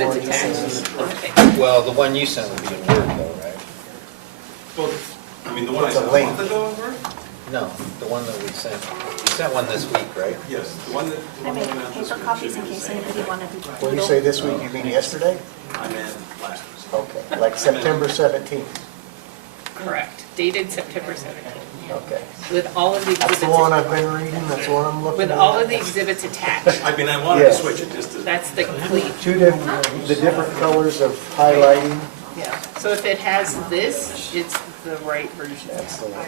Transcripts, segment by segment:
exhibits one you attached. sent. Okay. Well, the one you sent would be in Word though, right? Well, I mean, the one I It's a sent a link. month ago in Word? No, the one that we sent. You sent one this week, right? Yes, the one that. I made paper copies in case anybody wanted to. When you say this week, you mean yesterday? I meant last week. Okay, like September 17th. Correct. Dated September 17th. Okay. With all of the That's exhibits. the one I've been reading, that's the one I'm looking at. With all of the exhibits attached. I mean, I wanted to Yes. switch it just to. That's the complete. Two different, the different colors of highlighting. Yeah. So if it has this, it's the right version. That's the one.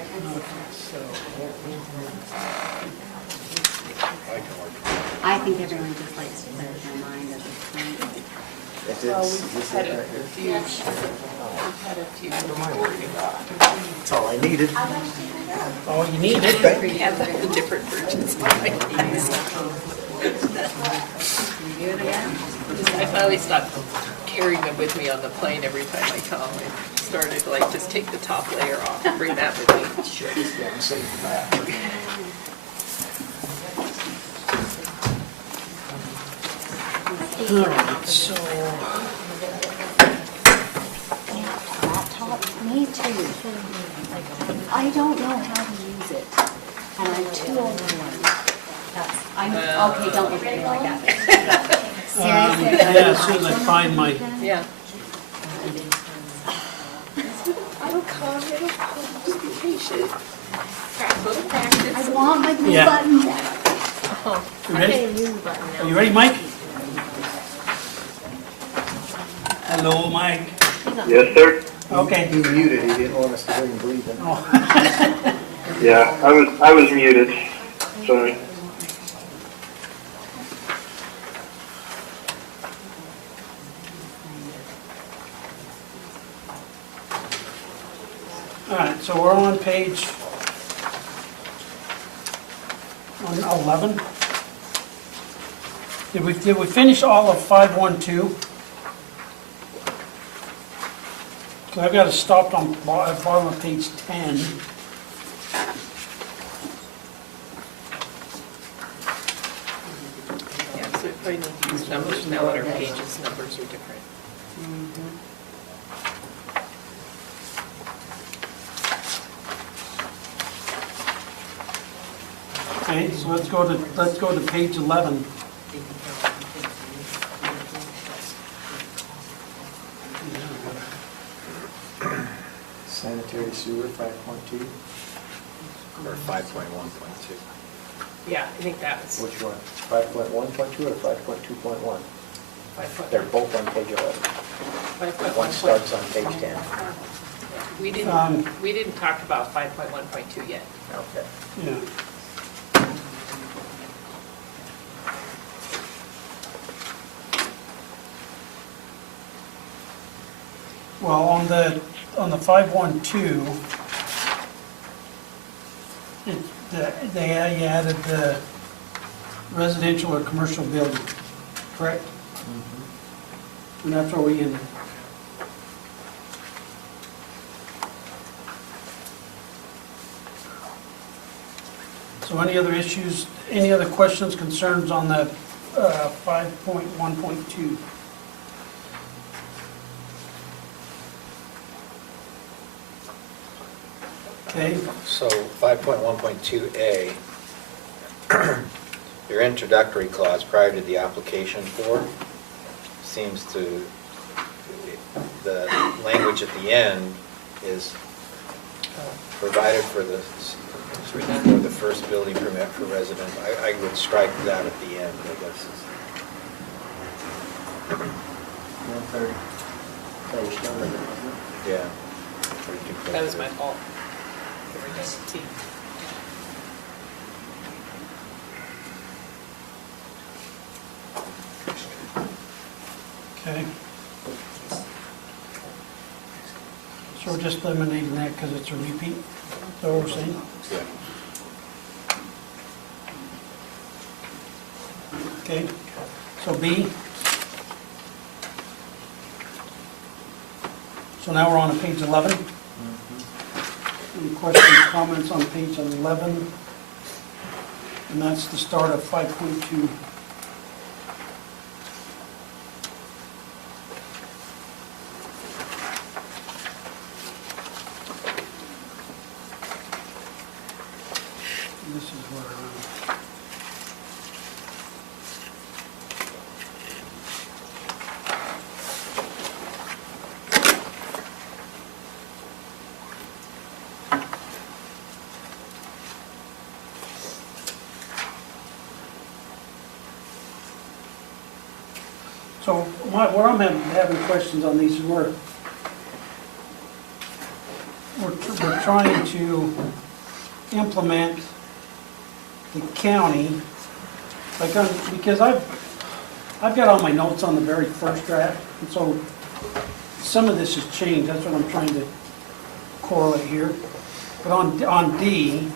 I think everyone just likes to put their mind at this point. If Well, it's, we've this had is a right here. few, we've had a few. What am I worried about? That's all I needed. Oh, you need it. Thank We you. have the different versions. I finally stopped carrying them with me on the plane every time I come. I started to like just take the top layer off and bring that with me. Yeah, I'm saving that. All right, so, Laptop, me too. I don't know how to use it, and I'm too old to learn. Okay, don't look at me like that. Seriously. yeah, as soon as I find my, Yeah. It'll come, just be patient. Practice. I want my blue Yeah. button back. you ready? Are you ready, Mike? Hello, Mike. Yes, sir. Okay. He muted, he didn't want us to hear him breathing. Yeah, I was muted. Sorry. All right, so we're on page 11. Did we finish all of 512? Because I've got it stopped on at bottom of page 10. Yeah, so we probably need to use numbers now that our pages numbers are different. Okay, so let's go to page 11. Sanitary sewer, 5.2. Or 5.1.2. Yeah, I think that was Which one? 5.1.2 or 5.2.1? 5.1. They're both on page 11. 5.1. One starts on page 10. We didn't talk about 5.1.2 yet. Okay. Yeah. Well, on the 512, they added the residential or commercial building, correct? And that's where we ended. So any other issues, any other questions, concerns on the 5.1.2? Okay, So 5.1.2A, your introductory clause prior to the application for seems to, the language at the end is provided for the first building permit for residents. I would strike that at the end, I guess. 130. Page number, isn't it? Yeah. Or you can put That was it- my fault. The redundancy. okay. So we're just eliminating that because it's a repeat, is that what we're saying? Yeah. Okay, so B. So now we're on to page 11. Any questions, comments on page 11? And that's the start of 5.2. So where I'm having questions on these is we're trying to implement the county, like, because I've got all my notes on the very first draft, and so some of this has changed, that's what I'm trying to correlate here. But on D,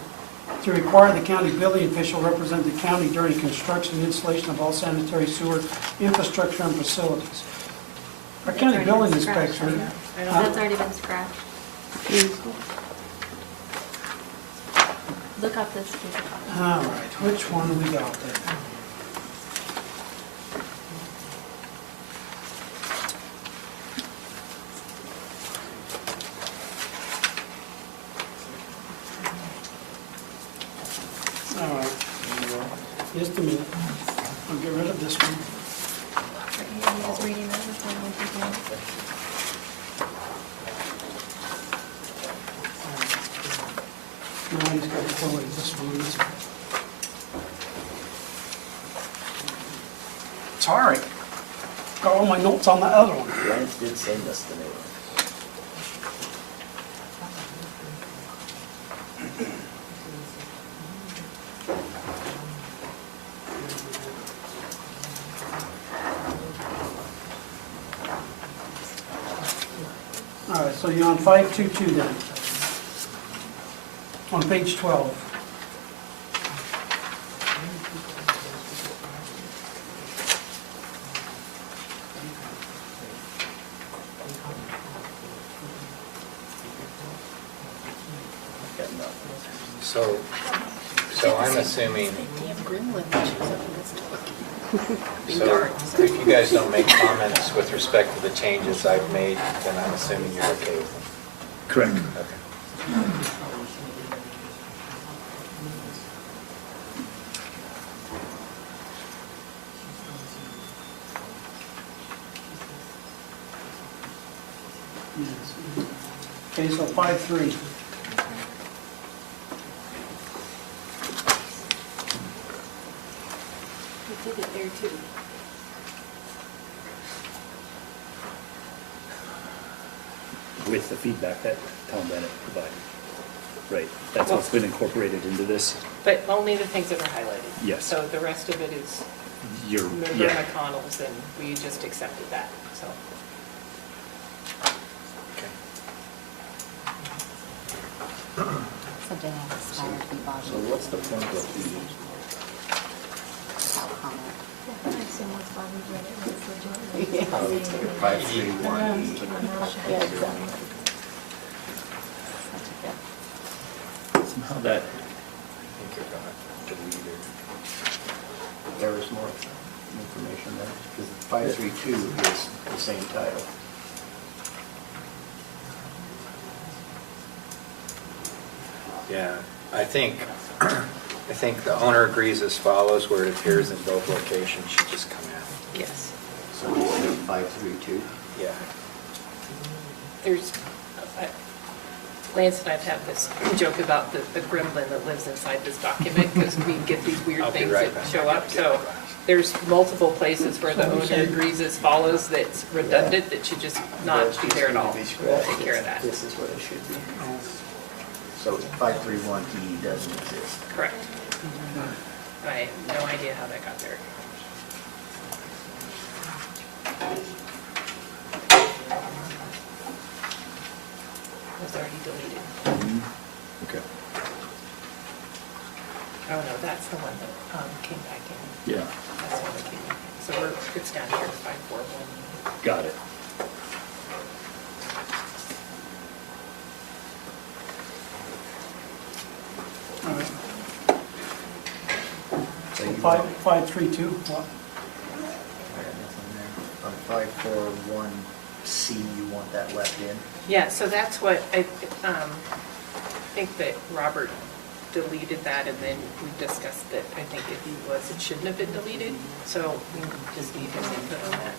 to require the county building official represent the county during construction and installation of all sanitary sewer infrastructure and facilities. Our county building inspector. That's already been scratched. Look up this. All right, which one we got there? All right, just a minute. I'll get rid of this one. I'm just reading this before I take it out. No, I just got to correlate this one and this one. Sorry. Got all my notes on the other one. Lance did send us the new one. All right, so you're on 522 then. On page 12. Got nothing. So I'm assuming, Damn gremlin that shows up in this talk. Being so dark. if you guys don't make comments with respect to the changes I've made, then I'm assuming you're okay with them. Correct. Okay. Yes. Okay, so 5.3. We did it there too. With the feedback that Tom Bennett provided. Right, that's what's been incorporated into this. But only the things that are highlighted. Yes. So the rest of it is You're, Member yeah, McConnell's, and we just accepted that, so. Okay. So they have to start at the bottom. So what's the point of these? Without comment. Yeah. 531. Yeah, exactly. somehow that, I think you're gonna delete it. There was more information there, because 532 is the same title. Yeah, I think the owner agrees as follows, where it appears in both locations should just come out. Yes. So we say 532. Yeah. There's, Lance and I've had this joke about the gremlin that lives inside this document, because we get these weird I'll be things right that back. show up. So there's multiple places where the owner agrees as follows that's redundant, that should just not be there at all. We'll take care of that. This is what it should be. So 531E doesn't exist. Correct. I have no idea how that got there. It was already deleted. okay, Oh, no, that's the one that came back in. yeah, That's the one that came back in. So it's down here, 541. got it. All right. So you 532, what? I got nothing there. On 541C, you want that left in? Yeah, so that's what, I think that Robert deleted that, and then we discussed that, I think if he was, it shouldn't have been deleted, so we just need his input on that.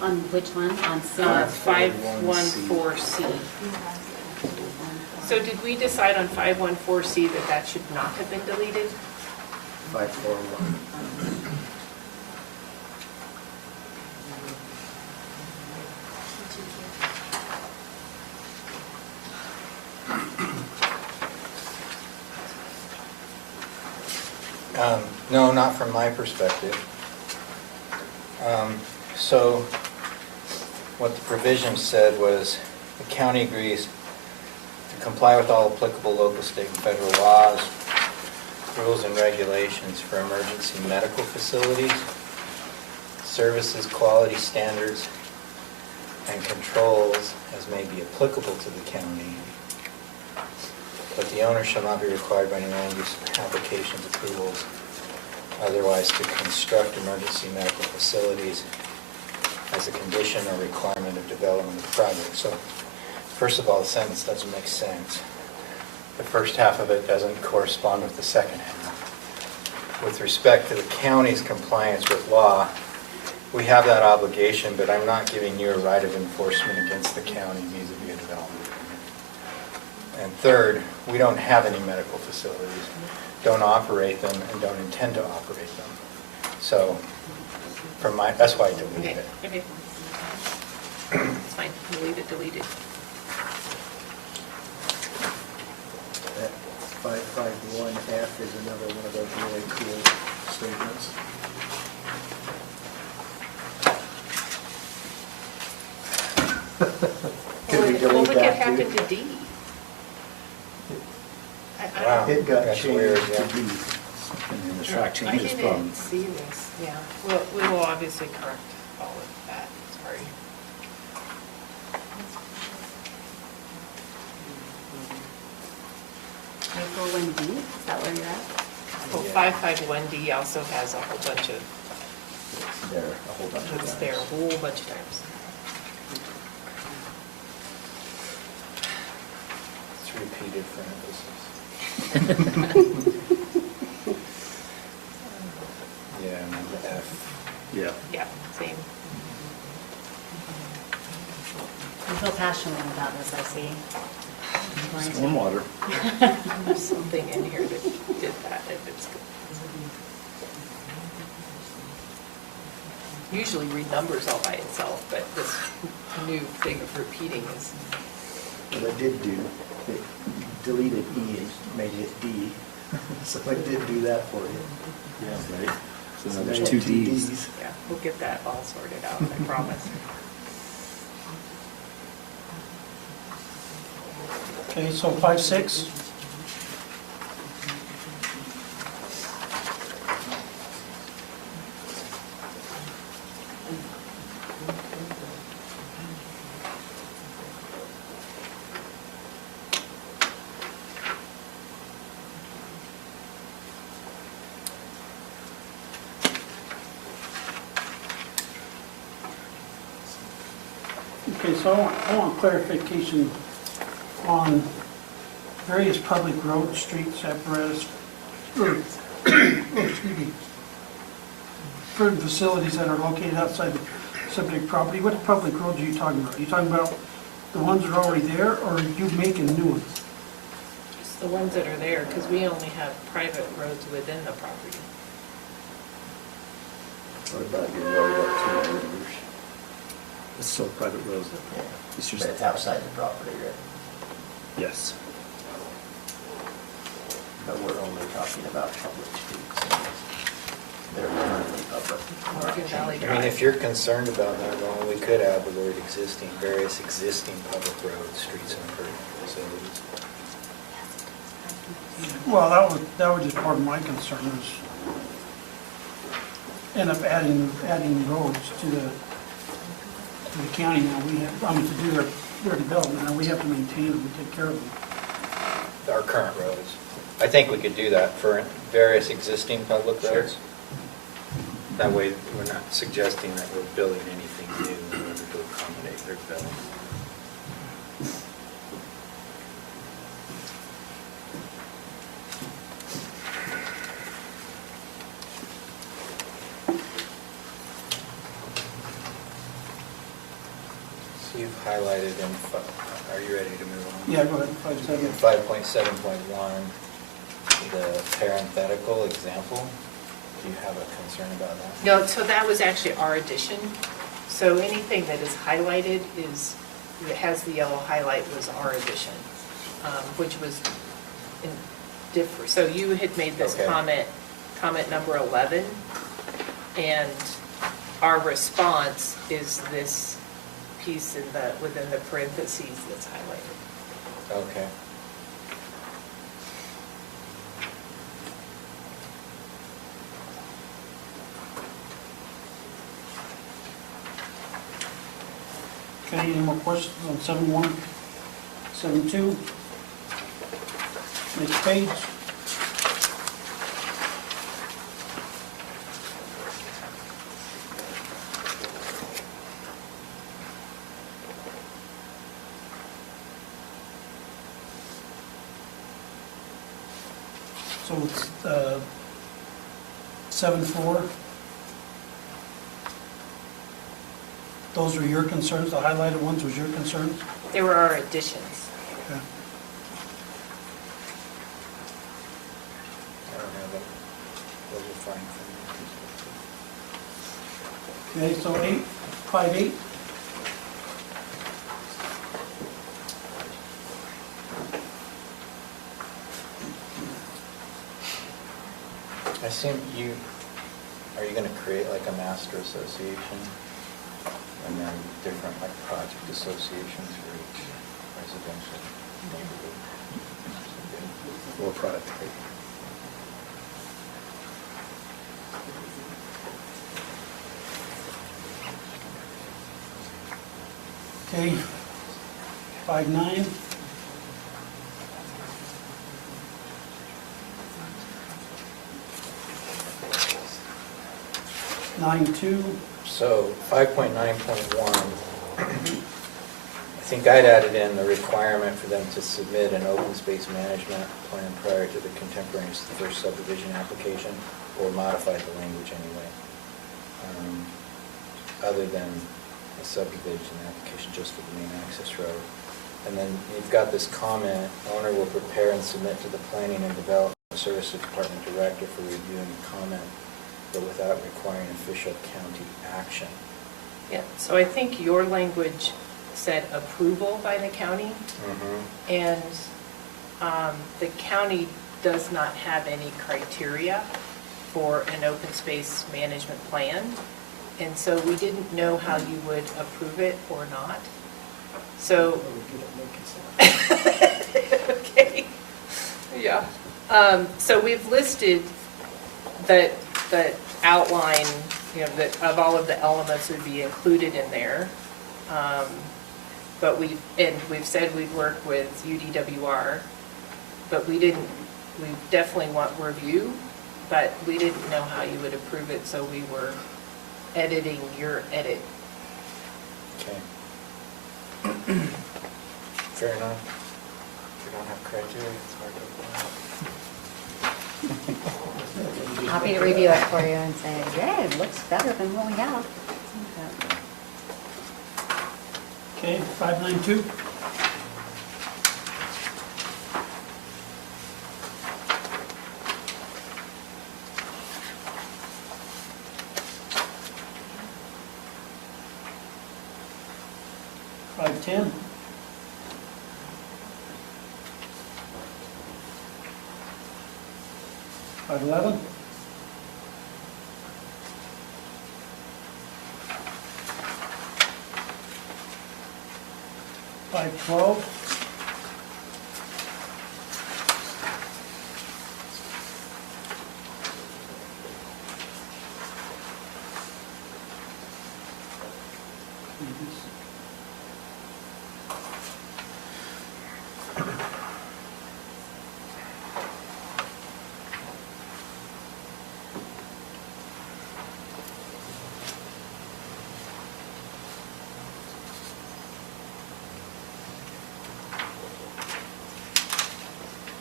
On which one? On C? 514C. So did we decide on 514C that that should not have been deleted? 541. No, not from my perspective. So what the provision said was, the county agrees to comply with all applicable local, state, and federal laws, rules, and regulations for emergency medical facilities, services, quality standards, and controls as may be applicable to the county. But the owner shall not be required by any land use applications, approvals, otherwise to construct emergency medical facilities as a condition or requirement of development of the project. So, first of all, the sentence doesn't make sense. The first half of it doesn't correspond with the second half. With respect to the county's compliance with law, we have that obligation, but I'm not giving you a right of enforcement against the county vis-a-vis a development agreement. And third, we don't have any medical facilities, don't operate them, and don't intend to operate them. So, that's why I deleted it. Okay. It's fine, delete it. That 551F is another one of those really cool statements. Could we Well, delete look what that happened too? to D. I Wow. It got That's changed weird, to yeah. D. And then the track I changes didn't from, see this, yeah. Well, we will obviously correct all of that, sorry. April 1D, is that where you're at? Well, Yeah. 551D also has a whole bunch of, There, a whole bunch of it's times. there a whole bunch of times. It's repeated for emphasis. Yeah, and then the F. yeah. Yeah, same. You feel passionate about this, I see. Stormwater. There's something in here that did that, if it's good. Usually read numbers all by itself, but this new thing of repeating is, Well, it did do, it deleted E and made it D. So it did do that for you. Yeah, right. So So now now there's you two have Ds. yeah, we'll get that all sorted out, I promise. Okay, so 5.6. Okay, so I want clarification on various public roads, streets, apparatus, excuse me, certain facilities that are located outside the subject property. What public roads are you talking about? Are you talking about the ones that are already there, or are you making new ones? Just the ones that are there, because we only have private roads within the property. What about your road up to Rivers? It's still a private road. It's But just, it's outside the property, right? yes. But we're only talking about public streets. They're currently public. Morgan Valley I mean, Drive. if you're concerned about that, well, we could add the word existing, various existing public roads, streets, and facilities. Well, that was just part of my concern, is end up adding roads to the county now. We have, I mean, to do their development, and we have to maintain them, take care of them. Our current roads. I think we could do that for various existing public Sure. roads. That way, we're not suggesting that we're building anything new in order to accommodate their development. So you've highlighted in, are you ready to move on? Yeah, go ahead, 5.7. In 5.7.1, the parenthetical example, do you have a concern about that? No, so that was actually our addition. So anything that is highlighted is, that has the yellow highlight was our addition, which was different. So you had made this Okay. comment comment number 11, and our response is this piece within the parentheses that's highlighted. Okay. Okay, any more questions on 7.1, 7.2? Next page. So it's 7.4. Those were your concerns, the highlighted ones was your concerns? There were our additions. Okay. I don't have it. Those are fine for me. Okay, so 5.8. I assume are you gonna create like a master association? And then different like project associations for each residential neighborhood? Or product type. Okay, 5.9. Nine two. So 5.9.1, I think I'd added in the requirement for them to submit an open space management plan prior to the contemporaneous first subdivision application, or modify the language anyway, other than a subdivision application just for the main access road. And then you've got this comment, owner will prepare and submit to the Planning and Development Services Department Director for review and comment, but without requiring official county action. Yeah, so I think your language said approval by the county, and the county does not have any criteria for an open space management plan, and so we didn't know how you would approve it or not. So, okay, yeah. So we've listed the outline, you know, of all of the elements would be included in there. But we've said we'd work with UDWR, but we definitely want review, but we didn't know how you would approve it, so we were editing your edit. Okay. Fair enough. If you don't have criteria, it's hard to apply. Happy to review it for you and say, yeah, it looks better than what we have. Okay, 5.9.2. $5.10. $5.11. $5.12.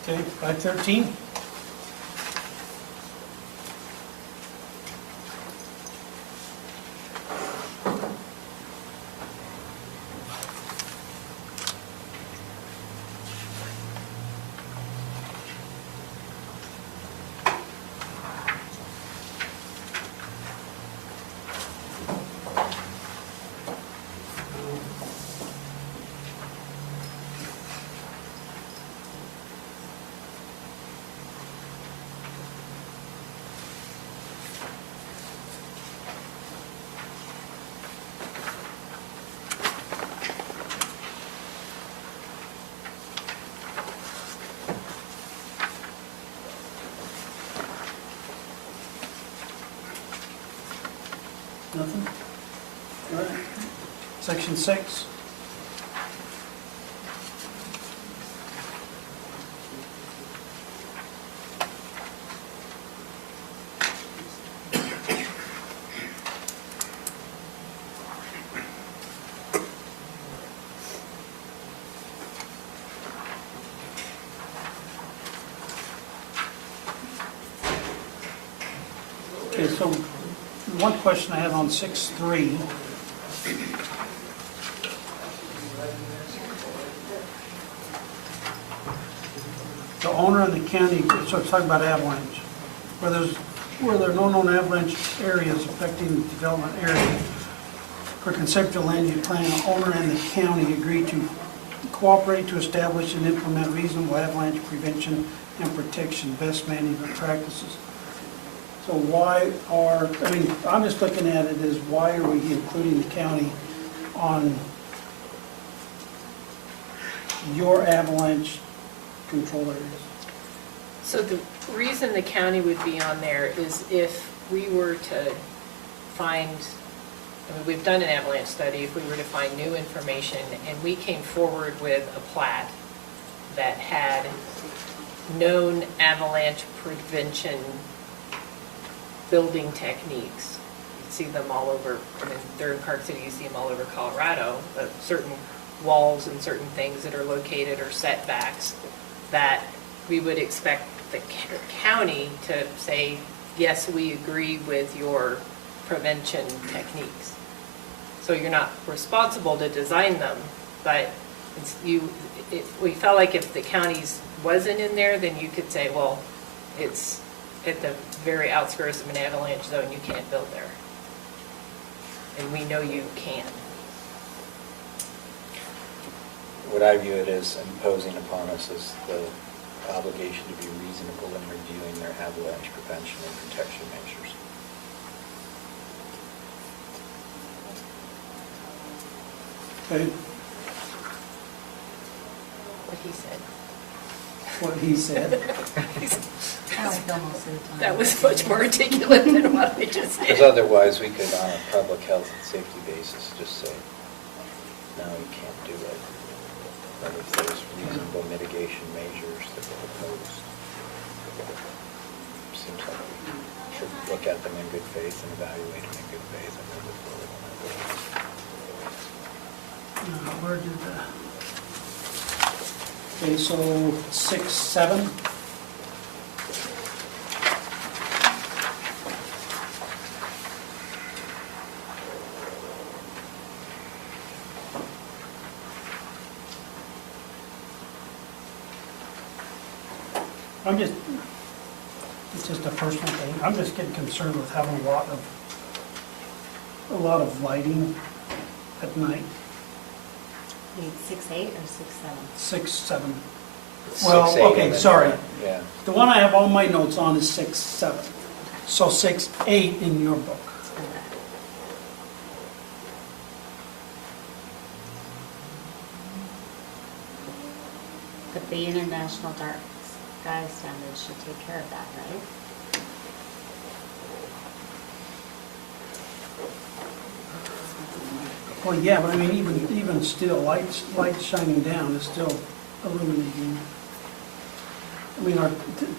Okay, 5.13. Section 6. Okay, so one question I have on 6.3. The owner and the county, so it's talking about avalanche, where there are no known avalanche areas affecting the development area. For conceptual land use plan, the owner and the county agree to cooperate to establish and implement reasonable avalanche prevention and protection best management practices. So why are, I mean, I'm just looking at it as why are we including the county on your avalanche control areas? So the reason the county would be on there is if we were to find, I mean, we've done an avalanche study, if we were to find new information and we came forward with a plat that had known avalanche prevention building techniques. You see them all over, I mean, they're in Park City, you see them all over Colorado, certain walls and certain things that are located or setbacks that we would expect the county to say, yes, we agree with your prevention techniques. So you're not responsible to design them, but we felt like if the county's wasn't in there, then you could say, well, it's at the very outskirts of an avalanche zone, you can't build there. And we know you can. What I view it as imposing upon us is the obligation to be reasonable in reviewing their avalanche prevention and protection measures. Okay, What he said. what he said. I like almost the time. That was much more articulate than what I just Because did. otherwise, we could, on a public health and safety basis, just say, no, you can't do it. But if there's reasonable mitigation measures that are proposed, seems like we should look at them in good faith and evaluate them in good faith and move forward on that. Where did the, okay, so 6, 7. It's just a personal thing. I'm just getting concerned with having a lot of lighting at night. Need 6.8 or 6.7? 6, 7. It's Well, 6, 8, okay, and then- sorry. Yeah. The one I have all my notes on is 6, 7. So 6, 8 in your book. Okay. But the International Dark Sky Standards should take care of that, right? Well, yeah, but I mean, even still, light shining down is still illuminating. I mean,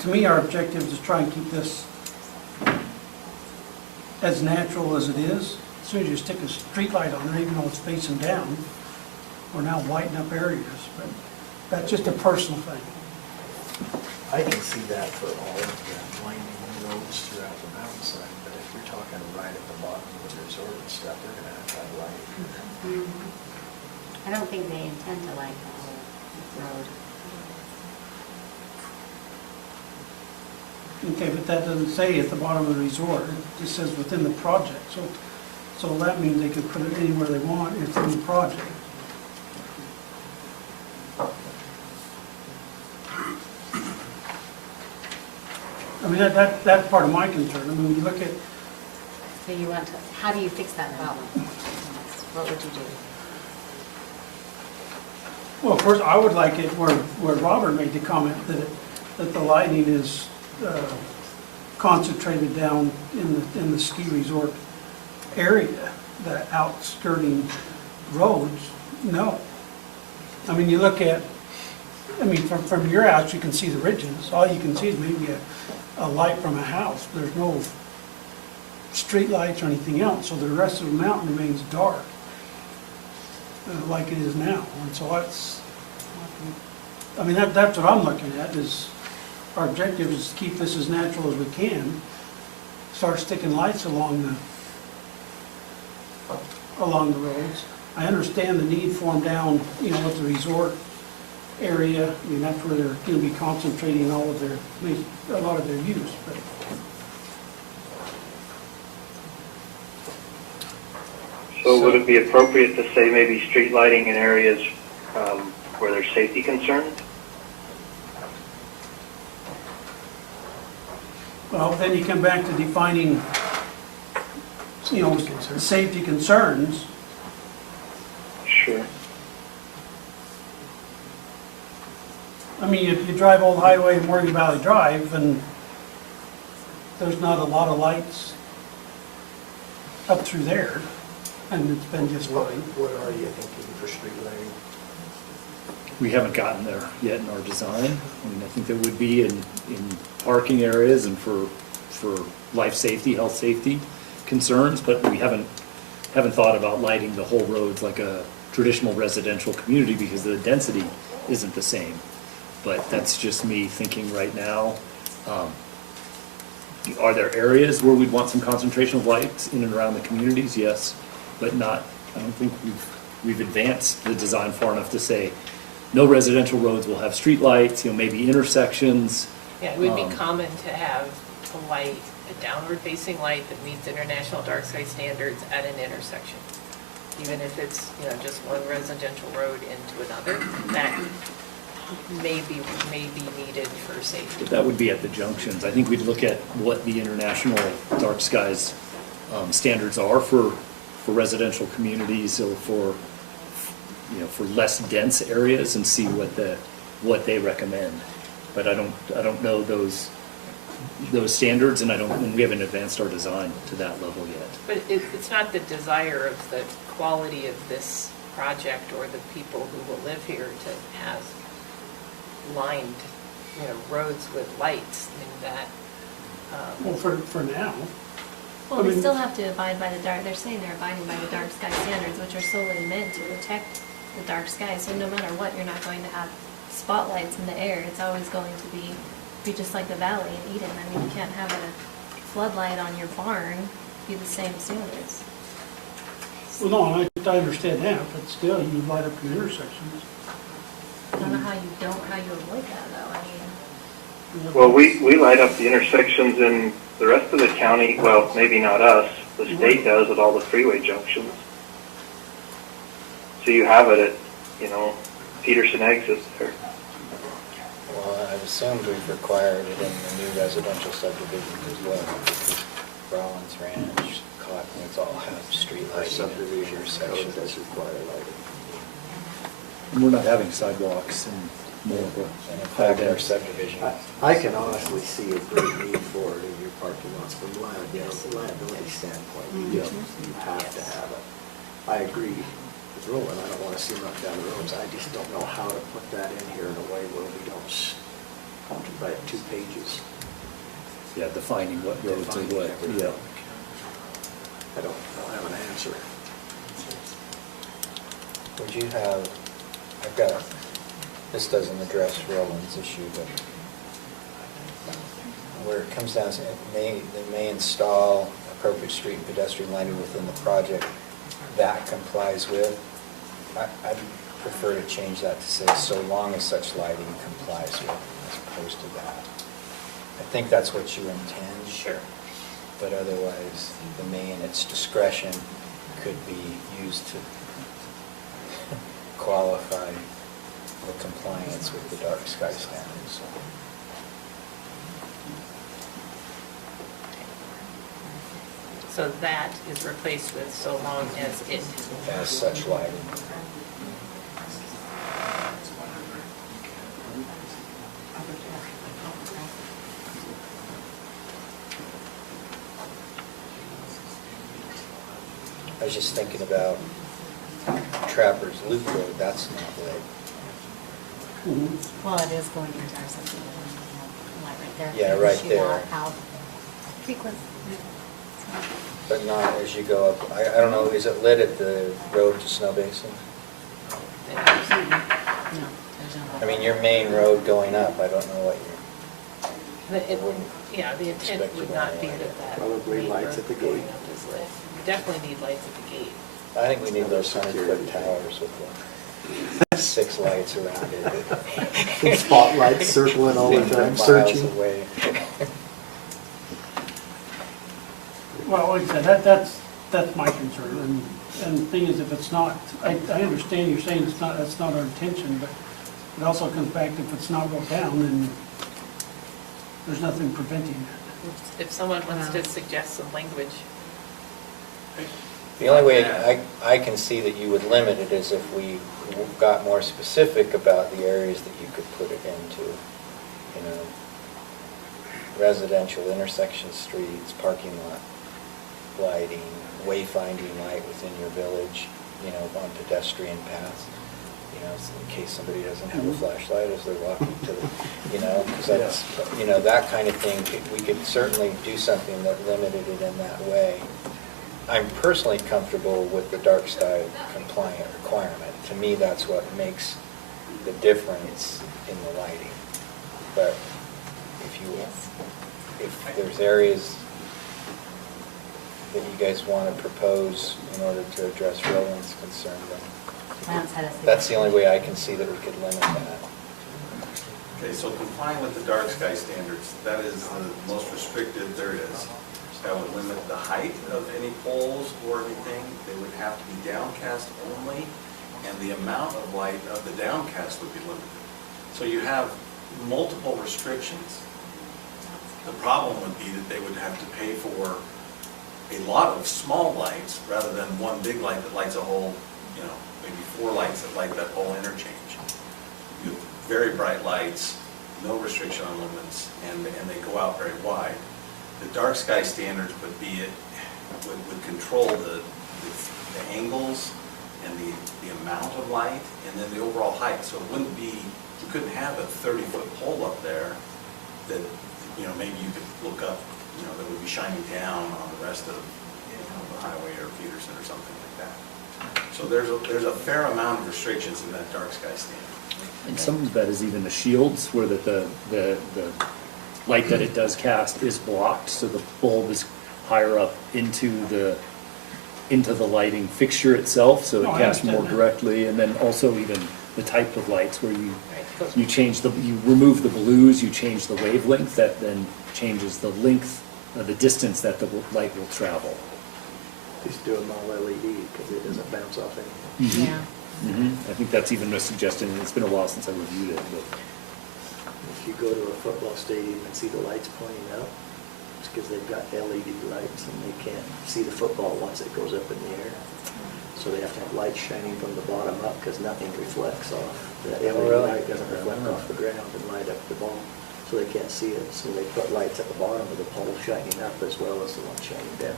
to me, our objective is to try and keep this as natural as it is. As soon as you stick a street light on there, even though it's facing down, we're now lighting up areas, but that's just a personal thing. I can see that for all of the winding roads throughout the mountainside, but if you're talking right at the bottom of the resort and stuff, they're gonna have to have light. I don't think they intend to light the whole road. Okay, but that doesn't say at the bottom of the resort, it just says within the project, so that means they could put it anywhere they want, it's in the project. I mean, that's part of my concern. I mean, you look at, So you want to, how do you fix that problem? What would you do? well, first, I would like it where Robert made the comment that the lighting is concentrated down in the ski resort area, the outskirting roads, no. I mean, you look at, I mean, from your house, you can see the ridges. All you can see is maybe a light from a house. There's no street lights or anything else, so the rest of the mountain remains dark, like it is now. And so that's, I mean, that's what I'm looking at, is our objective is to keep this as natural as we can. Start sticking lights along the roads. I understand the need for them down, you know, with the resort area. I mean, that's where they're going to be concentrating all of a lot of their use, but. So would it be appropriate to say maybe street lighting in areas where there's safety concerns? Well, then you come back to defining, you know, safety concerns. Sure. I mean, if you drive Old Highway and Morgan Valley Drive, and there's not a lot of lights up through there, and it's been just What fine. are you thinking for street lighting? We haven't gotten there yet in our design. I mean, I think there would be in parking areas and for life safety, health safety concerns, but we haven't thought about lighting the whole roads like a traditional residential community because the density isn't the same. But that's just me thinking right now. Are there areas where we'd want some concentration of lights in and around the communities? Yes, but not, I don't think we've advanced the design far enough to say, no residential roads will have street lights, you know, maybe intersections. Yeah, it would be common to have a light, a downward facing light that meets international dark sky standards at an intersection. Even if it's, you know, just one residential road into another, that may be needed for safety. But that would be at the junctions. I think we'd look at what the international dark skies standards are for residential communities or for, you know, for less dense areas and see what they recommend. But I don't know those standards, and we haven't advanced our design to that level yet. But it's not the desire of the quality of this project or the people who will live here to have lined, you know, roads with lights. I mean, that, Well, for now. Well, I they mean- still have to abide by they're saying they're abiding by the dark sky standards, which are solely meant to protect the dark sky. So no matter what, you're not going to have spotlights in the air. It's always going to be just like the valley in Eden. I mean, you can't have a floodlight on your barn be the same standards. Well, no, I understand that, but still, you light up your intersections. I don't know how you avoid that though. I mean, Well, we light up the intersections in the rest of the county. Well, maybe not us. The state does at all the freeway junctions. So you have it at, you know, Peterson exit there. Well, I've assumed we've required it in the new residential subdivisions as well. Because Rollins Ranch, Cottonwoods all have street Our lighting subdivision in code intersections. does require lighting. And we're not having sidewalks and more of a. And in fact, our subdivision, I can honestly see a great need for it in your parking lots from liability standpoint. You have to have it. I agree with Roland, I don't want to see them up down the roads. I just don't know how to put that in here in a way where we don't write 2 pages. Yeah, defining what roads are Defining what, everything. yeah. I don't have an answer. would you have, I've got, this doesn't address Roland's issue, but where it comes down to, they may install appropriate street and pedestrian lighting within the project that complies with. I'd prefer to change that to say, so long as such lighting complies with, as opposed to that. I think that's what you intend. sure. But otherwise, the may in its discretion could be used to qualify the compliance with the dark sky standards. So that is replaced with so long as it. As such lighting. I was just thinking about Trappers Loop Road, that's not lit. Mhm. Well, it is going into our subdivision, like right there. Yeah, right Shoot there. out Creekwood. But not as you go up, I don't know, is it lit at the road to Snow Basin? No, there's no. I mean, your main road going up, I don't know what Yeah, the intent Expect would you not to be know. that that. Probably main lights road at the going gate. up is lit. We definitely need lights at the gate. I think we need those 100-foot towers with the 6 lights around it. Spotlights circling all the time, Miles searching. away. Well, like I said, that's my concern, and the thing is, if it's not, I understand you're saying that's not our intention, but it also comes back to if it's not go down, then there's nothing preventing it. If someone wants to suggest some language. The only way I can see that you would limit it is if we got more specific about the areas that you could put it into, you know, residential intersection streets, parking lot lighting, wayfinding light within your village, you know, on pedestrian paths, you know, so in case somebody doesn't have a flashlight as they're walking to the, you know, because that's, you know, that kind of thing, we could certainly do something that limited it in that way. I'm personally comfortable with the dark sky compliant requirement. To me, that's what makes the difference in the lighting. But if there's areas that you guys want to propose in order to address Roland's concern, then that's the only way I can see that we could limit that. Okay, so complying with the dark sky standards, that is the most restrictive there is. That would limit the height of any poles or anything. They would have to be downcast only, and the amount of light of the downcast would be limited. So you have multiple restrictions. The problem would be that they would have to pay for a lot of small lights rather than one big light that lights a whole, you know, maybe 4 lights that light that whole interchange. You have very bright lights, no restriction on lumens, and they go out very wide. The dark sky standards would control the angles and the amount of light and then the overall height. So it wouldn't be, you couldn't have a 30-foot pole up there that, you know, maybe you could look up, you know, that would be shining down on the rest of, you know, the highway or Peterson or something like that. So there's a fair amount of restrictions in that dark sky standard. And some of that is even the shields, where the light that it does cast is blocked, so the bulb is higher up into the lighting fixture itself, so No, it I casts more understand that. directly, and then also even the type of lights where you remove the blues, you change the wavelength, that then changes the length, the distance that the light will travel. Just do them all LED because it doesn't bounce off anything. Yeah. I think that's even a suggestion, and it's been a while since I reviewed it, but. If you go to a football stadium and see the lights pointing up, it's because they've got LED lights and they can't see the football once it goes up in the air. So they have to have lights shining from the bottom up because nothing reflects off. That LED really? light doesn't reflect off the ground and light up the ball, so they can't see it. So they put lights at the bottom of the pole shining up as well as the one shining down.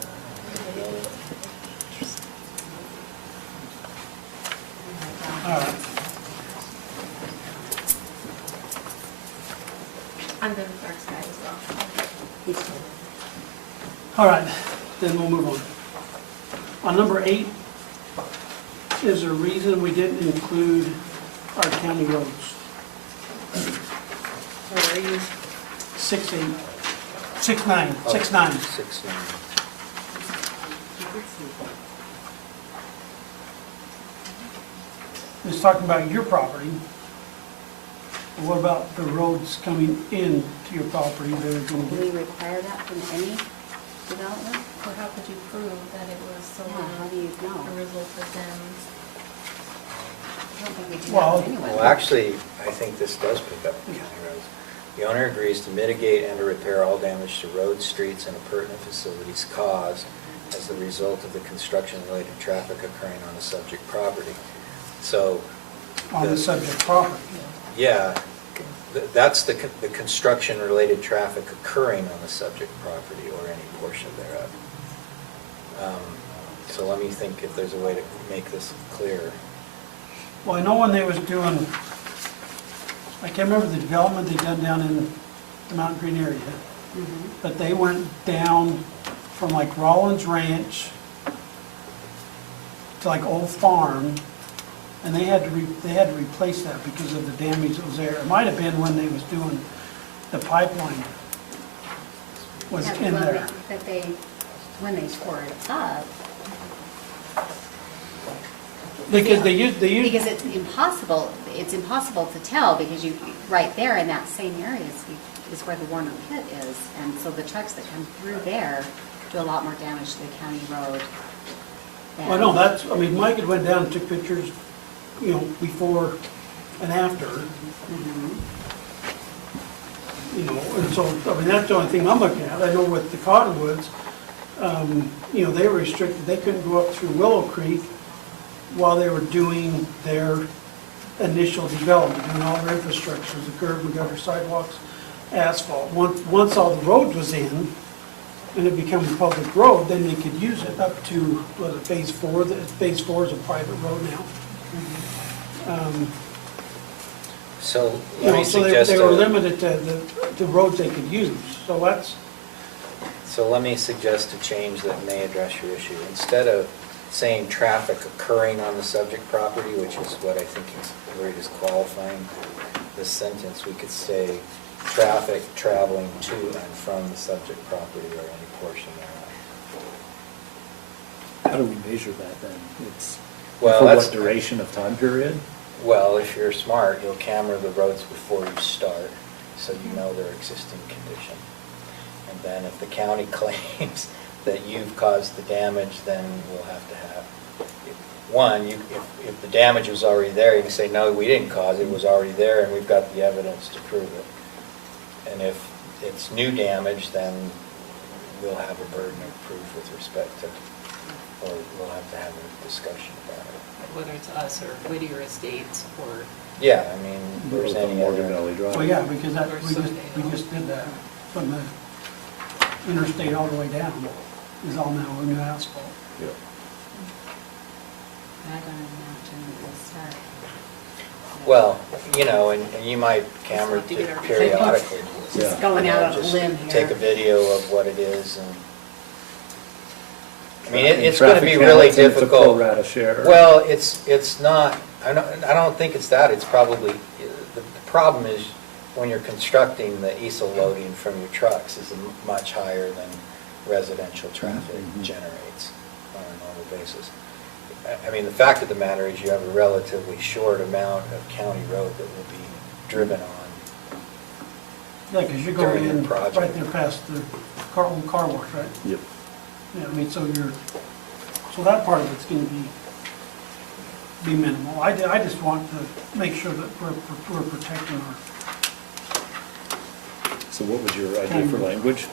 All right. I'm good with dark sky as well. All right, then we'll move on. On number 8, is there a reason we didn't include our county roads? Where are you? 6-8, 6-9, 6-9. 6-9. It's talking about your property. What about the roads coming in to your property that are going to Do we be? require that from any development? Or how could you prove that it was Yeah, how do solely you know? a result of them? I don't think we do Well- that anyway. Well, actually, I think this does pick up the county roads. The owner agrees to mitigate and to repair all damage to roads, streets, and appurtenant facilities caused as the result of the construction-related traffic occurring on the subject property. So, On the subject property. yeah, that's the construction-related traffic occurring on the subject property or any portion thereof. So let me think if there's a way to make this clear. Well, I know when they was doing, I can't remember the development they done down in the Mountain Green area, but they went down from like Rollins Ranch to like Old Farm, and they had to replace that because of the damage that was there. It might have been when they was doing the pipeline was Yeah, in well, there. But they, when they tore it up, Because they used, because it's impossible to tell, because you, right there in that same area is where the Warner Pit is. And so the trucks that come through there do a lot more damage to the county road. well, no, that's, I mean, Mike had went down and took pictures, you know, before and after. You know, and so, I mean, that's the only thing I'm looking at. I know with the Cottonwoods, you know, they were restricted, they couldn't go up through Willow Creek while they were doing their initial development, doing all their infrastructures, the curb and gutter, sidewalks, asphalt. Once all the road was in, and it became a public road, then they could use it up to, was it phase 4? Phase 4 is a private road now. So You let know, me so suggest, they were limited to the roads they could use, so that's, let me suggest a change that may address your issue. Instead of saying traffic occurring on the subject property, which is what I think is where it is qualifying this sentence, we could say traffic traveling to and from the subject property or any portion thereof. How do we measure that then? It's, Well, for that's- what duration of time period? Well, if you're smart, you'll camera the roads before you start, so you know their existing condition. And then if the county claims that you've caused the damage, then we'll have to have, one, if the damage was already there, you can say, no, we didn't cause it, it was already there, and we've got the evidence to prove it. And if it's new damage, then we'll have a burden of proof with respect to, or we'll have to have a discussion about it. Whether it's us or Whittier Estates or, Yeah, I mean, there's Both on any Morgan other. Valley Drive. well, yeah, because that, we just did that from the interstate all the way down, is all now new asphalt. Yeah. I don't imagine it will start. Well, you know, and you might camera Let's not do it it every periodically. Yeah. Just going You know, out on a just limb here. Take a video of what it is and, I mean, And it's gonna traffic be really counts, and it's a pro difficult. rata share. Well, it's not, I don't think it's that, it's probably, the problem is when you're constructing, the ESL loading from your trucks is much higher than residential traffic Mhm. generates on a normal basis. I mean, the fact of the matter is you have a relatively short amount of county road that will be driven on. Yeah, because you're During going the in project. right there past the old car wash, right? Yep. Yeah, I mean, so that part of it's gonna be minimal. I just want to make sure that we're protecting our, So what was your idea for language?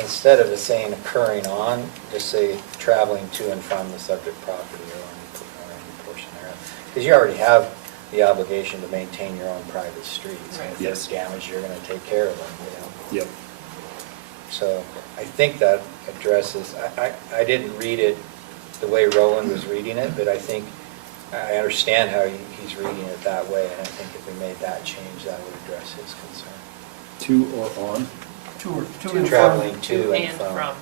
Instead of it saying occurring on, just say traveling to and from the subject property or any portion thereof. Because you already have the obligation to maintain your own private streets. And if Yes. there's damage, you're gonna take care of them, you know. Yep. So I think that addresses, I didn't read it the way Roland was reading it, but I think, I understand how he's reading it that way, and I think if we made that change, that would address his concern. To or on? to and from. Traveling to to and and from. from.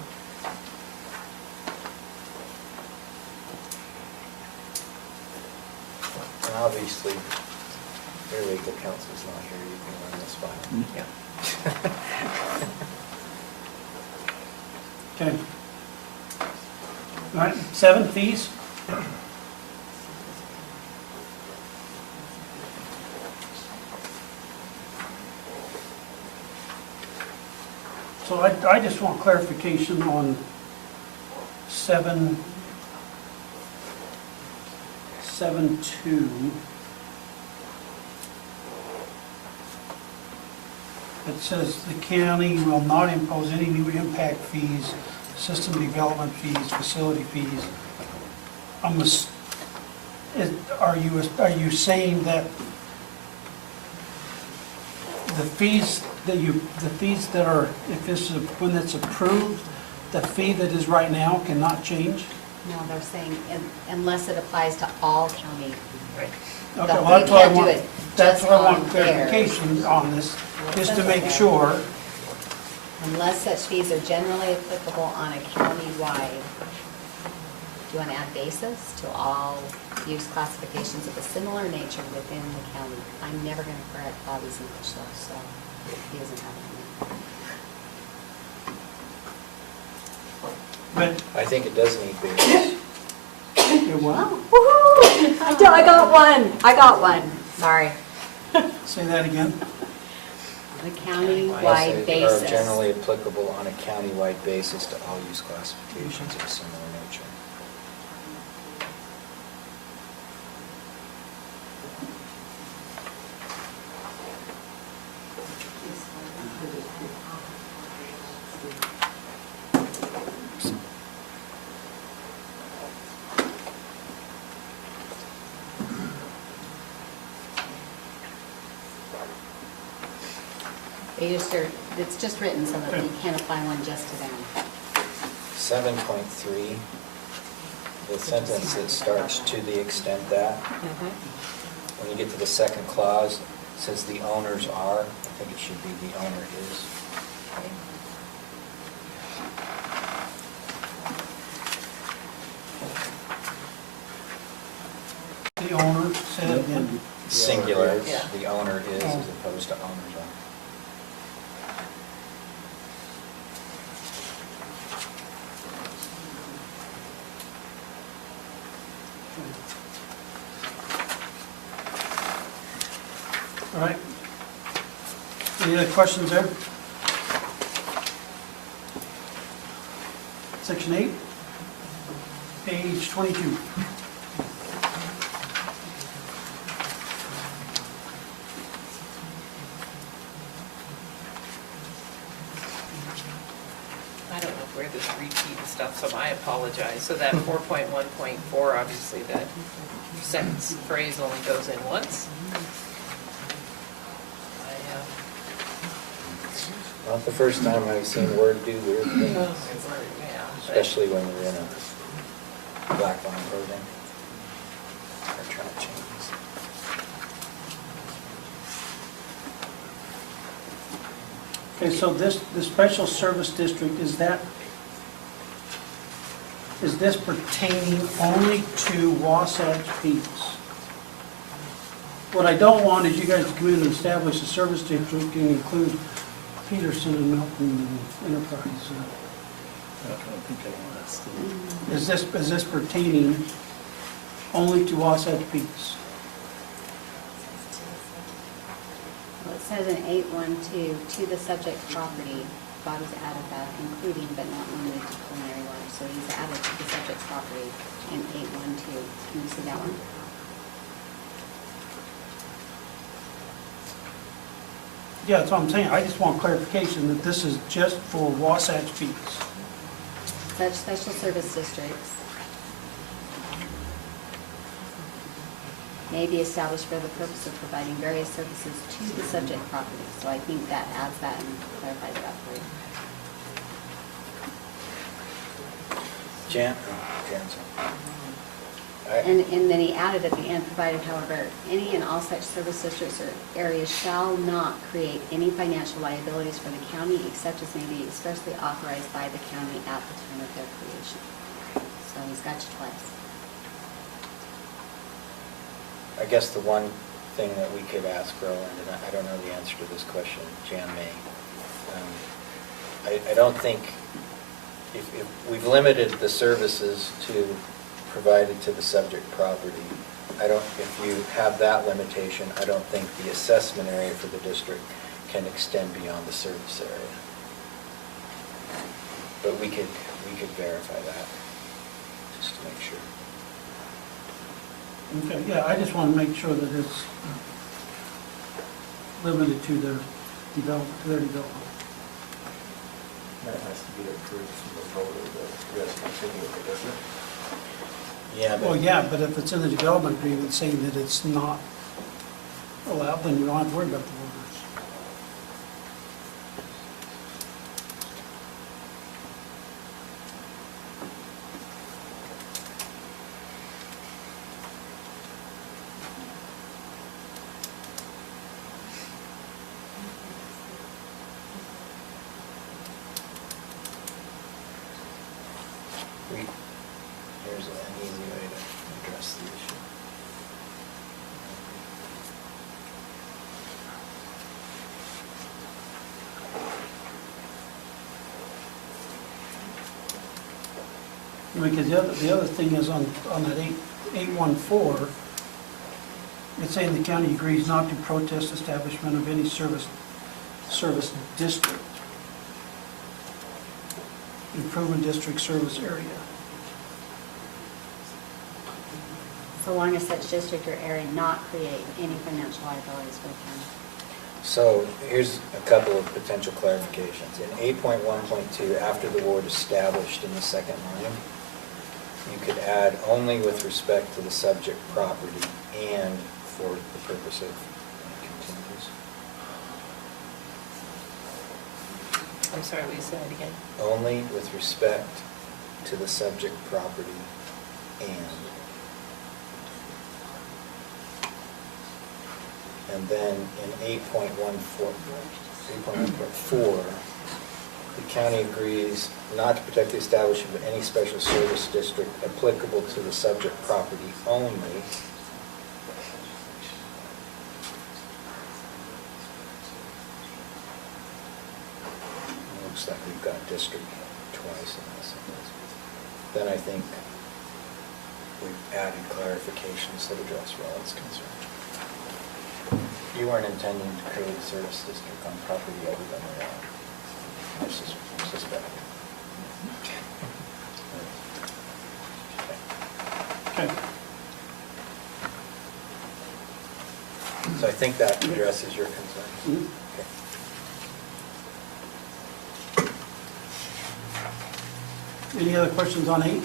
And obviously, your legal counsel's not here, you can run this by him. Yeah. Okay. All right, 7 fees. So I just want clarification on 7.2. It says the county will not impose any new impact fees, system development fees, facility fees. Are you saying that the fees that are, if this is, when it's approved, the fee that is right now cannot change? No, they're saying unless it applies to all county Right. Okay, But well, you that's why I can't do want, it that's just why I want on theirs. clarification on this, just to Well, make it says sure. there. Unless such fees are generally applicable on a county-wide, do you want to add basis to all use classifications of a similar nature within the county? I'm never going to correct Bobby's English though, so he doesn't have it. But, I think it does need basis. it will, Woo-hoo! I got one, sorry. say that again. A Yes, county-wide they are basis. generally applicable on a county-wide basis to all use classifications of a similar nature. It's just written so that you can't apply one just to them. 7.3, the sentence that starts "to the extent that," when you get to the second clause, it says "the owners are," I think it should be "the owner is." The owner, say that again. Singular, Yeah. the owner is Oh. as opposed to owners are. All right. Any other questions there? Section 8, page 22. I don't know where this repeat and stuff, so I apologize. So that 4.1.4, obviously that sentence phrase only goes in once. Not the first time I've seen Word do weird things, Yeah, but- especially when we're in a black line program or track changes. Okay, so the special service district, is this pertaining only to Wasatch Peaks? What I don't want is you guys to come in and establish a service district and include Peterson and Milton and Enterprise. I don't think I want us to. Is this pertaining only to Wasatch Peaks? Well, it says in 8.1.2, to the subject property, Bobby's added that, including but not limited to culinary water. So he's added to the subject property in 8.1.2. Can you see that one? Yeah, that's what I'm saying. I just want clarification that this is just for Wasatch Peaks. Such special service districts may be established for the purpose of providing various services to the subject property. So I think that adds that and clarifies that for you. Jan's. And then he added at the end, provided however, any and all such service districts or areas shall not create any financial liabilities for the county except as may be expressly authorized by the county at the time of their creation. So he's got you twice. I guess the one thing that we could ask Roland, and I don't know the answer to this question, Jan may. I don't think, if we've limited the services to provided to the subject property, if you have that limitation, I don't think the assessment area for the district can extend beyond the service area. But we could verify that, just to make sure. Okay, yeah, I just want to make sure that it's limited to their development. That has to be approved from the voter, the continue with it, doesn't it? Yeah, Well, yeah, but if it's in the development agreement saying that it's not allowed, then you don't have to worry about the voters. Because the other thing is on that 814, it's saying the county agrees not to protest establishment of any service district, improvement district service area. So long as such district or area not create any financial liabilities for the county. So here's a couple of potential clarifications. In 8.1.2, after the word established in the second line, you could add only with respect to the subject property and for the purpose of, continues. I'm sorry, will you say that again? Only with respect to the subject property and then in 8.1.4, the county agrees not to protect the establishment of any special service district applicable to the subject property only. Looks like we've got district twice in this. Then I think we've added clarifications that address Roland's concern. You weren't intending to create a service district on property other than your own, I suspect. Okay. So I think that addresses your concern. Mhm. Okay. Any other questions on 8?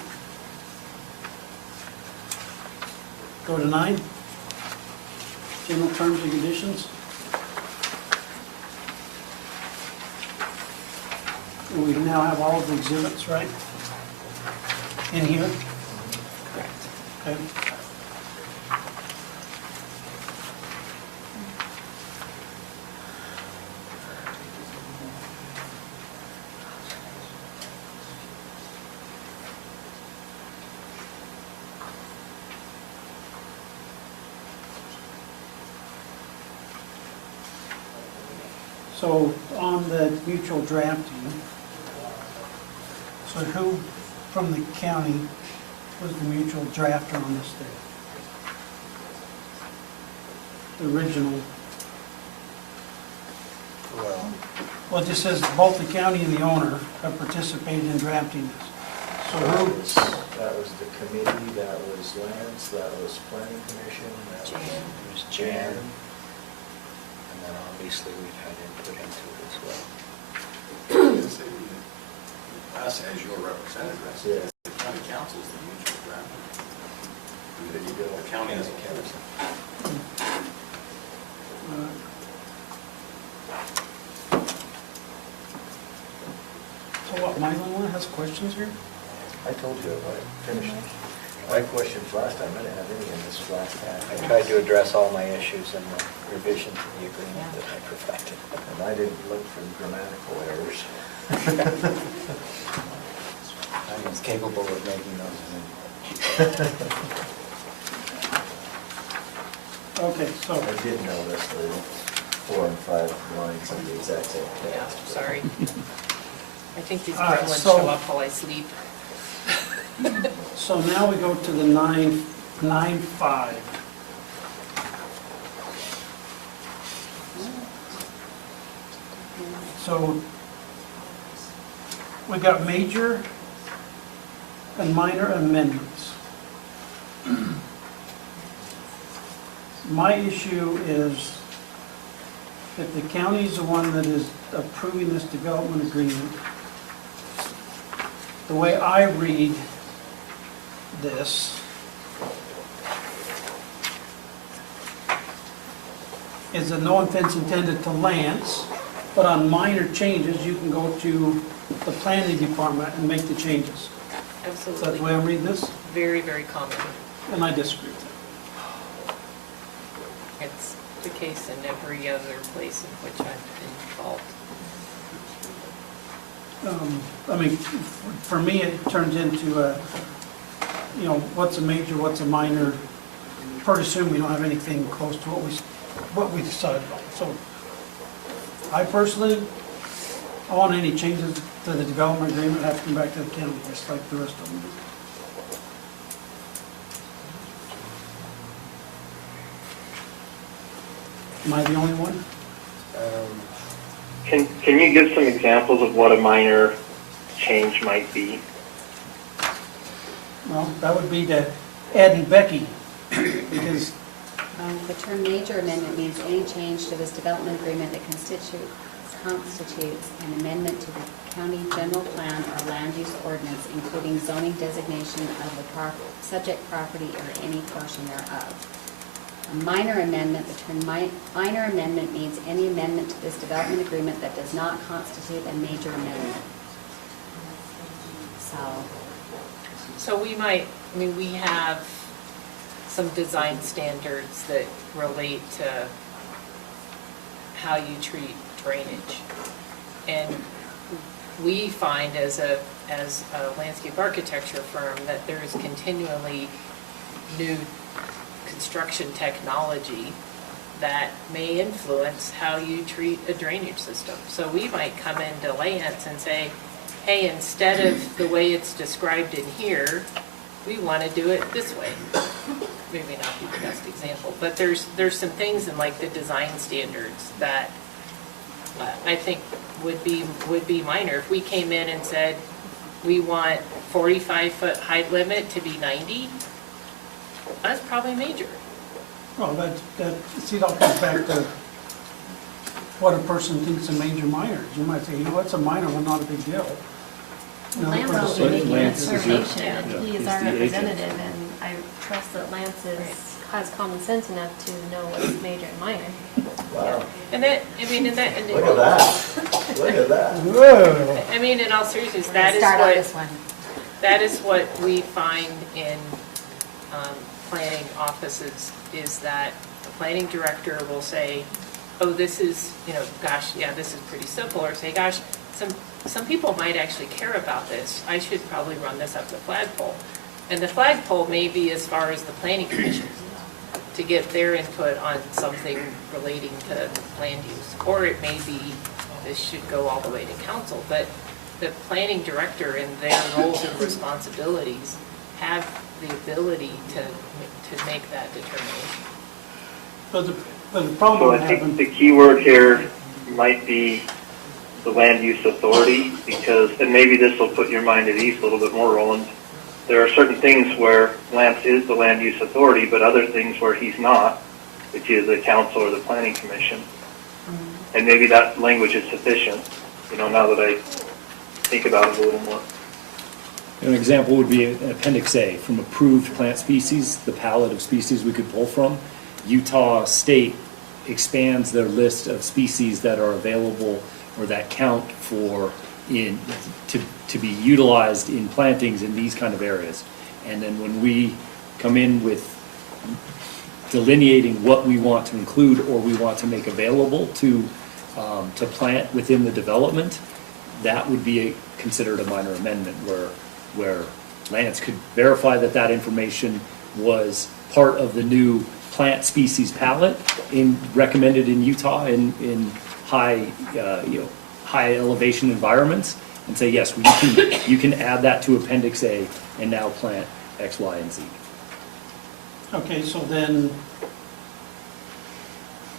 Go to 9. General terms and conditions. We now have all of the exhibits, right? In here? Correct. Okay. So on the mutual drafting, so who from the county was the mutual drafter on this thing? The original, well, it just says both the county and the owner have participated in drafting this. So who? That was the committee, that was Lance, that was planning commission, that Jan. was Jan. And then obviously we've had input into it as well. Us as your representatives, Yeah. the county council is the mutual drafter. There you go. The county as a council. So what, Mylon has questions here? I told you I finished my questions last time, I didn't have any in this last half. I tried to address all my issues in the revision to the agreement that I provided. And I didn't look for grammatical errors. I was capable of making those. Okay, so, I did notice the 4 and 5 lines on the exact same Yeah, text. but- sorry. I think these All right, gremlins so- show up while I sleep. so now we go to the 9.5. So we got major and minor amendments. My issue is if the county is the one that is approving this development agreement, the way I read this is that no offense intended to Lance, but on minor changes, you can go to the planning department and make the changes. Is that the way Absolutely. I'm reading this? Very, very common. And I disagree with that. It's the case in every other place in which I've been involved. I mean, for me, it turns into what's a major, what's a minor. Pretty soon, we don't have anything close to what we decided on. So I personally, I want any changes to the development agreement have to come back to the county, just like the rest of them do. Am I the only one? Can you give some examples of what a minor change might be? Well, that would be to Ed and Becky, because, The term major amendment means any change to this development agreement that constitutes an amendment to the county general plan or land use ordinance, including zoning designation of the subject property or any portion thereof. A minor amendment, the term minor amendment means any amendment to this development agreement that does not constitute a major amendment. So we might, I mean, we have some design standards that relate to how you treat drainage. And we find as a landscape architecture firm that there is continually new construction technology that may influence how you treat a drainage system. So we might come into Lance and say, hey, instead of the way it's described in here, we want to do it this way. Maybe not be the best example, but there's some things in like the design standards that I think would be minor. If we came in and said, we want 45-foot height limit to be 90, that's probably major. well, see, it all comes back to what a person thinks a major minor is. You might say, you know, it's a minor one, not a big deal. You know, Lance for will the be sake of making a Lance is your- determination, and yeah, he is he's our the agent. representative, and I trust that Lance has common sense enough to know what's major and minor. Wow, And that, I mean, and that, look at that, look at that. Whoa. I mean, in all seriousness, We're gonna that is start on what, this one. that is what we find in planning offices, is that the planning director will say, oh, this is, you know, gosh, yeah, this is pretty simple, or say, gosh, some people might actually care about this. I should probably run this up the flagpole. And the flagpole may be as far as the planning commission, to get their input on something relating to land use. Or it may be, this should go all the way to council, but the planning director and their roles and responsibilities have the ability to make that determination. But the problem So we're I think having, the key word here might be the land use authority, because, and maybe this will put your mind at ease a little bit more, Roland. There are certain things where Lance is the land use authority, but other things where he's not, which is the council or the planning commission. And maybe that language is sufficient, you know, now that I think about it a little more. An example would be an Appendix A, from approved plant species, the palette of species we could pull from. Utah State expands their list of species that are available or that count for to be utilized in plantings in these kind of areas. And then when we come in with delineating what we want to include or we want to make available to plant within the development, that would be considered a minor amendment where Lance could verify that that information was part of the new plant species palette recommended in Utah in high high elevation environments, and say, yes, you can add that to Appendix A and now plant X, Y, and Z. okay, so then,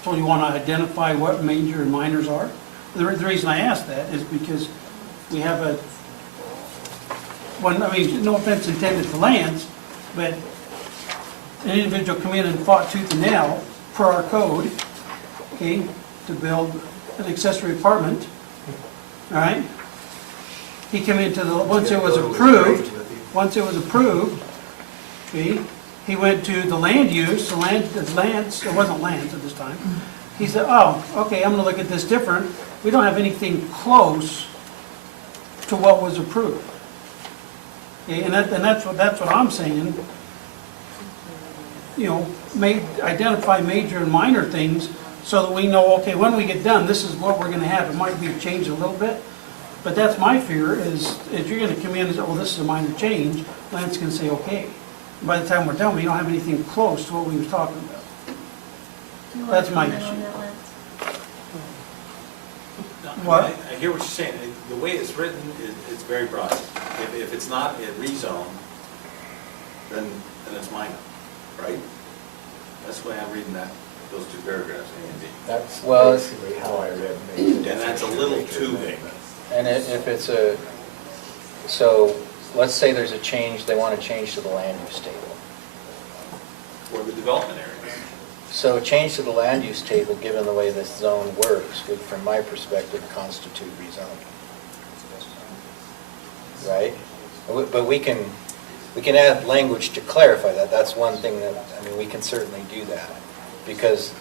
so you want to identify what major and minors are? The reason I ask that is because we have I mean, no offense intended to Lance, but an individual come in and fought tooth and nail per our code, okay, to build an accessory apartment, all right? He came into once it was approved, okay, he went to the land use, it wasn't Lance at this time. He said, oh, okay, I'm gonna look at this different. We don't have anything close to what was approved. Okay, and that's what I'm saying. You know, identify major and minor things so that we know, okay, when we get done, this is what we're gonna have. It might be changed a little bit, but that's my fear is you're gonna come in and say, well, this is a minor change, Lance can say, okay. By the time we're done, we don't have anything close to what we were talking about. You want That's to my comment on issue. that, Lance? What? I hear what you're saying. The way it's written, it's very broad. If it's not a rezone, then it's minor, right? That's the way I'm reading that those two paragraphs, A and B. That's Well, basically how I read major. And that's a little too big. And if it's a, so let's say there's a change, they want to change to the land use table. For the development areas. So a change to the land use table, given the way this zone works, would, from my perspective, constitute rezoning. Right? But we can add language to clarify that. That's one thing that, I mean, we can certainly do that. Because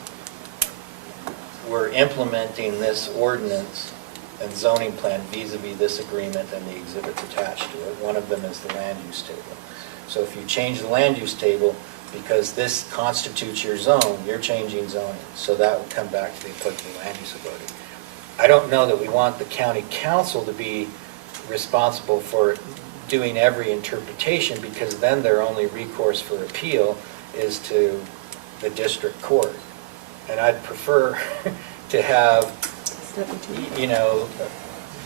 we're implementing this ordinance and zoning plan vis-a-vis this agreement and the exhibits attached to it. One of them is the land use table. So if you change the land use table, because this constitutes your zone, you're changing zoning. So that would come back to the applicable land use authority. I don't know that we want the county council to be responsible for doing every interpretation, because then their only recourse for appeal is to the district court. And I'd prefer to have, you know,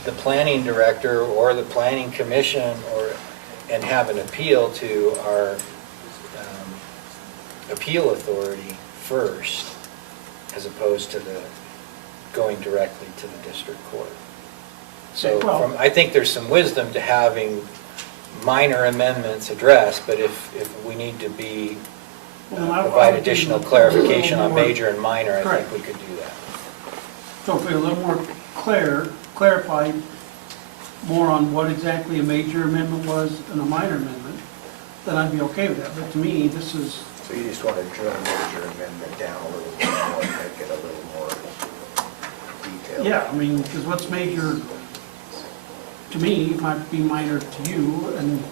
the planning director or the planning commission and have an appeal to our appeal authority first, as opposed to going directly to the district court. So I think there's some wisdom to having minor amendments addressed, but if we need to provide additional clarification on major and minor, I think we could do that. So if we're a little more clarified more on what exactly a major amendment was and a minor amendment, then I'd be okay with that. But to me, this is... So you just want to drill major amendment down a little bit more, make it a little more detailed? Yeah, I mean, because what's major to me might be minor to you, and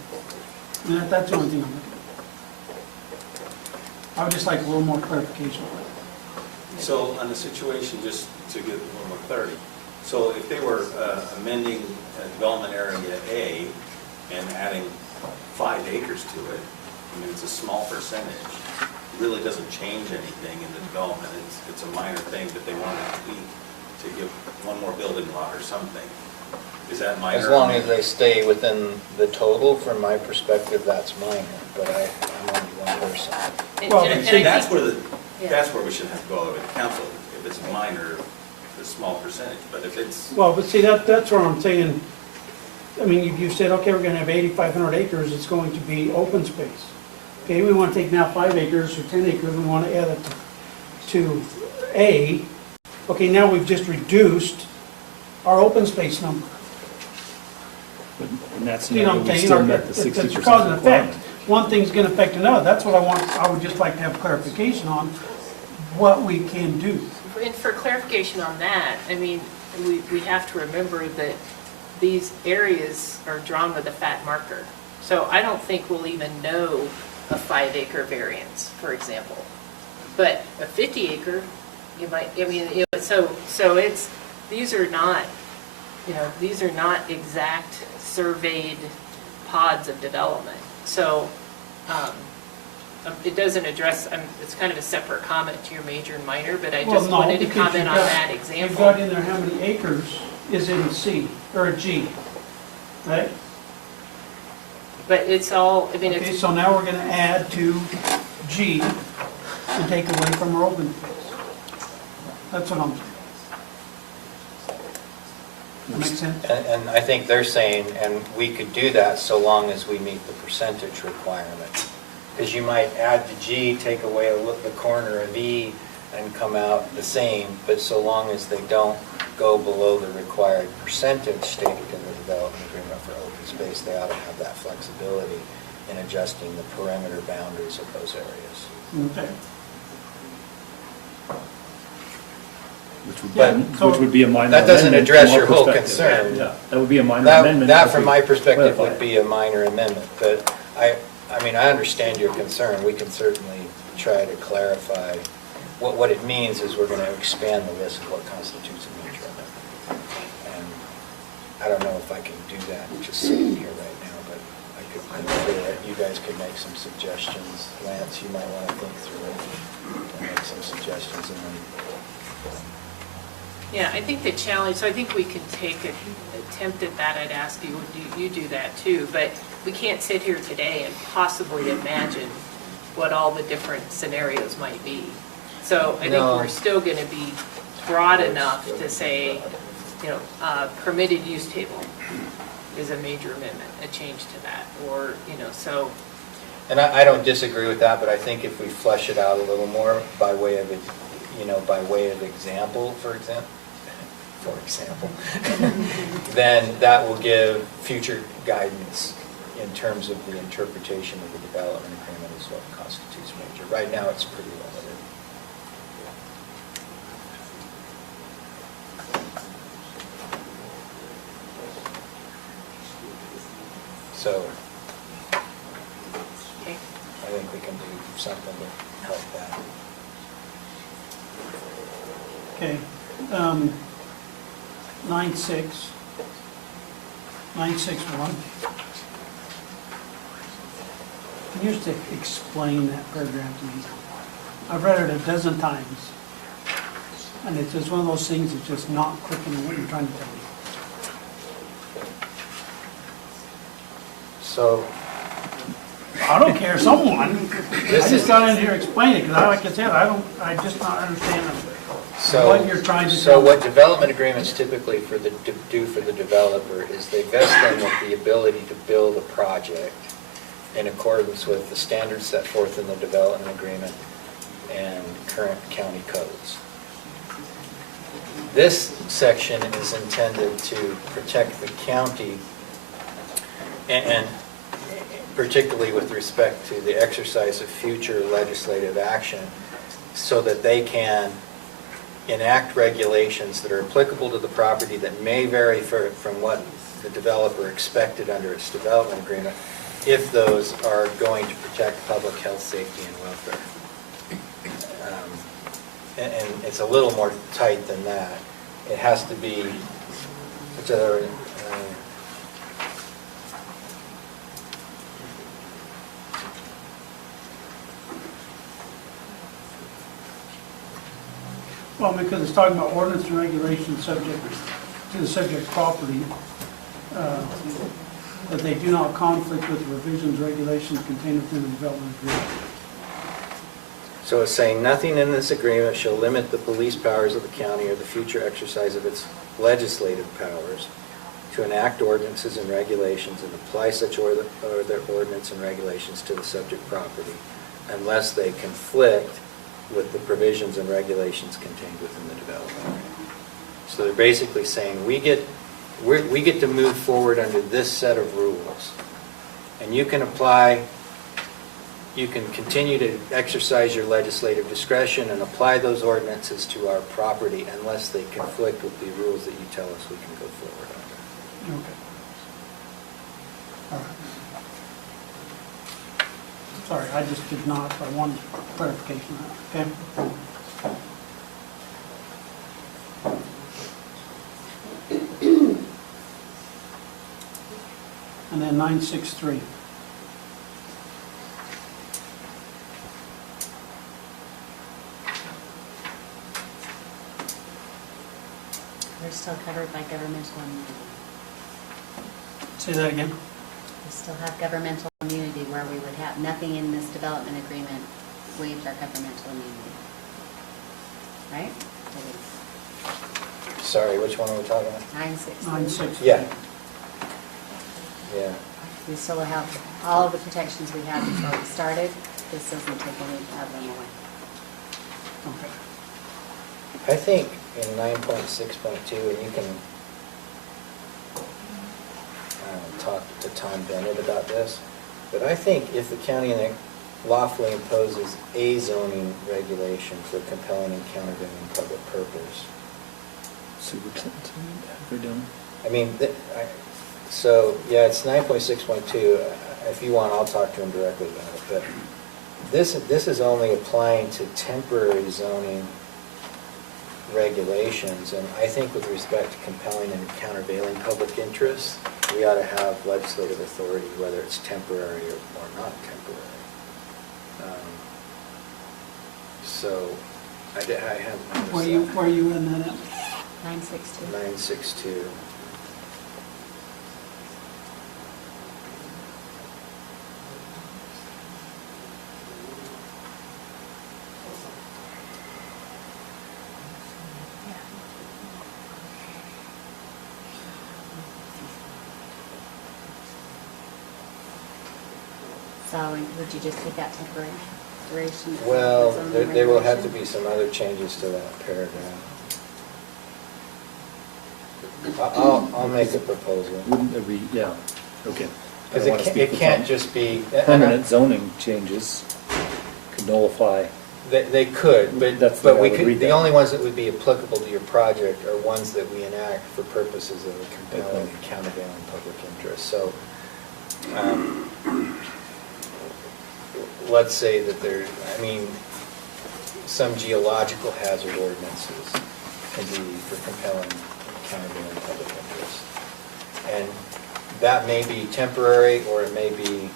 I mean, that's the only thing I'm looking at. I would just like a little more clarification on it. So on the situation, just to get a little more clarity, so if they were amending development area A and adding 5 acres to it, I mean, it's a small percentage. It really doesn't change anything in the development. It's a minor thing that they want to tweak to give one more building lot or something. Is that minor? As long as they stay within the total, from my perspective, that's minor, but I'm only one person. Well, And see, I That's think- where we should have to go over to council, if it's minor, a small percentage, but if it's, Well, but see, that's where I'm saying, I mean, you said, okay, we're gonna have 8,500 acres, it's going to be open space. Okay, we wanna take now 5 acres or 10 acres, we wanna add it to A. Okay, now we've just reduced our open space number. In that You know scenario, what I'm we saying? still Or met the it's 60% cause and effect. requirement. One thing's gonna affect another, that's what I would just like to have clarification on, what we can do. And for clarification on that, I mean, we have to remember that these areas are drawn with a fat marker. So I don't think we'll even know a 5-acre variance, for example. But a 50-acre, you might, I mean, you know, so it's, these are not exact surveyed pods of development. So it doesn't address, it's kind of a separate comment to your major and minor, but I Well, just no, wanted to because comment you've on got- that You've example. got in there how many acres is in a C, or a G, right? But it's all, I mean, Okay, it's, so now we're gonna add to G and take away from our open space. That's what I'm saying. That make sense? And I think they're saying, and we could do that so long as we meet the percentage requirement. Because you might add to G, take away the corner of E, and come out the same, but so long as they don't go below the required percentage stated in the development agreement for open space, they ought to have that flexibility in adjusting the perimeter boundaries of those areas. Okay. Which would be a minor That amendment. doesn't address from our your whole perspective. concern. Yeah, that would be a minor That, amendment. that if from we my perspective clarify. would be a minor amendment, but I mean, I understand your concern. We can certainly try to clarify. What it means is we're going to expand the list of what constitutes a major amendment. And I don't know if I can do that just sitting here right now, but I'm sure that you guys could make some suggestions. Lance, you might want to think through it and make some suggestions, and then yeah, I think the challenge, so I think we can take an attempt at that. I'd ask you, would you do that too? But we can't sit here today and possibly imagine what all the different scenarios might be. So I think No. we're still gonna be broad enough to say, permitted use table is a major amendment, a change to that, or, so. And I don't disagree with that, but I think if we flesh it out a little more by way of, by way of example, for example, then that will give future guidance in terms of the interpretation of the development agreement as what constitutes major. Right now, it's pretty limited. So, Okay. I think we can do something to help that. Okay, 961. Can you just explain that paragraph to me? I've read it a dozen times, and it's just one of those things that's just not clicking on what you're trying to tell me. So, I don't care, someone. I This just is- got in here to explain it, because like I said, I just not understand So, what you're trying to so tell me. what development agreements typically do for the developer is they vest them with the ability to build a project in accordance with the standards set forth in the development agreement and current county codes. This section is intended to protect the county and particularly with respect to the exercise of future legislative action so that they can enact regulations that are applicable to the property that may vary from what the developer expected under its development agreement, if those are going to protect public health, safety, and welfare. And it's a little more tight than that. It has to be, what's the other, Well, because it's talking about ordinance and regulations subject to the subject property, that they do not conflict with the revisions, regulations contained within the development agreement. So it's saying nothing in this agreement shall limit the police powers of the county or the future exercise of its legislative powers to enact ordinances and regulations and apply such other ordinance and regulations to the subject property unless they conflict with the provisions and regulations contained within the development agreement. So they're basically saying we get to move forward under this set of rules, and you can continue to exercise your legislative discretion and apply those ordinances to our property unless they conflict with the rules that you tell us we can go forward under. Okay. All right. Sorry, I just did not, I wanted clarification on that, okay? And then 963. We're still covered by governmental immunity. Say that again? We still have governmental immunity where we would have, nothing in this development agreement waives our governmental immunity. Right? Sorry, which one are we talking about? 963. 963. Yeah. Yeah. We still have all of the protections we had before we started. This doesn't take any of them away. Okay. I think in 9.6.2, and you can talk to Tom Bennett about this, but I think if the county lawfully imposes a zoning regulation for compelling and countervailing public purpose. Superintendent, have we done? I mean, so, yeah, it's 9.6.2. If you want, I'll talk to him directly about it, but this is only applying to temporary zoning regulations, and I think with respect to compelling and countervailing public interests, we ought to have legislative authority, whether it's temporary or not temporary. So, I haven't noticed that. Where are you in that? 962. 962. So would you just take that temporary duration? Well, zoning there will have to regulation? be some other changes to that paragraph. I'll make a proposal. Wouldn't there be, yeah, okay. I Because don't wanna speak it for can't Tom. just be. Permanent zoning changes could nullify. They could, That's the but way I we would could, read the that. only ones that would be applicable to your project are ones that we enact for purposes of a compelling and countervailing public interest. So, let's say that there, I mean, some geological hazard ordinances can be for compelling and countervailing public interest. And that may be temporary, or it may be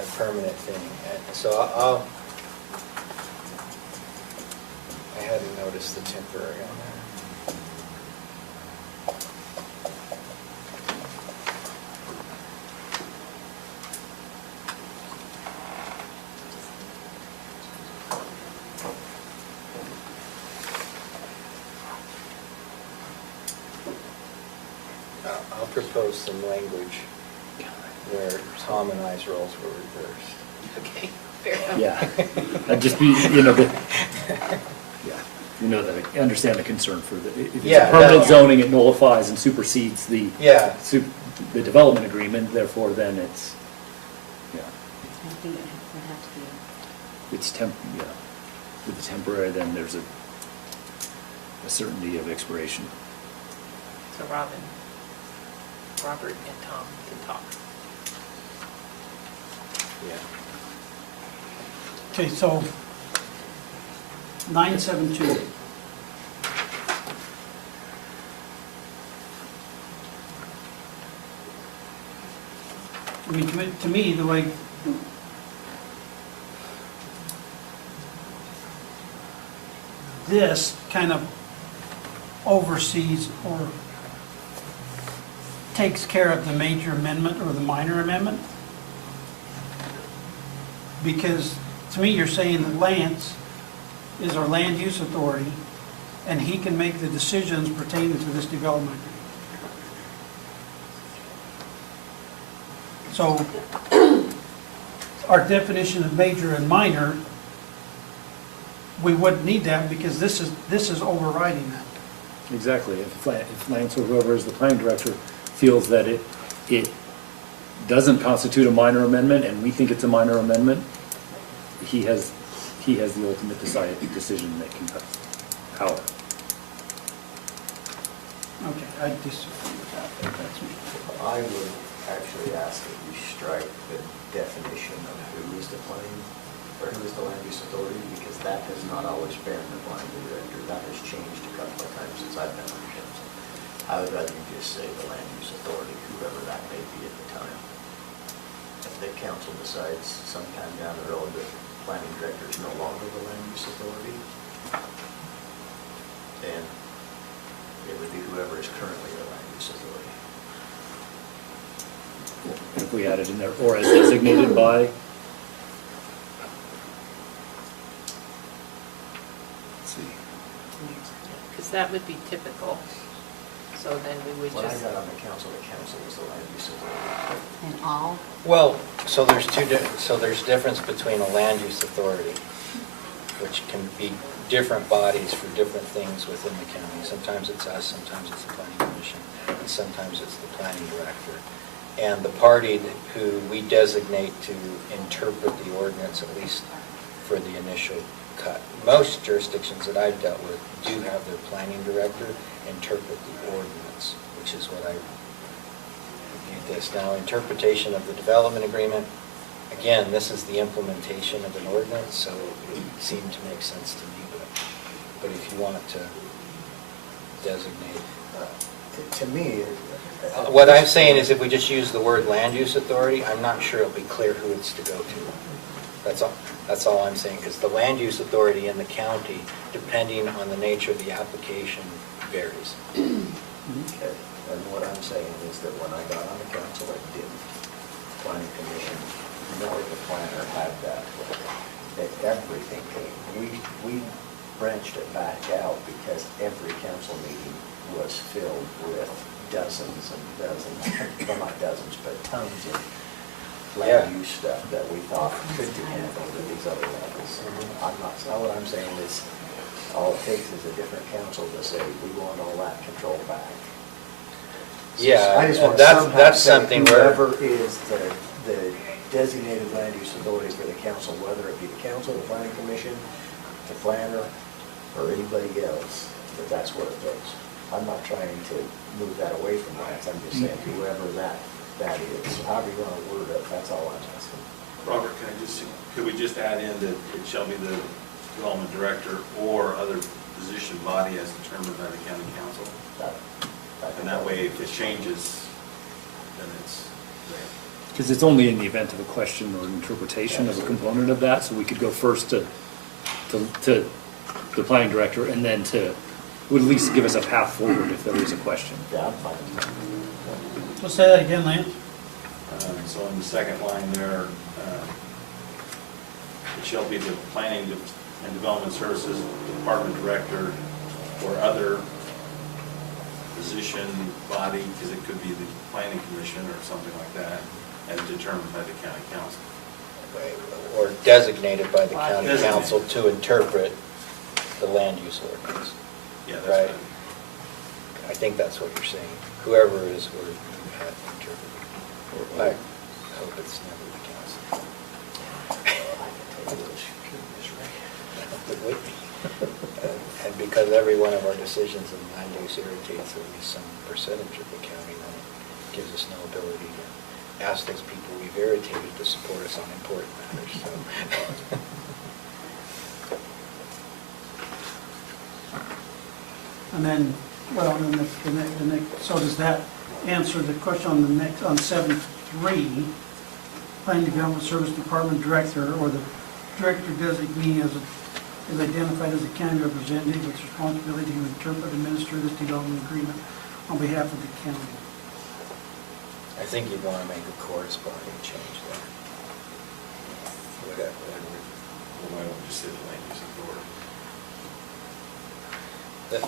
a permanent thing. And so I hadn't noticed the temporary on there. I'll propose some language where Tom and I's roles were reversed. Okay, fair enough. Yeah, I'd just be, yeah, that I understand the concern for the, if it's Yeah, a permanent no. zoning, it nullifies and supersedes the, Yeah. the development agreement, therefore then it's, yeah, I think it would have to be. it's yeah. With the temporary, then there's a certainty of expiration. So Robert and Tom can talk. Yeah. Okay, so 972. I mean, to me, the way this kind of oversees or takes care of the major amendment or the minor amendment. Because to me, you're saying that Lance is our land use authority, and he can make the decisions pertaining to this development. So our definition of major and minor, we wouldn't need that because this is overriding that. Exactly. If Lance or whoever is the planning director feels that it doesn't constitute a minor amendment and we think it's a minor amendment, he has the ultimate decision-making power. Okay, I disagree with that, but that's me. I would actually ask that you strike the definition of who is the planning, or who is the land use authority, because that has not always been the planning director. That has changed a couple of times since I've been on council. I would rather you just say the land use authority, whoever that may be at the time. If the council decides sometime down the road that the planning director is no longer the land use authority, then it would be whoever is currently the land use authority. If we add it in there, or as designated by, let's see. Because that would be typical. So then we would When I just, got on the council was the land use authority. And all? Well, so there's there's difference between a land use authority, which can be different bodies for different things within the county. Sometimes it's us, sometimes it's the planning commission, and sometimes it's the planning director. And the party who we designate to interpret the ordinance, at least for the initial cut. Most jurisdictions that I've dealt with do have their planning director interpret the ordinance, which is what I viewed this. Now, interpretation of the development agreement, again, this is the implementation of an ordinance, so it seemed to make sense to me. But if you want to designate. To me. What I'm saying is if we just use the word land use authority, I'm not sure it'll be clear who it's to go to. That's all I'm saying, because the land use authority in the county, depending on the nature of the application, varies. Okay, and what I'm saying is that when I got on the council, I didn't. Planning commission, nor the planner had that. That everything came. We branched it back out because every council meeting was filled with dozens and dozens, well, not dozens, but tons of land use stuff that we thought could be handled at these other levels. All what I'm saying is, all it takes is a different council to say, we want all that control back. Yeah, I just want to that's- somehow that's say something where- whoever is the designated land use authority for the council, whether it be the council, the planning commission, the planner, or anybody else, that's where it goes. I'm not trying to move that away from Lance, I'm just saying whoever that is, however you want to word it, that's all I'm asking. Robert, could we just add in that it shall be the development director or other position body as determined by the county council? And that way, if it changes, then it's there. Because it's only in the event of a question or interpretation of a component of that, so we could go first to the planning director, and then would at least give us a path forward if there is a question. Yeah, I'm fine with that. Let's say that again, Lance. So in the second line there, it shall be the planning and development services department director or other position body, because it could be the planning commission or something like that, as determined by the county council. Or designated by the county Designated. council to interpret the land use ordinance. Yeah, that's Right. right. I think that's what you're saying. Whoever is where you have interpreted. I hope it's never the council. I can tell you this, It would be. And because every one of our decisions in land use irritates at least some percentage of the county, then it gives us no ability to ask those people we've irritated to support us on important matters, so. And then, well, and then the next, so does that answer the question on the next, on 7.3? Planning Development Service Department Director or the Director designee is identified as a county representative with responsibility to interpret and administer this development agreement on behalf of the county. I think you'd want to make a corresponding change there. Whatever. Well, why don't we just say the land use authority?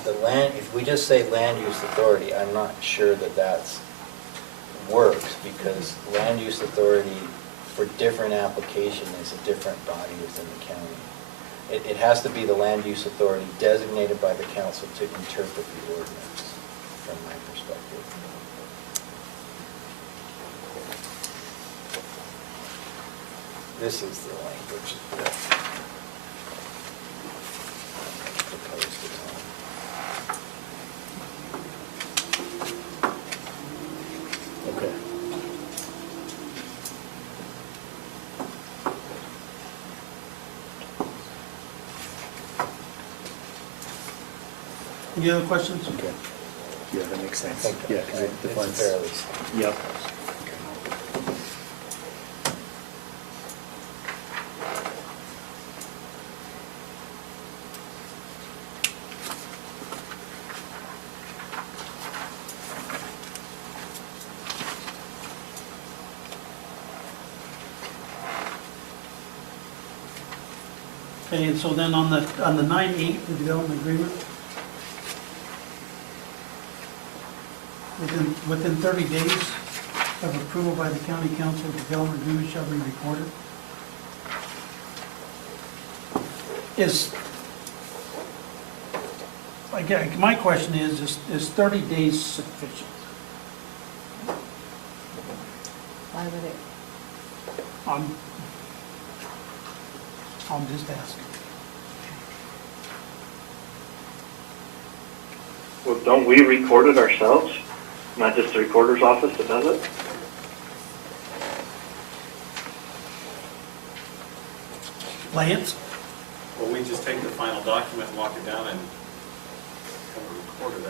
The land, if we just say land use authority, I'm not sure that that's works, because land use authority for different application is a different body within the county. It has to be the land use authority designated by the council to interpret the ordinance, from my perspective. This is the language that proposed at the time. Okay. Any other questions? Okay. Yeah, that makes I sense. think Yeah, because it it's defines. fairly simple. Yep. Okay, and so then on the 9.8, the development agreement, within 30 days of approval by the county council, the development agreement shall be recorded. Again, my question is 30 days sufficient? Why would it? I'm just asking. Well, don't we record it ourselves? Not just the recorder's office that does it? Lance? Well, we just take the final document and walk it down and have it recorded,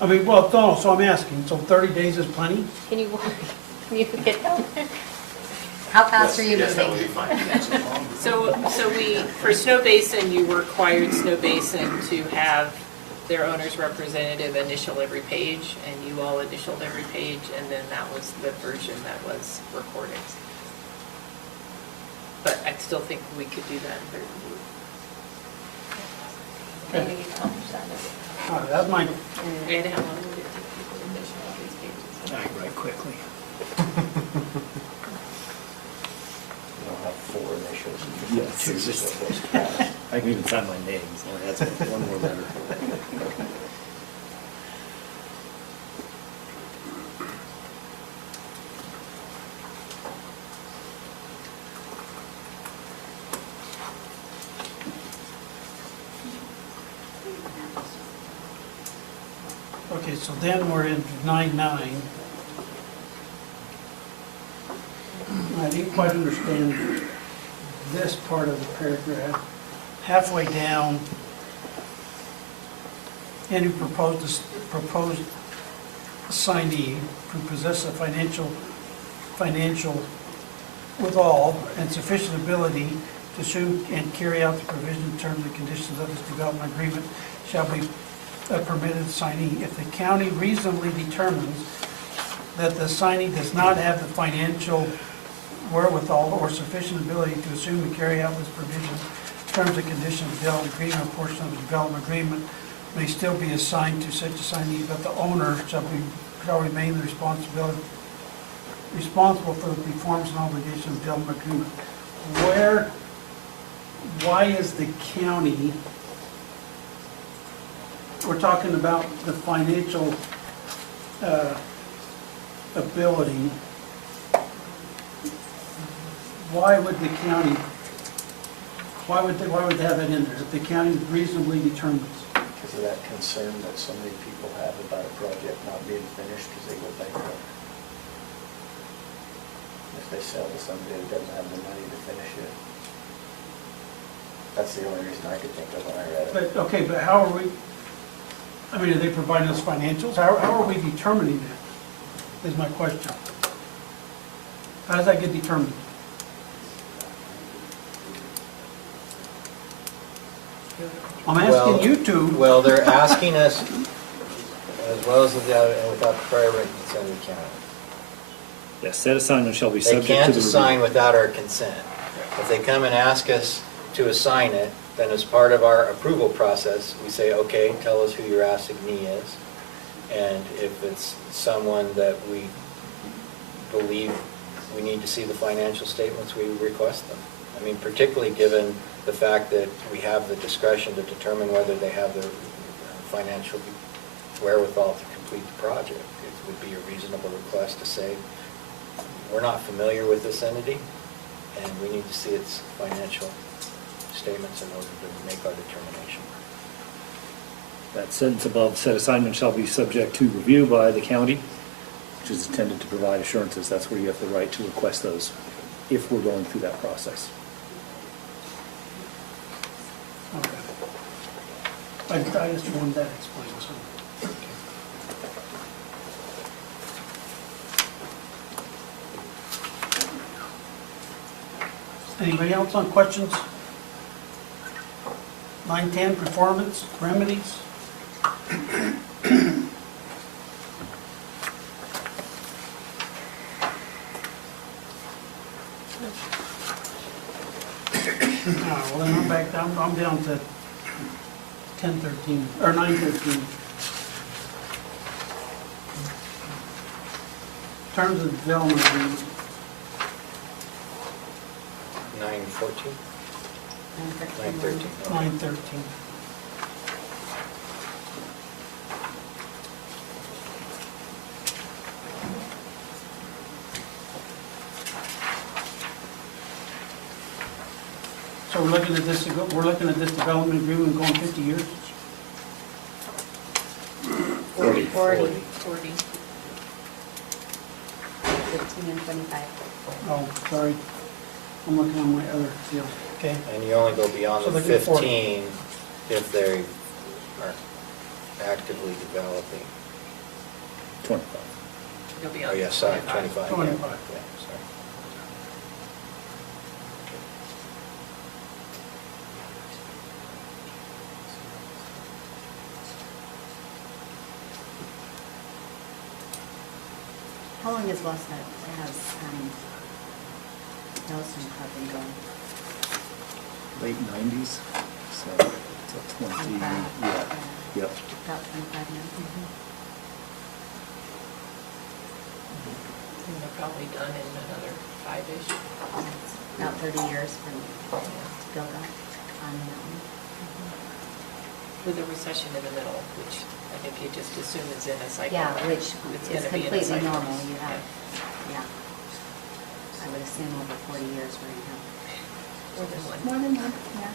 I mean, well, no, so I'm asking, so 30 days is plenty? Can you get down there? How fast are you Yes, that would be moving? fine. So for Snow Basin, you required Snow Basin to have their owner's representative initial every page, and you all initialed every page, and then that was the version that was recorded. But I still think we could do that in 30 days. Maybe you accomplish that. All right, that's my, And how long would it take people to initial all these pages? I write quickly. two. It's just, I can even sign my name, so that's one more letter. Okay, so then we're in 9.9. I didn't quite understand this part of the paragraph. Halfway down, any proposed assignee who possesses a financial withal and sufficient ability to assume and carry out the provision, terms, and conditions of this development agreement shall be a permitted assignee if the county reasonably determines that the assignee does not have the financial wherewithal or sufficient ability to assume and carry out this provision, terms and conditions of the development agreement, or portion of the development agreement may still be assigned to such assignee, but the owner shall remain responsible for the performance and obligation of the development agreement. Why is the county, we're talking about the financial ability, why would the county, why would they have it in there if the county reasonably determines? Because of that concern that so many people have about a project not being finished because they go bankrupt. If they sell to somebody who doesn't have the money to finish it. That's the only reason I could think of when I read it. But, okay, but how are we, I mean, are they providing us financials? How are we determining that, is my question. How does that get determined? I'm asking Well, you to. Well, they're asking us, as well as without the prior written consent of the county. Yes, said assignment shall be They subject to can't the assign review. without our consent. If they come and ask us to assign it, then as part of our approval process, we say, okay, tell us who your assignee is. And if it's someone that we believe we need to see the financial statements, we request them. I mean, particularly given the fact that we have the discretion to determine whether they have the financial wherewithal to complete the project. It would be a reasonable request to say, we're not familiar with this entity, and we need to see its financial statements in order to make our determination. That sentence above, said assignment shall be subject to review by the county, which is intended to provide assurances. That's where you have the right to request those, if we're going through that process. Okay. I just wanted that explained, so. Anybody else on questions? 9.10, performance, remedies. Well, then I'm back down, I'm down to 10.13, or 9.13. Terms of development agreement. 9:14? 9:13. 9:13. 9.13. So we're looking at this development agreement going 50 years? 40. 40. 15 and 25. Oh, sorry. I'm looking on my other deal. Okay. And you only go beyond So the they get 40. 15 if they are actively developing. 25. You'll be Oh, on yeah, sorry, 25. 25. yeah, 25. Yeah, sorry. How long has Yellowstone Club been going? Late 90s, so it's a 20, 25. yeah, yep. About 25 now. And they're probably done in another 5-ish. about 30 years to build up on the mountain. With a recession in the middle, which I think you just assume is in a cycle. Yeah, which It's is gonna be in a completely cycle. normal. You have, yeah. I would assume over 40 years we're going to have. More than one. More than one, yeah.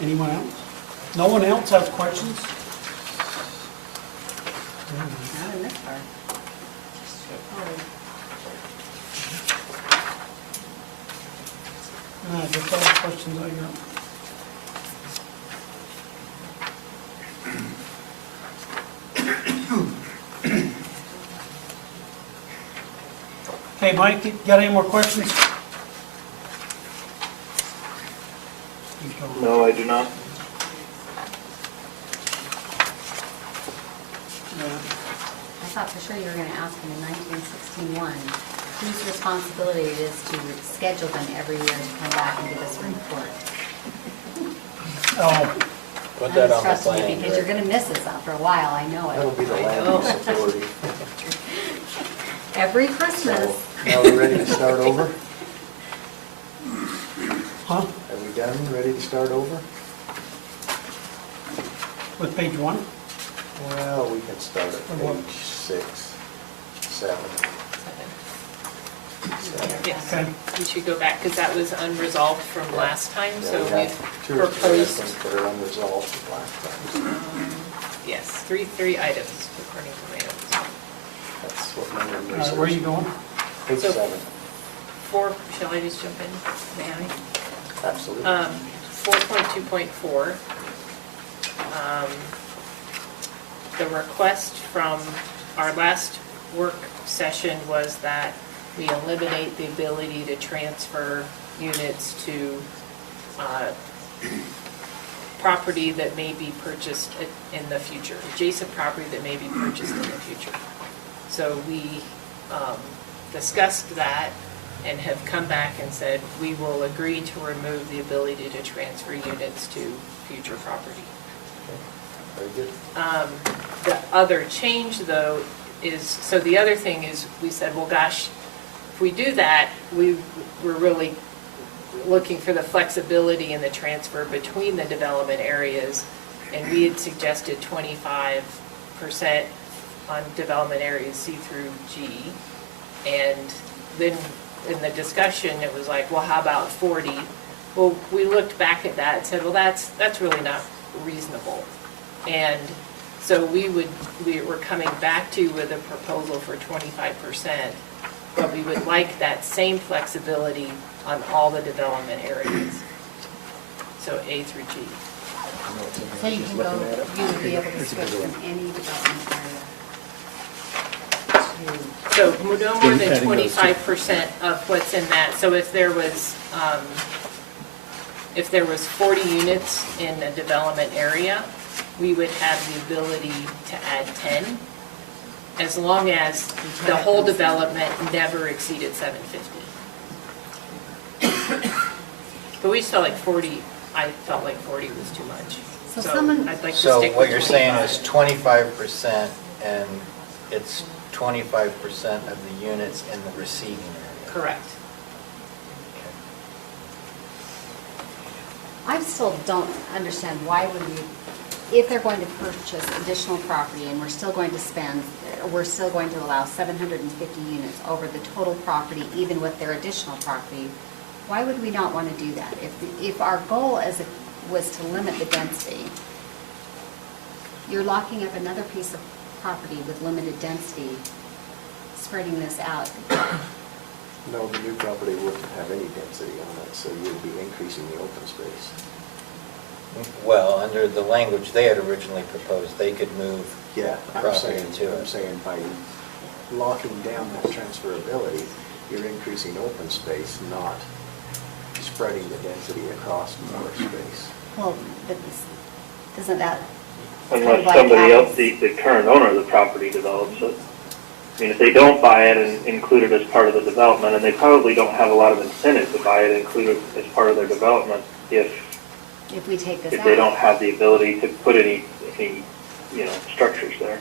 Anyone else? No one else has questions? Not in this part. Straightforward. That's all the questions I got. Okay, Mike, you got any more questions? No, I do not. I thought for sure you were going to ask him in 1961 whose responsibility it is to schedule them every year to come back and give us a report. Oh, Put I'm that just on the trusting you plan. because you're going to miss us after a while, I know That'll it. be the I land know. use authority. Every So, Christmas. now we're ready to start over? huh? Are we done, ready to start over? With page 1? Well, we can start at Or what? page 6, 7. Yes, Okay. we should go back, because that was unresolved from last time, Yeah, so we have we've 2 or 3 proposed, items that are unresolved from last time. yes, three items according to my notes. That's what my All memory right, says. where are you going? Page So- 7, Four, shall I just jump in? May I? absolutely. 4.2.4. The request from our last work session was that we eliminate the ability to transfer units to property that may be purchased in the future, adjacent property that may be purchased in the future. So we discussed that and have come back and said, we will agree to remove the ability to transfer units to future property. Very good. The other change, though, is, so the other thing is, we said, well, gosh, if we do that, we're really looking for the flexibility in the transfer between the development areas, and we had suggested 25% on development areas C through G, and then in the discussion, it was like, well, how about 40? Well, we looked back at that and said, well, that's really not reasonable. And so we were coming back to you with a proposal for 25%, but we would like that same flexibility on all the development areas. So A through G. So you can go, you would be able to switch from any development area to, So no more than Adding those two. 25% of what's in that. So if there was 40 units in a development area, we would have the ability to add 10, as long as the whole development never exceeded 750. But we still like 40, I felt like 40 was too much. So someone- I'd like to So stick with what you're saying 25. is 25%, and it's 25% of the units in the receiving area. Correct. I still don't understand why would we, if they're going to purchase additional property and we're still going to allow 750 units over the total property, even with their additional property, why would we not want to do that? If our goal was to limit the density, you're locking up another piece of property with limited density, spreading this out. No, the new property wouldn't have any density on it, so you'd be increasing the open space. Well, under the language they had originally proposed, they could move Yeah, property to I'm it. saying by locking down that transferability, you're increasing open space, not spreading the density across more space. Well, but doesn't that? Unless like somebody else, apples. the current owner of the property develops it. I mean, if they don't buy it and include it as part of the development, and they probably don't have a lot of incentive to buy it and include it as part of their development If we take this if out. they don't have the ability to put any structures there.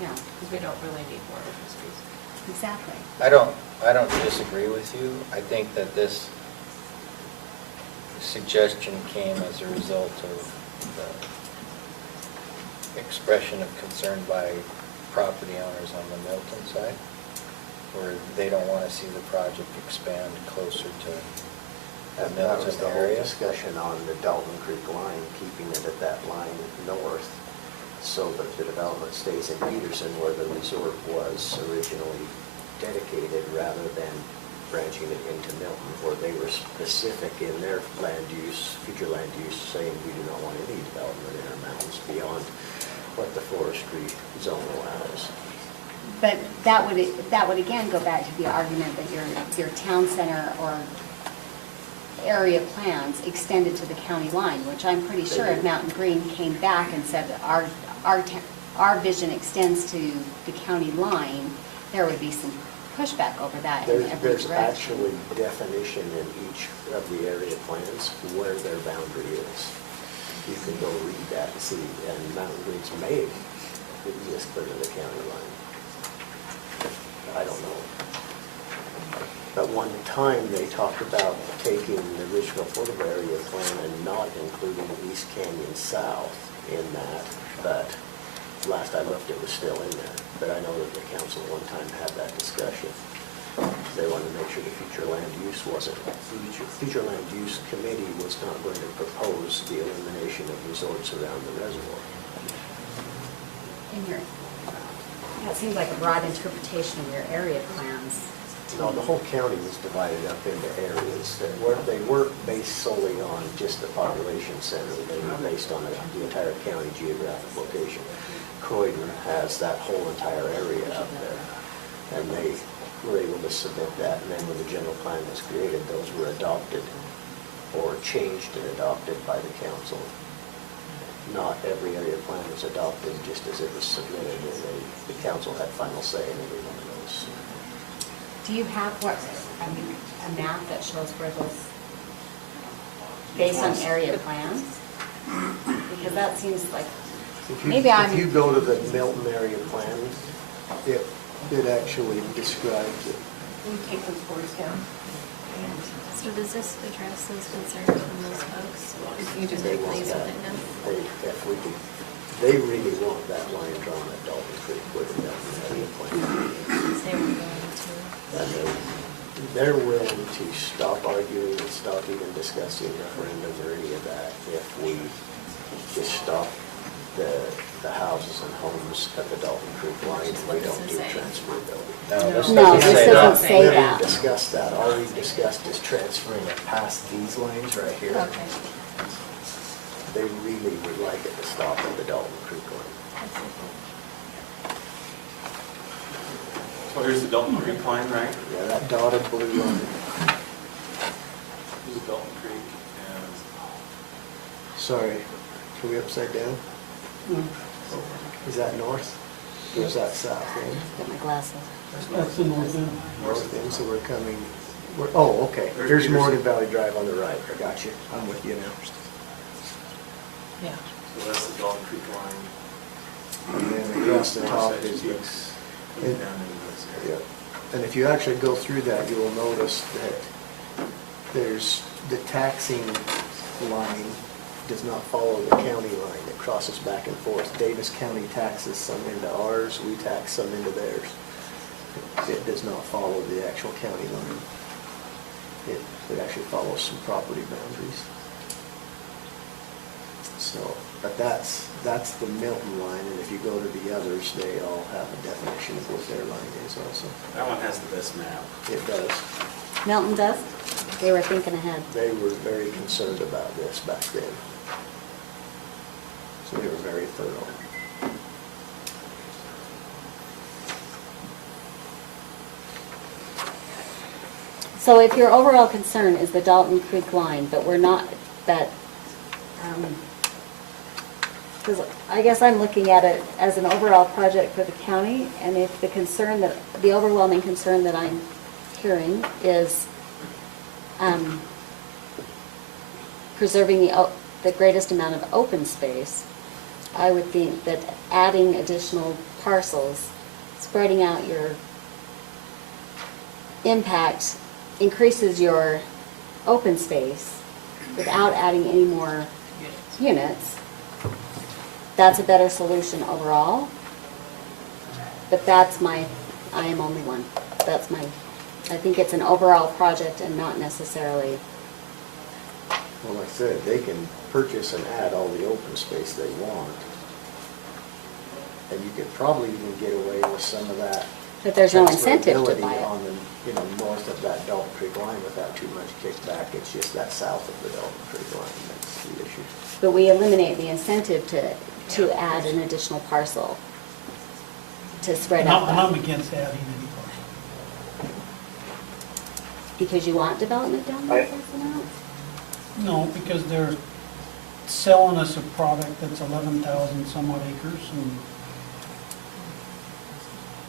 Yeah, Because we don't really need more open space. exactly. I don't disagree with you. I think that this suggestion came as a result of the expression of concern by property owners on the Milton side, where they don't want to see the project expand closer to the And that was Milton the whole area. discussion on the Dalton Creek line, keeping it at that line north so that the development stays in Peterson where the resort was originally dedicated, rather than branching it into Milton, where they were specific in their land use, future land use, saying we do not want any development in our mountains beyond what the forestry zone allows. But that would again go back to the argument that your town center or area plans extended to the county line, which I'm pretty sure if Mountain Green came back and said our vision extends to the county line, there would be some pushback over that in every There's direction. actually definition in each of the area plans where their boundary is. You can go read that and see, and Mountain Green's may exist clear to the county line. I don't know. At one time, they talked about taking the original Octobrer area plan and not including East Canyon South in that, but last I looked, it was still in there. But I know that the council one time had that discussion. They wanted to make sure the future land use wasn't, future land use committee was not going to propose the elimination of resorts around the reservoir. That seems like a broad interpretation of your area plans. No, the whole county was divided up into areas that they weren't based solely on just the population center. They were based on the entire county geographic location. Croydon has that whole entire area up there. And they were able to submit that, and then when the general plan was created, those were adopted or changed and adopted by the council. Not every area plan was adopted just as it was submitted, and the council had final say in every one of those. Do you have a map that shows where those, based on area plans? Because that seems like, If you go to the Milton area plan, it actually describes it. Can you take those boards down? So does this address those concerns from those folks? You just They take want these that. with it now? They really want that line drawn at Dalton Creek with the Milton area plan. Because they were going to. And they're willing to stop arguing and stop even discussing referendum or any of that if we just stop the houses and homes at the Dalton Creek line and we don't do transferability. No, this say doesn't that. say We that. already discussed that. All we discussed is transferring it past these lines right here. Okay. They really would like it to stop at the Dalton Creek line. So here's the Dalton Creek line, right? Yeah, that dotted blue line. Here's Dalton Creek, and Sorry, are we upside down? Is that north? Or is that south end? Get my glasses. That's the north end. North end, so we're coming, oh, okay. There's Morgan Valley Drive on the right. I got you. I'm with you now. Yeah. so that's the Dalton Creek line. And then across the top is the, Coming down into this yeah. area. And if you actually go through that, you will notice that there's the taxing line does not follow the county line. It crosses back and forth. Davis County taxes some into ours, we tax some into theirs. It does not follow the actual county line. It actually follows some property boundaries. So, but that's the Milton line, and if you go to the others, they all have a definition of what their line is also. That one has the best map. It does. Milton does? They were thinking ahead. They were very concerned about this back then. So they were very thorough. So if your overall concern is the Dalton Creek line, but we're not, that, because I guess I'm looking at it as an overall project for the county, and if the concern that, the overwhelming concern that I'm hearing is preserving the greatest amount of open space, I would think that adding additional parcels, spreading out your impact, increases your open space without adding any more units. That's a better solution overall. But that's my, I am only one. That's my, I think it's an overall project and not necessarily. Well, like I said, they can purchase and add all the open space they want. And you could probably even get away with some of that. But there's no incentive to transferability buy it. on the, north of that Dalton Creek line without too much kickback. It's just that south of the Dalton Creek line that's the issue. But we eliminate the incentive to add an additional parcel to spread out And I'm that. against adding any parcel. Because you want development down there, something else? No, because they're selling us a product that's 11,000 some odd acres and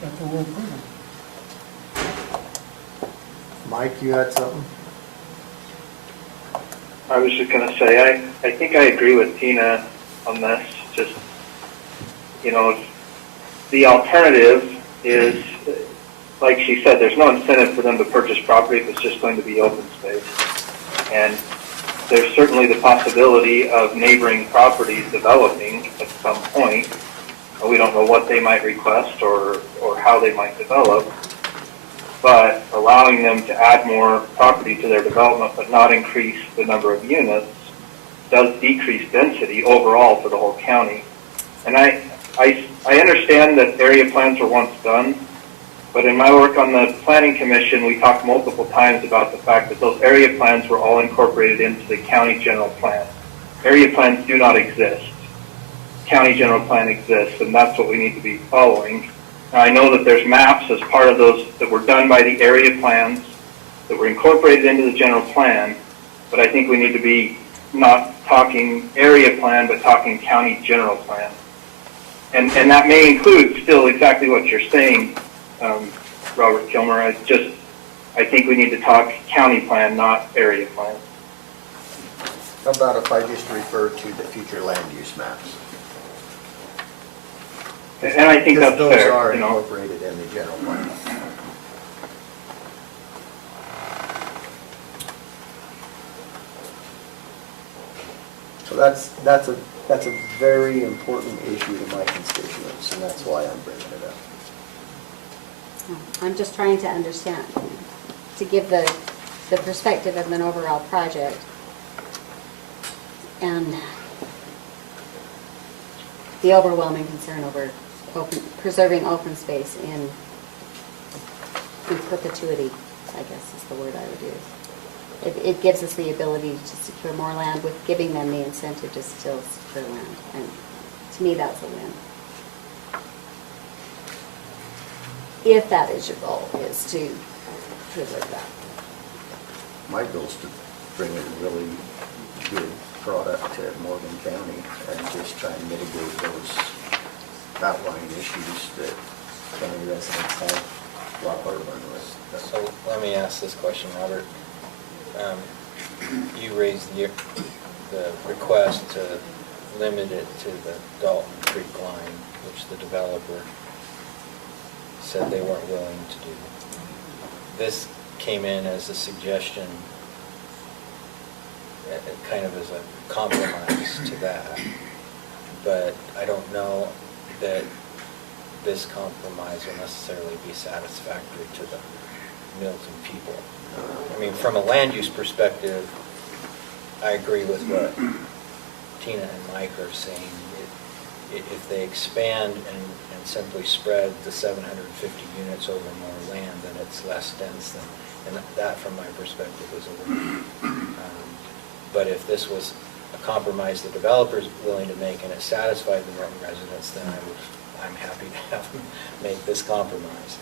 that the world proven. Mike, you had something? I was just going to say, I think I agree with Tina on this. Just, the alternative is, like she said, there's no incentive for them to purchase property if it's just going to be open space. And there's certainly the possibility of neighboring properties developing at some point. We don't know what they might request or how they might develop. But allowing them to add more property to their development but not increase the number of units does decrease density overall for the whole county. And I understand that area plans were once done, but in my work on the Planning Commission, we talked multiple times about the fact that those area plans were all incorporated into the county general plan. Area plans do not exist. County general plan exists, and that's what we need to be following. Now, I know that there's maps as part of those that were done by the area plans that were incorporated into the general plan, but I think we need to be not talking area plan, but talking county general plan. And that may include still exactly what you're saying, Robert Kilmer. I think we need to talk county plan, not area plan. How about if I just refer to the future land use maps? And I think that's Because fair. those are incorporated in the general plan. So that's a very important issue to my constituents, and that's why I'm bringing it up. I'm just trying to understand, to give the perspective of an overall project. And the overwhelming concern over preserving open space in perpetuity, I guess is the word I would use. It gives us the ability to secure more land with giving them the incentive to still secure land. And to me, that's a win. If that is your goal, is to preserve that. My goal is to bring a really good product to Morgan County and just try and mitigate those outlying issues that county residents have a lot of heartburn with. So let me ask this question, Robert. You raised the request to limit it to the Dalton Creek line, which the developer said they weren't willing to do. This came in as a suggestion, kind of as a compromise to that, but I don't know that this compromise will necessarily be satisfactory to the Milton people. I mean, from a land use perspective, I agree with what Tina and Mike are saying. If they expand and simply spread the 750 units over more land, then it's less dense than, and that from my perspective is a win. But if this was a compromise the developer's willing to make and it satisfied the Milton residents, then I'm happy to have them make this compromise.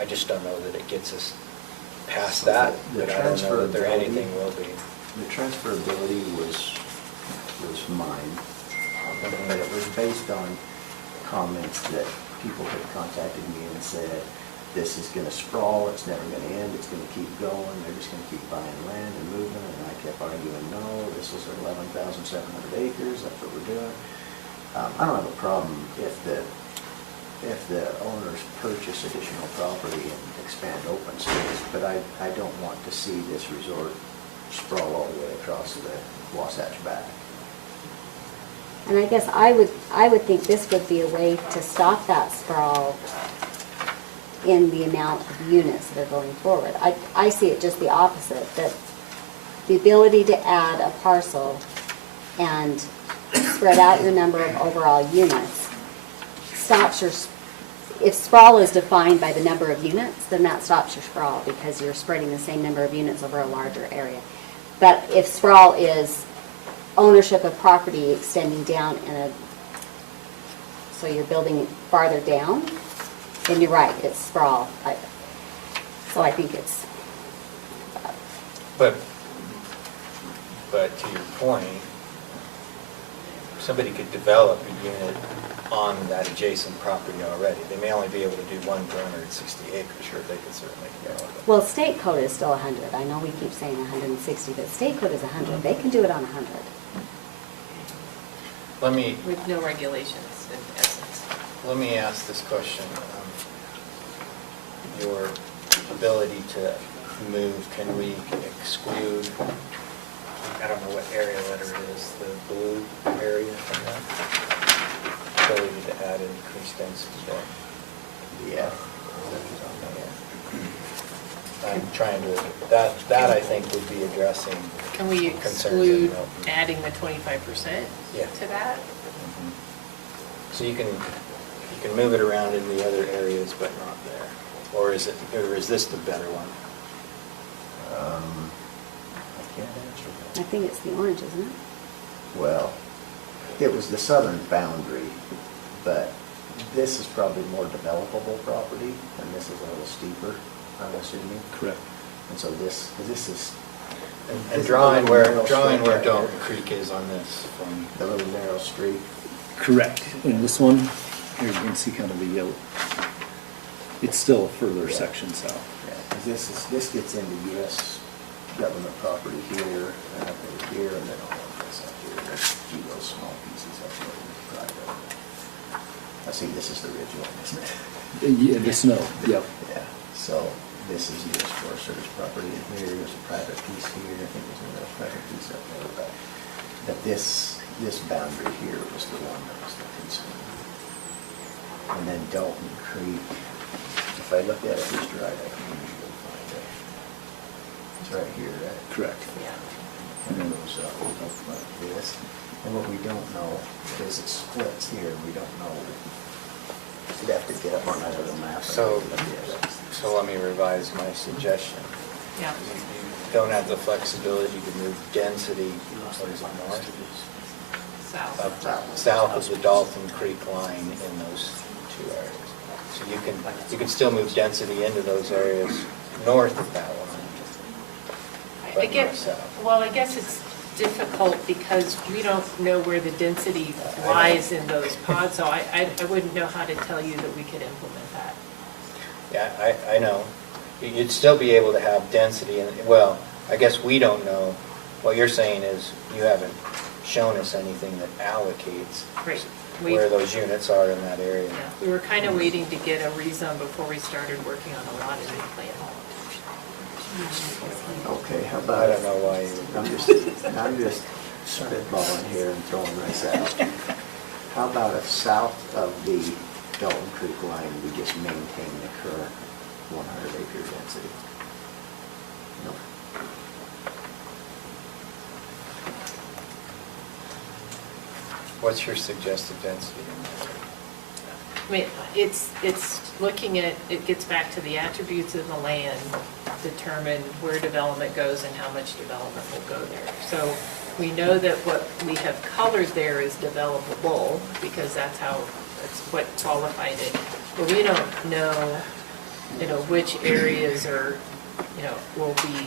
I just don't know that it gets us past that, The but I don't know that there transferability- anything will be. The transferability was mine, but it was based on comments that people had contacted me and said, this is gonna sprawl, it's never gonna end, it's gonna keep going, they're just gonna keep buying land and moving, and I kept arguing, no, this is 11,700 acres, that's what we're doing. I don't have a problem if the owners purchase additional property and expand open space, but I don't want to see this resort sprawl all the way across the Wasatch back. And I guess I would think this would be a way to stop that sprawl in the amount of units that are going forward. I see it just the opposite, that the ability to add a parcel and spread out your number of overall units stops your, if sprawl is defined by the number of units, then that stops your sprawl because you're spreading the same number of units over a larger area. But if sprawl is ownership of property extending down so you're building farther down, then you're right, it's sprawl. So I think it's... But to your point, somebody could develop a unit on that adjacent property already. They may only be able to do one per 160 acres, sure, they could certainly develop it. Well, state code is still 100. I know we keep saying 160, but state code is 100. They can do it on 100. Let me, With no regulations, in essence. let me ask this question. Your ability to move, can we exclude, I don't know what area letter it is, the blue area from that? Ability to add increased density there. Yeah. I'm trying to, that I think would be addressing Can we concerns exclude in Milton. adding the 25% Yeah. to that? So you can move it around in the other areas, but not there. Or is this the better one? I can't answer I that. think it's the orange, isn't it? Well, it was the southern boundary, but this is probably more developable property, and this is a little steeper, I'm assuming. Correct. And so this is. And this drawing little where narrow strip right Dalton here, Creek is on this from, the little narrow street. Correct. In this one, here you can see kind of the yellow. It's still a further Yeah. section south. Yeah, 'cause this gets into U.S. government property here, and up over here, and then all of this up here. There's a few little small pieces up there in private. I see this is the ridge line, isn't it? Yeah, the snow, yep. Yeah, so this is U.S. Forest Service property, and here, there's a private piece here, I think there's another private piece up there, but this boundary here was the one that was the concern. And then Dalton Creek, if I look at it just right, I can usually find it. It's right here, right? Correct. Yeah. And it goes up like this. And what we don't know is it splits here, and we don't know. You'd have to get up on that other map. and So- look at it. so let me revise my suggestion. Yeah. You don't have the flexibility to move density, what is it, north? South. South of the Dalton Creek line in those two areas. So you can still move density into those areas north of that line. I guess, well, I guess it's difficult because we don't know where the density lies in those pods, so I wouldn't know how to tell you that we could implement that. Yeah, I know. You'd still be able to have density, and, well, I guess we don't know. What you're saying is you haven't shown us anything that allocates Right. where those units are in that area. Yeah, we were kind of waiting to get a rezone before we started working on a lot of new plan. Okay, how I about, don't know why you would. I'm just spitballing here and throwing this out. How about if south of the Dalton Creek line, we just maintain the current 100-acre density? No. What's your suggested density in that? I mean, it's looking at, it gets back to the attributes of the land, determine where development goes and how much development will go there. So we know that what we have colored there is developable, because that's what qualified it. But we don't know, which areas are will be,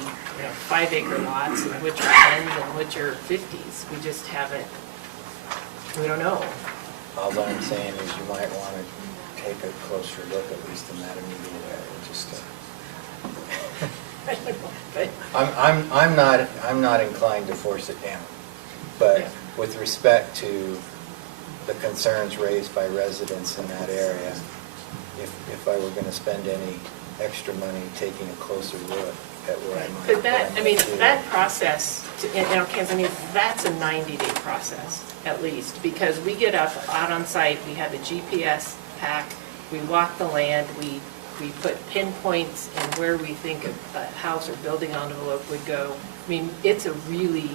5-acre lots and which are 10s and which are 50s. We just haven't, we don't know. All I'm saying is you might want to take a closer look, at least in that immediate area, just to. I don't know, but I'm not inclined to force it down, but Yeah. with respect to the concerns raised by residents in that area, if I were going to spend any extra money taking a closer look at where I might. But that, what I might do. that process, Kansas, that's a 90-day process, at least, because we get out on site, we have a GPS pack, we walk the land, we put pinpoints in where we think a house or building envelope would go. I mean, it's a really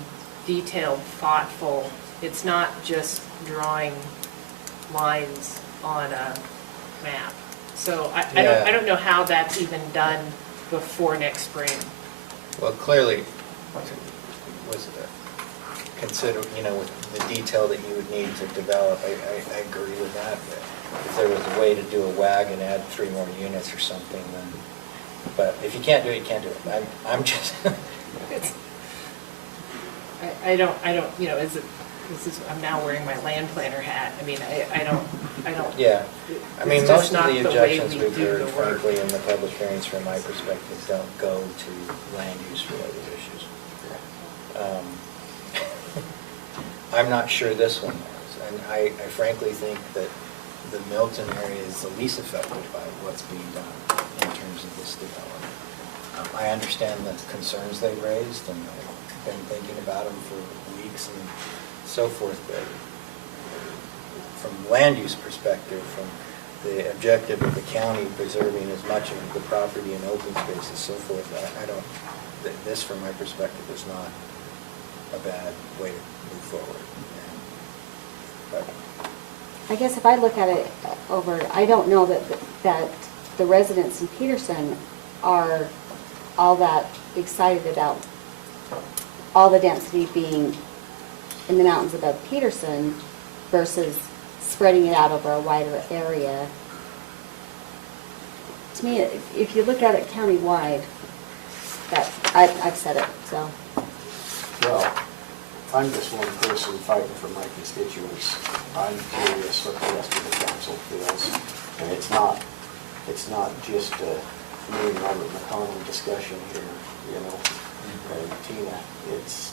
detailed, thoughtful, it's not just drawing lines on a map. So I don't know how that's even done before next spring. Well, clearly, was consider, with the detail that you would need to develop, I agree with that. If there was a way to do a WAG and add 3 more units or something, then, but if you can't do it, you can't do it. I'm just. I don't, I'm now wearing my land planner hat. I mean, I don't. Yeah, I mean, it's most just of not the the way objections we we've do heard, the work. frankly, in the public hearings from my perspective, don't go to land use related issues. I'm not sure this one does, and I frankly think that the Milton area is the least affected by what's being done in terms of this development. I understand the concerns they raised, and I've been thinking about them for weeks and so forth, but from land use perspective, from the objective of the county preserving as much of the property and open space and so forth, I don't, this from my perspective is not a bad way to move forward. But I guess if I look at it over, I don't know that the residents in Peterson are all that excited about all the density being in the mountains above Peterson versus spreading it out over a wider area. To me, if you look at it countywide, I've said it, so. Well, I'm just one person fighting for my constituents. I'm curious what the rest of the council feels. And it's not just a me and Robert McConnell discussion here, and Tina, it's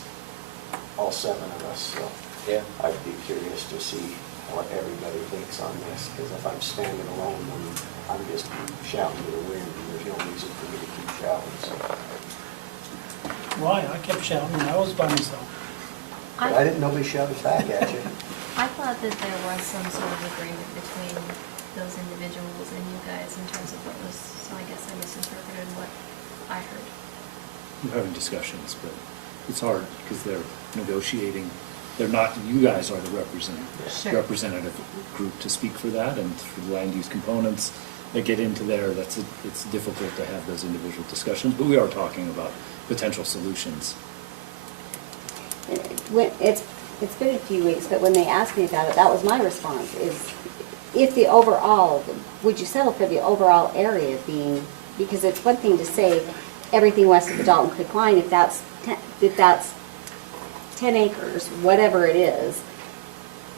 all 7 of us, so. yeah, I'd be curious to see what everybody thinks on this, because if I'm standing alone, then I'm just shouting to the wind, and there's no reason for me to keep shouting, so. Why? I kept shouting, I was by myself. But I didn't, nobody shouted back at you. I thought that there was some sort of agreement between those individuals and you guys in terms of what was, so I guess I misinterpreted what I heard. We're having discussions, but it's hard because they're negotiating. They're not, you guys are the Sure. representative group to speak for that, and for the land use components that get into there, it's difficult to have those individual discussions, but we are talking about potential solutions. It's been a few weeks, but when they asked me about it, that was my response, is if the overall, would you settle for the overall area being, because it's one thing to say everything west of the Dalton Creek line, if that's 10 acres, whatever it is,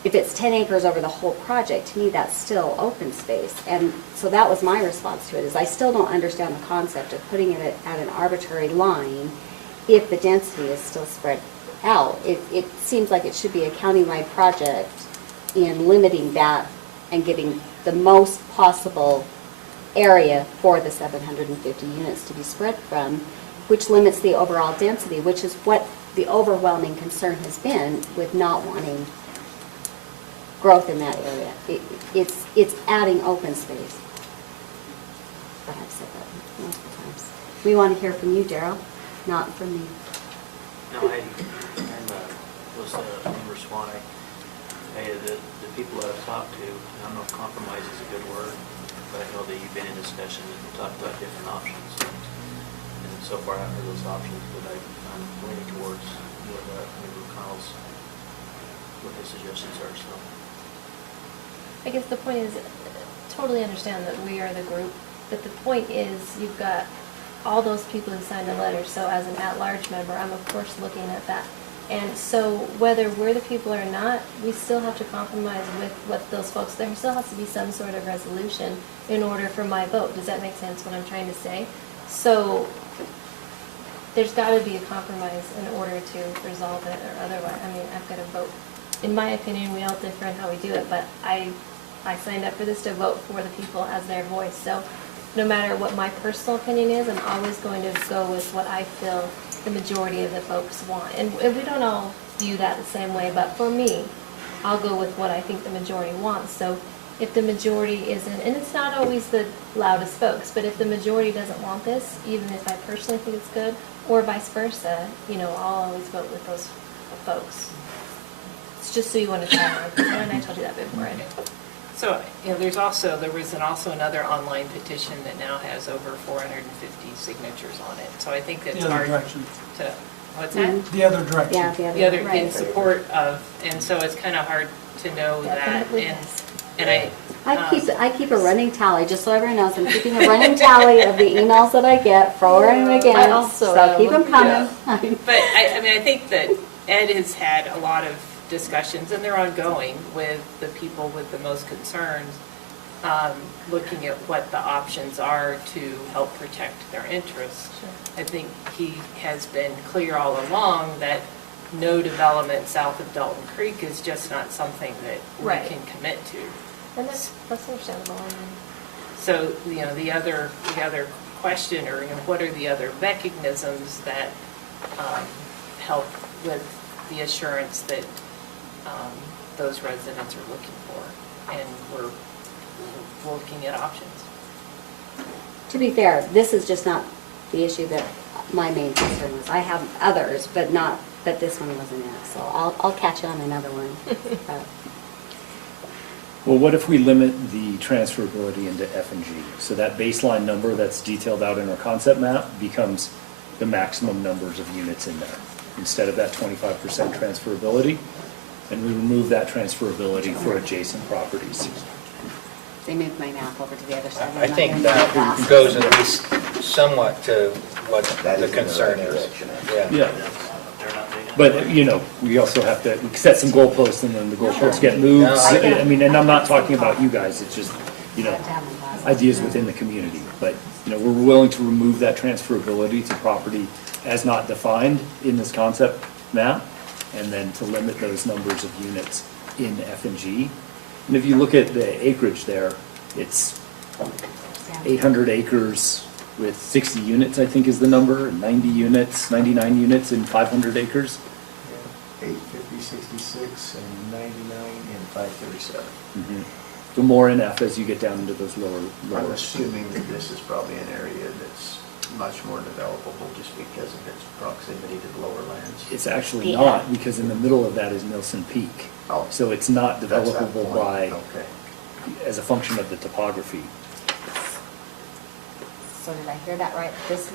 if it's 10 acres over the whole project, to me, that's still open space. And so that was my response to it, is I still don't understand the concept of putting it at an arbitrary line if the density is still spread out. It seems like it should be a countywide project in limiting that and getting the most possible area for the 750 units to be spread from, which limits the overall density, which is what the overwhelming concern has been with not wanting growth in that area. It's adding open space. But I've said that multiple times. We want to hear from you, Daryl, not from me. No, I'm was members why the people that I've talked to, I don't know if compromise is a good word, but I know that you've been in discussions and talked about different options. And so far I haven't heard those options, but I'm leaning towards what Member McConnell's, what his suggestions are, so. I guess the point is, totally understand that we are the group, but the point is, you've got all those people who signed a letter. So as an at-large member, I'm of course looking at that. And so whether we're the people or not, we still have to compromise with what those folks, there still has to be some sort of resolution in order for my vote. Does that make sense what I'm trying to say? So there's got to be a compromise in order to resolve it, or otherwise, I mean, I've got to vote. In my opinion, we all differ in how we do it, but I signed up for this to vote for the people as their voice. So no matter what my personal opinion is, I'm always going to go with what I feel the majority of the folks want. And we don't all view that the same way, but for me, I'll go with what I think the majority wants. So if the majority isn't, and it's not always the loudest folks, but if the majority doesn't want this, even if I personally think it's good, or vice versa, you know, I'll always vote with those folks. It's just so you understand, and I told you that before. So, you know, there was also another online petition that now has over 450 signatures on it. So I think that's The other hard direction. to, what's that? The other direction. Yeah, The other, in right. support of, and so it's kind of hard to know that. Definitely And, is. and I keep a running tally, just so everyone knows, I'm keeping a running tally of the emails that I get for and I against, also so am. keep them coming. But I mean, I think that Ed has had a lot of discussions, and they're ongoing, with the people with the most concerns, looking at what the options are to help protect their interests. Sure. I think he has been clear all along that no development south of Dalton Creek is just not something that we Right. can commit to. And that's understandable. I mean, So, you know, the other question, or, you know, what are the other mechanisms that help with the assurance that those residents are looking for? And we're looking at options. To be fair, this is just not the issue that my main concern was. I have others, but this one wasn't it, so I'll catch you on another one. But Well, what if we limit the transferability into F and G? So that baseline number that's detailed out in our concept map becomes the maximum numbers of units in there, instead of that 25% transferability. And we remove that transferability for adjacent properties. they moved my map over to the other side. I think that goes at least somewhat to what That the is in the concern right is. direction, I Yeah. Yeah, They're not big enough. but, you know, we also have to set some goalposts, and then the goalposts get moved. No, I- I mean, and I'm not talking about you guys, it's just, you know, ideas within the community. But, you know, we're willing to remove that transferability to property as not defined in this concept map, and then to limit those numbers of units in F and G. And if you look at the acreage there, it's 800 acres with 60 units, I think is the number, and 90 units, 99 units in 500 acres. 850, 66, and 99, and 537. So more in F as you get down into those lower. I'm assuming that this is probably an area that's much more developable just because of its proximity to the lower lands. It's actually Yeah. not, because in the middle of that is Nilsen Peak. Oh. So it's not That's that developable point. by, Okay. as a function of the topography. So did I hear that right? This,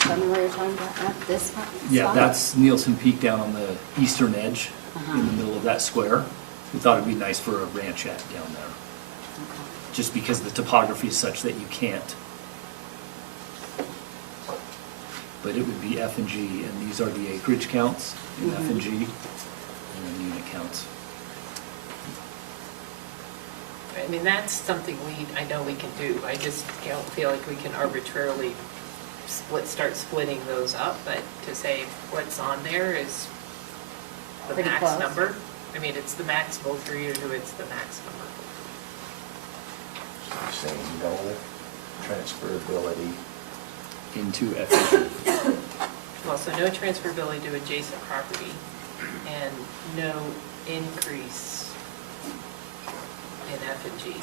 tell me where you're talking about, not this one? Yeah, spot? that's Nielsen Peak down on the eastern edge, Uh-huh. in the middle of that square. We thought it'd be nice for a ranchette down there, Okay. just because the topography is such that you can't. But it would be F and G, and these are the acreage counts in F and G, and then unit counts. I mean, that's something I know we can do. I just don't feel like we can arbitrarily start splitting those up, but to say what's on there is the Pretty max close. number. I mean, it's the max, we'll agree to it's the max number. So you're saying no transferability. Into F and G. Well, so no transferability to adjacent property and no increase in F and G.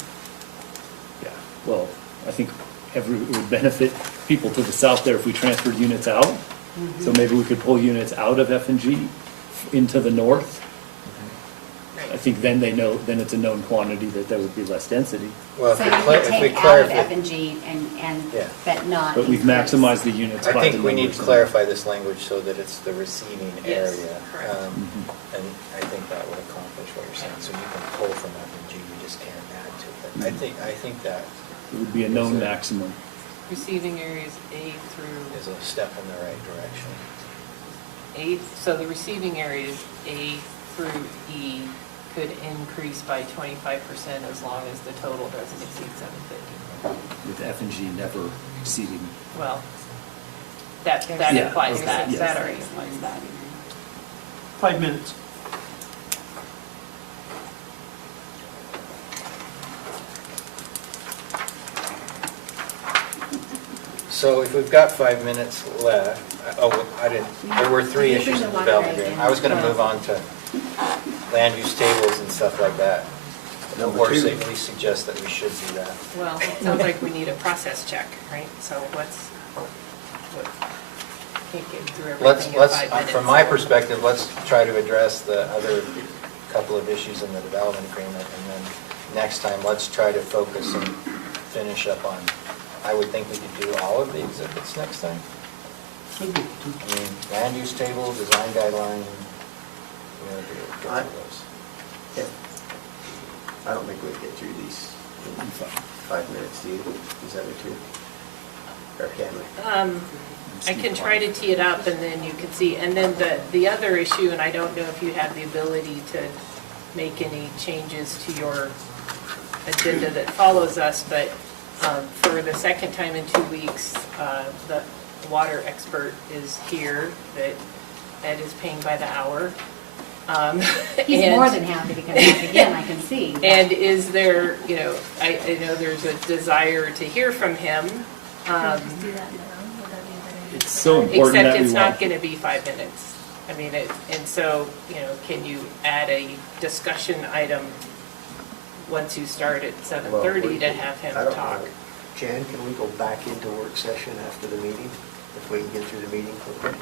Yeah, well, I think it would benefit people to the south there if we transferred units out. So maybe we could pull units out of F and G into the north. I Right. think then they know, then it's a known quantity that there would be less density. Well, So if you we could if we take out of F clarify, and G Yeah. but not. But we've increase. maximized the units by I the think we need numbers to in clarify this language so that it's the receiving Yes, area. correct. And I think that would accomplish what you're saying, so you can pull from F and G, we just can't add to it. I think that, It would be a known maximum. Receiving areas A through is a step in the right direction. A, so the receiving areas A through E could increase by 25% as long as the total doesn't exceed 750. With F and G never exceeding. Well, that Yeah, implies okay, that, yes. that already implies that. 5 minutes. So if we've got 5 minutes left, there were 3 issues in development agreement. I was gonna move on to land use tables and stuff like that. The Number board 2. safely suggests that we should do that. Well, it sounds like we need a process check, right? So can't get through everything in 5 minutes. From my perspective, let's try to address the other couple of issues in the development agreement, and then next time, let's try to focus and finish up on, I would think we could do all of the exhibits next time. Should be. I mean, land use table, design guideline, get through those. Yeah. I don't think we can get through these in 5 minutes, do you? Is that what you? Or can we? I can try to tee it up and then you can see. And then the other issue, and I don't know if you have the ability to make any changes to your agenda that follows us, but for the second time in 2 weeks, the water expert is here that is paying by the hour. He's more than happy to come back again, I can see. And is there, I know there's a desire to hear from him. Can we just do that now? Would that be a better use It's of so time? important Except that we it's not want. going to be 5 minutes. I mean, and so, can you add a discussion item once you start at 7:30 to have him I don't talk? know. Jan, can we go back into work session after the meeting, if we can get through the meeting quickly?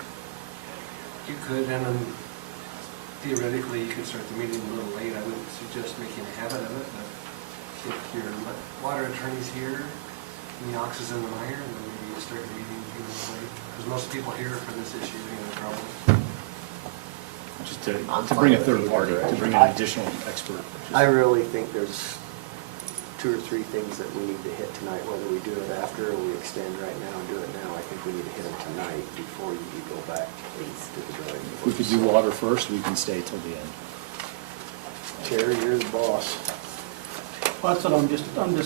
You could, and then theoretically, you could start the meeting a little late. I wouldn't suggest making a habit of it, but if your water attorney's here, and the ox is in the mire, and then maybe you start the meeting a little late. Because most people here for this issue, probably. Just I'm to bring a fine with third either party, to direction. bring an additional expert. I really think there's 2 or 3 things that we need to hit tonight, whether we do it after or we extend right now and do it now. I think we need to hit them tonight before you go back to the drawing If we could do water first, we can stay till the end. Terry, you're the boss. Well, that's what I'm just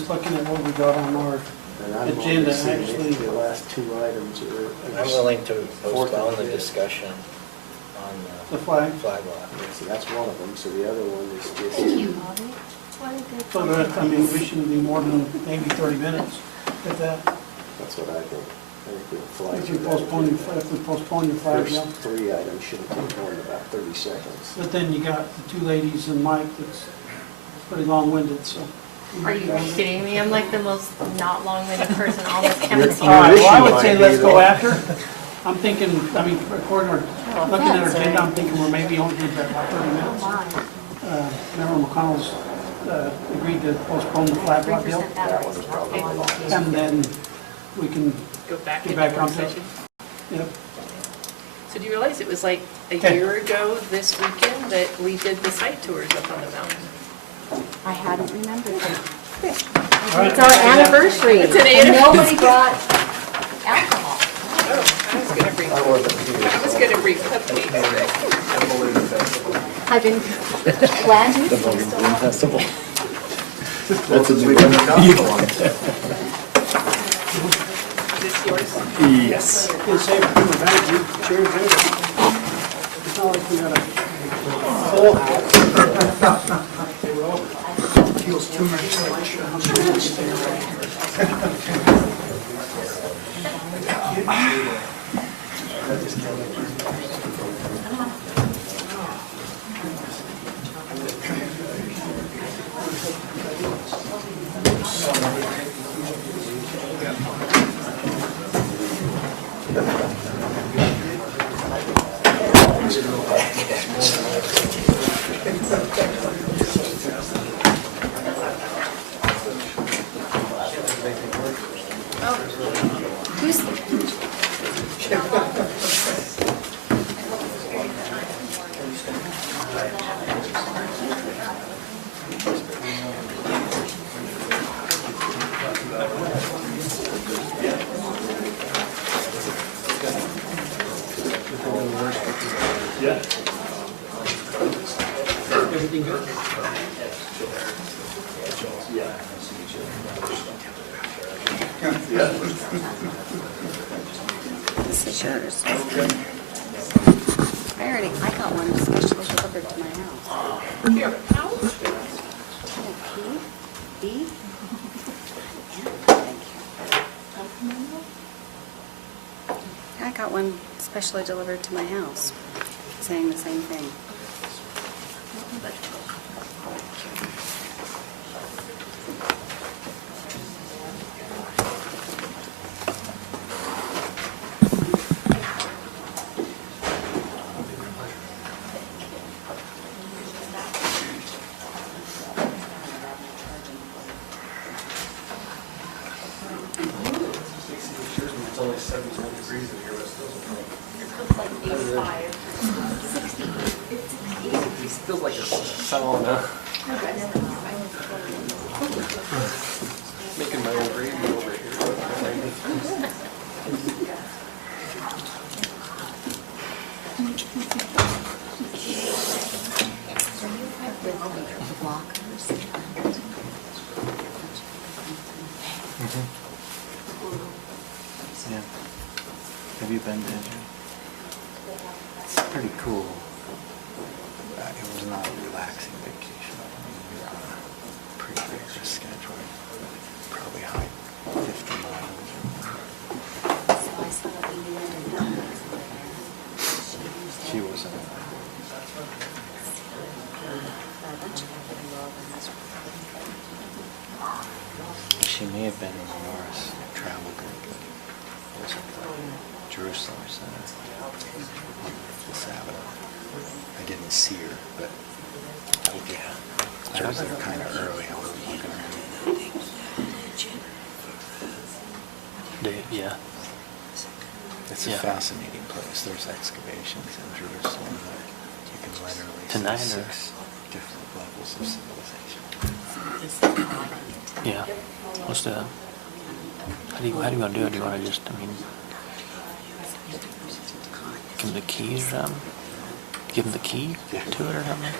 looking at what we got on our And I'm agenda, only seeing actually. if the last 2 items are. I'm willing to Fourth and postpone the fifth. discussion on The flag. flag lot. So that's one of them, so the other one is just. Thank you, Bobby. What a good So that, I mean, we shouldn't be more than maybe 30 minutes if that, That's what I think. I think we'll fly if we through postpone, that. if we postpone your flag, First yeah. 3 items shouldn't take more than about 30 seconds. But then you got the 2 ladies and Mike that's pretty long-winded, so. Are you kidding me? I'm like the most not long-winded person on this All council. right, well, I would Might say be let's go the- after. I'm thinking, I mean, according to, looking at our agenda, I'm thinking we're maybe only good for about 30 minutes. Member McConnell's agreed to postpone the flag lot deal, 3% battery is not the one. and then we can, Go back Get into back work onto it. session? yep. So do you realize it was like a Okay. year ago this weekend that we did the site tours up on the mountain? I hadn't remembered that. All right. It's our anniversary. It's an And anniversary. nobody brought alcohol. Oh, I was going to bring cupcakes. I've been glad you. The Voting Bloom Festival. That's a new one. Is this yours? Yes. It's safe from the back, you cheers there. It's not like we got a full house. Feels too much This is yours. I got one especially delivered to my house. Here, house? B? I got one specially delivered to my house, saying the same thing. It's only 71 degrees in here, but still. It feels like a sauna. Making my own gravy over here. Yeah. Have you been to Adjourn? It's pretty cool. It was not a relaxing vacation. We were on a pretty rigorous schedule. Probably high 50 miles. She wasn't. She may have been in the Norris travel group. It was at the Jerusalem Center the Sabbath. I didn't see her, but I was there kind of early. I wasn't looking around. Yeah. It's a Yeah. fascinating place. There's excavations in Jerusalem that you can literally Tonight, see or- 6 different levels of civilization. Yeah, let's do that. How do you want to do it? Do you want to just, give him the keys or something? Give him the key to it or something?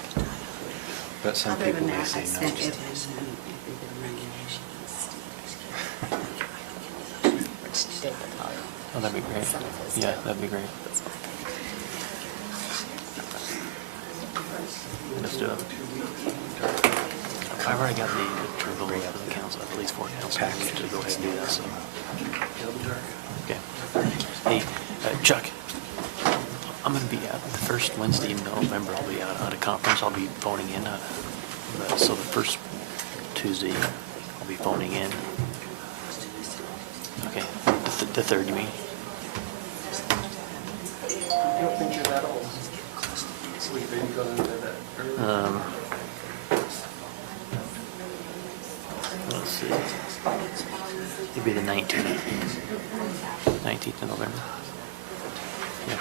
But some Other people, than they that, say I no. spent it. Oh, that'd be great. Yeah, that'd be great. Let's do it. I've already got the approval for the council, at least 4 council to go ahead and do that, so. Okay. Hey, Chuck, I'm gonna be out the first Wednesday in November. I'll be out at a conference. I'll be phoning in. So the first Tuesday, I'll be phoning in. Okay, the 3rd, you mean? I don't think you're that old. Sleeping, going into that early. Let's see. It'd be the 19th. 19th of November. Yeah.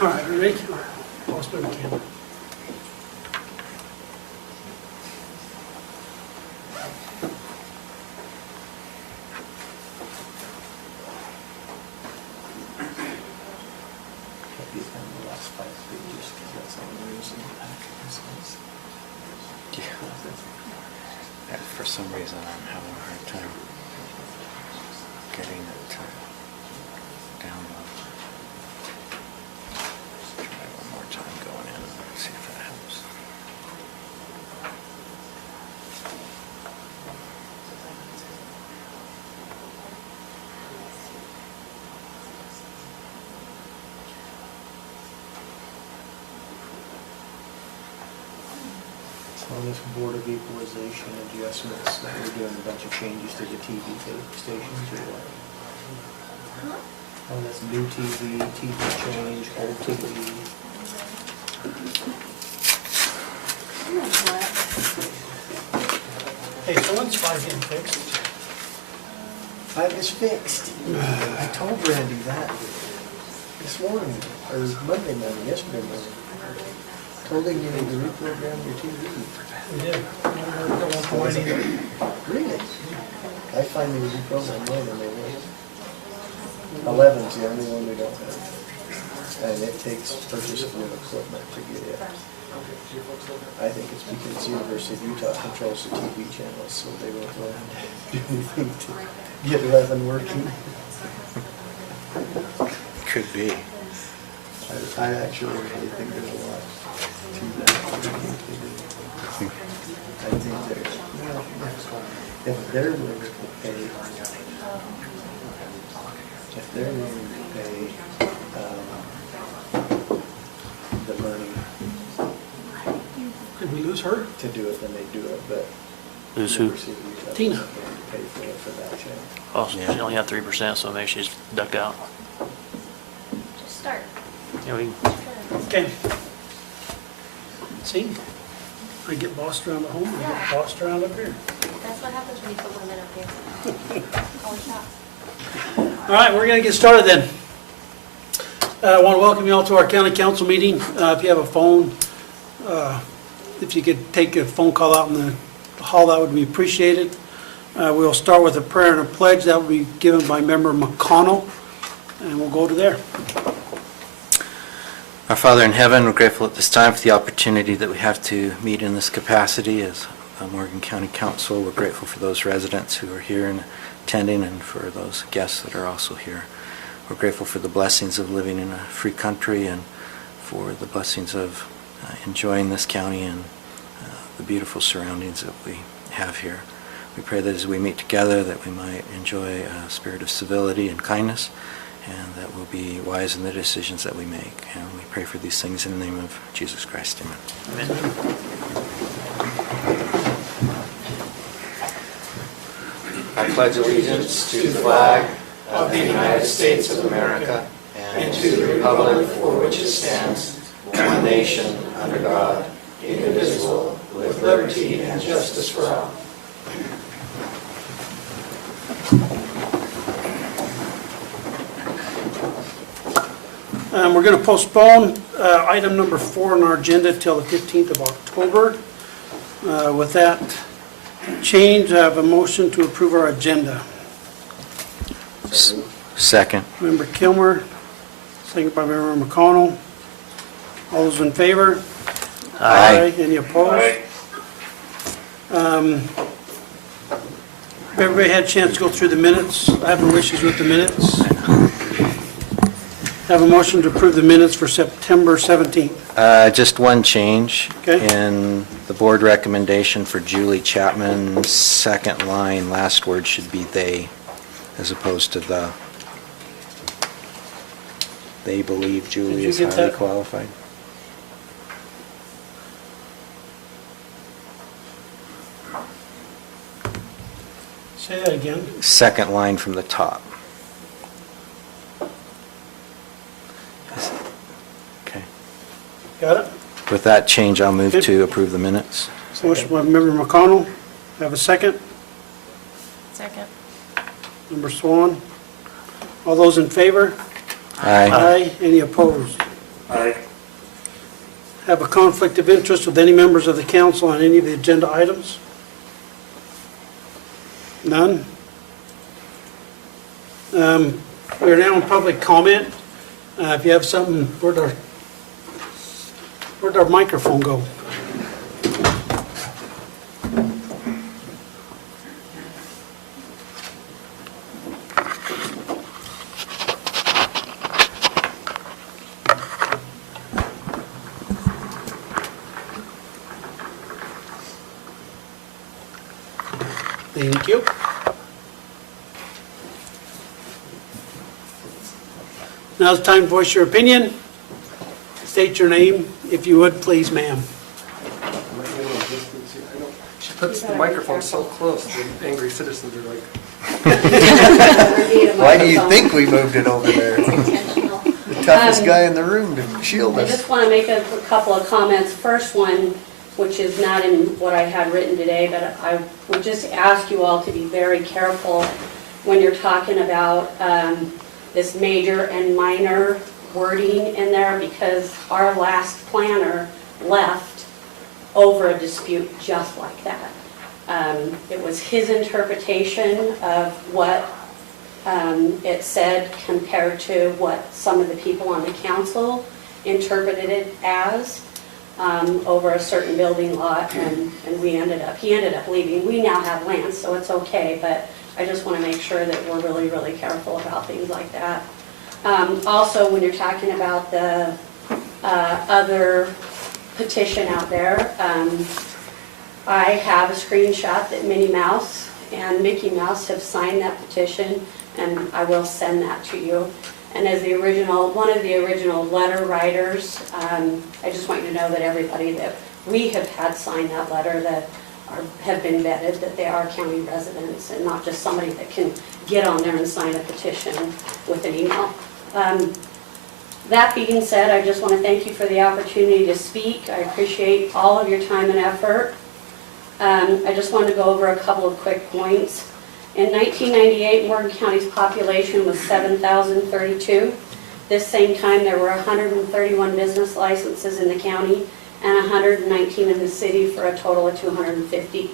All right, Rick, post it again. Yeah. For some reason, I'm having a hard time getting it to download. Try one more time going in and see if that helps. On this Board of Equalization adjustments, that we're doing a bunch of changes to the TV stations or what? Oh, that's new TV change, old TV. Hey, so when's 5 getting fixed? 5 is fixed. I told Randy that this morning, or Monday morning, yesterday morning. Told him you need to reprogram your TV. We did. Got 1.8. Really? I finally reprogrammed mine and they work. 11's the only one we don't have. And it takes purchase of new equipment to get it. I think it's because the University of Utah controls the TV channels, so they won't go ahead and do anything to get 11 working. Could be. I actually really think there's a lot to that. I think if they're willing to pay, the money Did we lose her? to do it, then they do it, but. Lose who? University of Utah Tina. doesn't pay for it for that channel. Oh, so she only had 3%, so maybe she's ducked out. Just start. Yeah, we, Okay. See? I get bossed around at home, I get bossed around up here. That's what happens when you put women up here. Always shots. All right, we're going to get started then. I want to welcome you all to our county council meeting. If you have a phone, if you could take a phone call out in the hall, that would be appreciated. We'll start with a prayer and a pledge that will be given by Member McConnell, and we'll go to there. Our Father in heaven, we're grateful at this time for the opportunity that we have to meet in this capacity as Morgan County Council. We're grateful for those residents who are here and attending, and for those guests that are also here. We're grateful for the blessings of living in a free country, and for the blessings of enjoying this county and the beautiful surroundings that we have here. We pray that as we meet together that we might enjoy a spirit of civility and kindness, and that we'll be wise in the decisions that we make. And we pray for these things in the name of Jesus Christ. Amen. amen. I pledge allegiance to the flag of the United States of America and to the republic for which it stands, one nation, under God, indivisible, with liberty and justice for all. We're going to postpone item number 4 on our agenda till the 15th of October. With that change, I have a motion to approve our agenda. Second. Member Kilmer, second by Member McConnell. All those in favor? Aye. Any opposed? Everybody had a chance to go through the minutes. I have no issues with the minutes. Have a motion to approve the minutes for September 17th. Just one change. Okay. In the board recommendation for Julie Chapman, second line, last word should be they, as opposed to the. They believe Julie Did you is get highly that? qualified. Say that again. Second line from the top. Okay. Got it? With that change, I'll move Good. to approve the minutes. Motion by Member McConnell. Have a second. Second. Member Swan. All those in favor? Aye. Any opposed? Aye. Have a conflict of interest with any members of the council on any of the agenda items? None? We are now in public comment. If you have something, where'd our microphone go? Thank you. Now's the time to voice your opinion. State your name, if you would, please, ma'am. She puts the microphone so close, the angry citizens are like, Why do you think we moved it over there? Intentional. The toughest guy in the room to shield I us. just want to make a couple of comments. First one, which is not in what I had written today, but I would just ask you all to be very careful when you're talking about this major and minor wording in there, because our last planner left over a dispute just like that. It was his interpretation of what it said compared to what some of the people on the council interpreted it as, over a certain building lot, and he ended up leaving. We now have land, so it's okay, but I just want to make sure that we're really, really careful about things like that. Also, when you're talking about the other petition out there, I have a screenshot that Minnie Mouse and Mickey Mouse have signed that petition, and I will send that to you. And as one of the original letter writers, I just want you to know that everybody that we have had sign that letter that have been vetted, that they are county residents and not just somebody that can get on there and sign a petition with an email. That being said, I just want to thank you for the opportunity to speak. I appreciate all of your time and effort. I just wanted to go over a couple of quick points. In 1998, Morgan County's population was 7,032. This same time, there were 131 business licenses in the county and 119 in the city for a total of 250.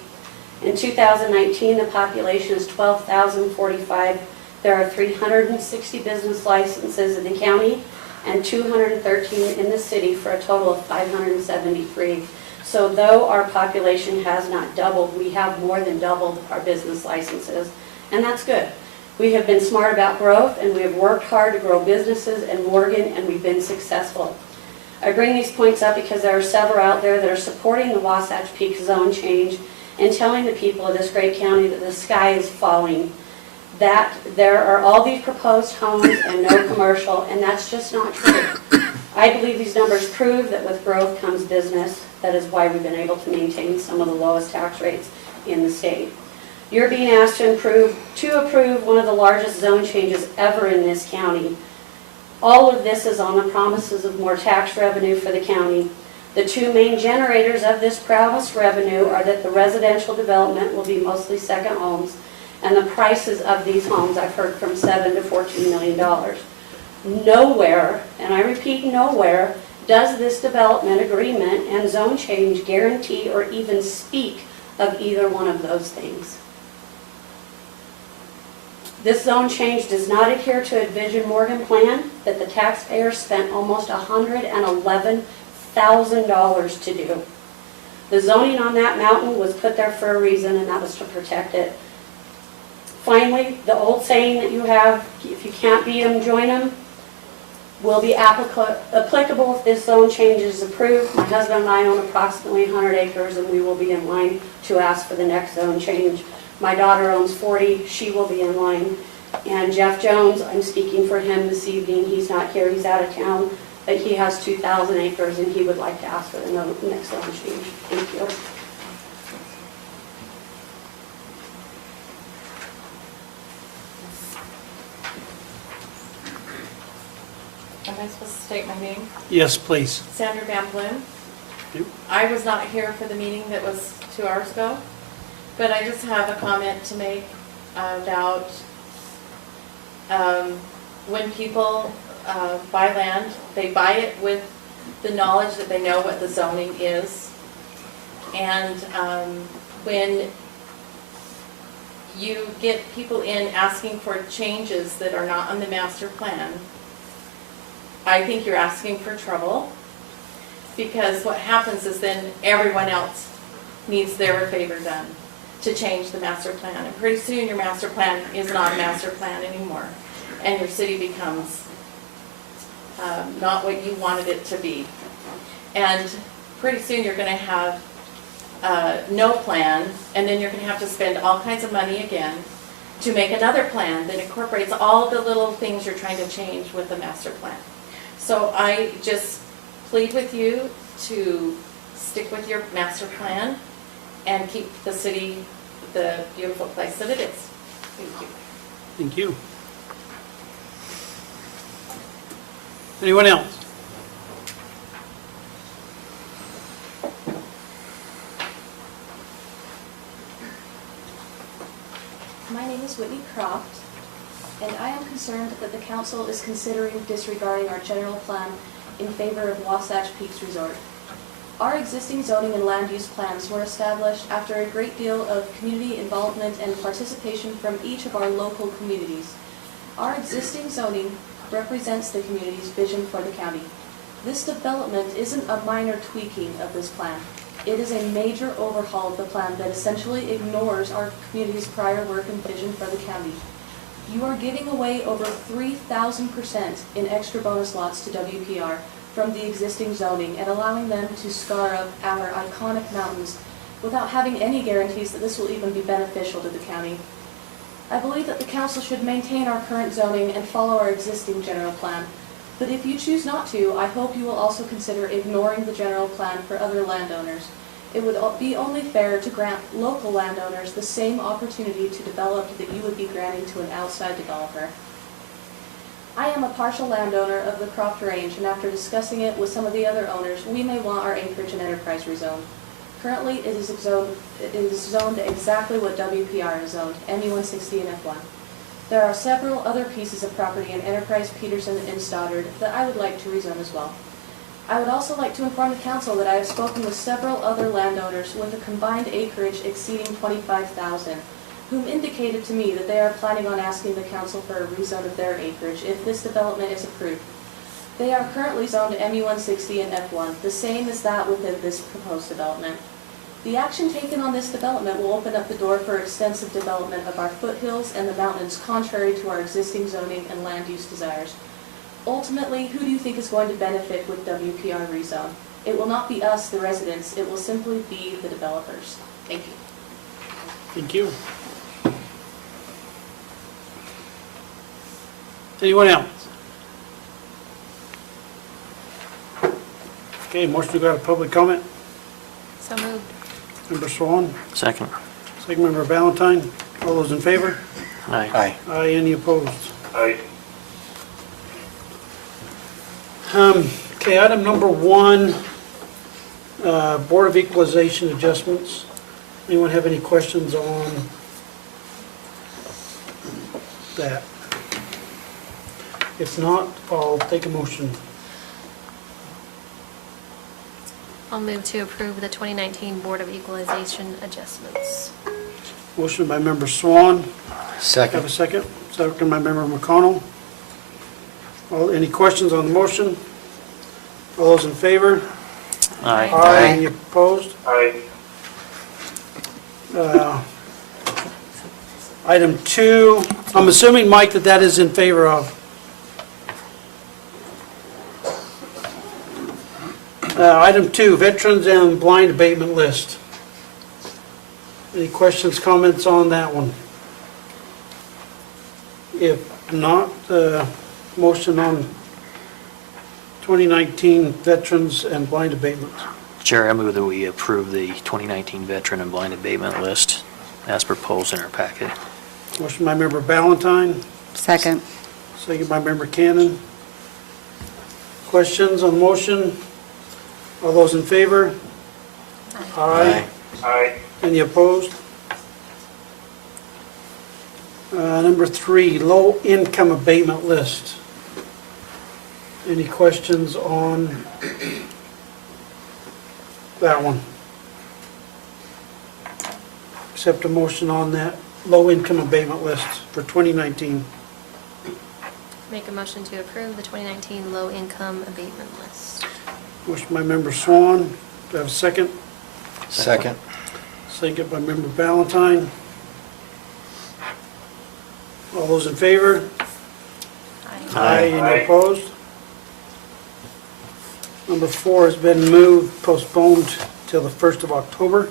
In 2019, the population is 12,045. There are 360 business licenses in the county and 213 in the city for a total of 573. So though our population has not doubled, we have more than doubled our business licenses, and that's good. We have been smart about growth, and we have worked hard to grow businesses in Morgan, and we've been successful. I bring these points up because there are several out there that are supporting the Wasatch Peak zone change and telling the people of this great county that the sky is falling, that there are all these proposed homes and no commercial, and that's just not true. I believe these numbers prove that with growth comes business. That is why we've been able to maintain some of the lowest tax rates in the state. You're being asked to approve one of the largest zone changes ever in this county. All of this is on the promises of more tax revenue for the county. The two main generators of this promised revenue are that the residential development will be mostly second homes, and the prices of these homes, I've heard from $7 to $14 million. Nowhere, and I repeat nowhere, does this development agreement and zone change guarantee or even speak of either one of those things. This zone change does not adhere to a Vision Morgan plan that the taxpayers spent almost $111,000 to do. The zoning on that mountain was put there for a reason, and that was to protect it. Finally, the old saying that you have, if you can't beat them, join them, will be applicable if this zone change is approved. My husband and I own approximately 100 acres, and we will be in line to ask for the next zone change. My daughter owns 40, she will be in line. And Jeff Jones, I'm speaking for him this evening, he's not here, he's out of town, but he has 2,000 acres and he would like to ask for the next zone change. Thank you. Am I supposed to state my name? Yes, please. Sandra Van Bloom. I was not here for the meeting that was 2 hours ago, but I just have a comment to make about when people buy land, they buy it with the knowledge that they know what the zoning is. And when you get people in asking for changes that are not on the master plan, I think you're asking for trouble, because what happens is then everyone else needs their favor done to change the master plan. And pretty soon your master plan is not a master plan anymore, and your city becomes not what you wanted it to be. And pretty soon you're going to have no plan, and then you're going to have to spend all kinds of money again to make another plan that incorporates all the little things you're trying to change with the master plan. So I just plead with you to stick with your master plan and keep the city the beautiful place that it is. Thank you. Thank you. Anyone else? My name is Whitney Croft, and I am concerned that the council is considering disregarding our general plan in favor of Wasatch Peaks Resort. Our existing zoning and land use plans were established after a great deal of community involvement and participation from each of our local communities, Our existing zoning represents the community's vision for the county. This development isn't a minor tweaking of this plan. It is a major overhaul of the plan that essentially ignores our community's prior work and vision for the county. You are giving away over 3,000% in extra bonus lots to WPR from the existing zoning and allowing them to scar up our iconic mountains without having any guarantees that this will even be beneficial to the county. I believe that the council should maintain our current zoning and follow our existing general plan. But if you choose not to, I hope you will also consider ignoring the general plan for other landowners. It would be only fair to grant local landowners the same opportunity to develop that you would be granting to an outside developer. I am a partial landowner of the Croft Range, and after discussing it with some of the other owners, we may want our acreage and enterprise rezoned. Currently, it is zoned exactly what WPR is zoned, MU-160 and F1. There are several other pieces of property in Enterprise, Peterson, and Stoddard that I would like to rezone as well. I would also like to inform the council that I have spoken with several other landowners with a combined acreage exceeding 25,000, whom indicated to me that they are planning on asking the council for a rezone of their acreage if this development is approved. They are currently zoned MU-160 and F1, the same as that within this proposed development. The action taken on this development will open up the door for extensive development of our foothills and the mountains contrary to our existing zoning and land use desires. Ultimately, who do you think is going to benefit with WPR rezone? It will not be us, the residents, it will simply be the developers. Thank you. Thank you. Anyone else? Okay, motion to go out of public comment. So moved. Member Swan, Second. second member Valentine. All those in favor? Aye. Aye. Aye, any opposed? Aye. Okay, item number 1, Board of Equalization adjustments. Anyone have any questions on that? If not, I'll take a motion. I'll move to approve the 2019 Board of Equalization adjustments. Motion by member Swan. Have a Second. second. Second by member McConnell. Any questions on the motion? All those in favor? Aye. Aye. Any opposed? Aye. Item 2, I'm assuming, Mike, that is in favor of. Item 2, Veterans and Blind Abatement List. Any questions, comments on that one? If not, motion on 2019 Veterans and Blind Abatements. Chair, I move that we approve the 2019 Veteran and Blind Abatement List as proposed in our packet. Motion by member Ballantyne, Second. second by member Cannon. Questions on the motion? All those in favor? Aye. Aye. Any opposed? Number 3, Low Income Abatement List. Any questions on that one? Accept a motion on that Low Income Abatement List for 2019. Make a motion to approve the 2019 Low Income Abatement List. Motion by member Swan. Do I have a second? Second. Second by member Valentine. All those in favor? Aye. Any opposed? Number 4 has been moved, postponed till the 1st of October.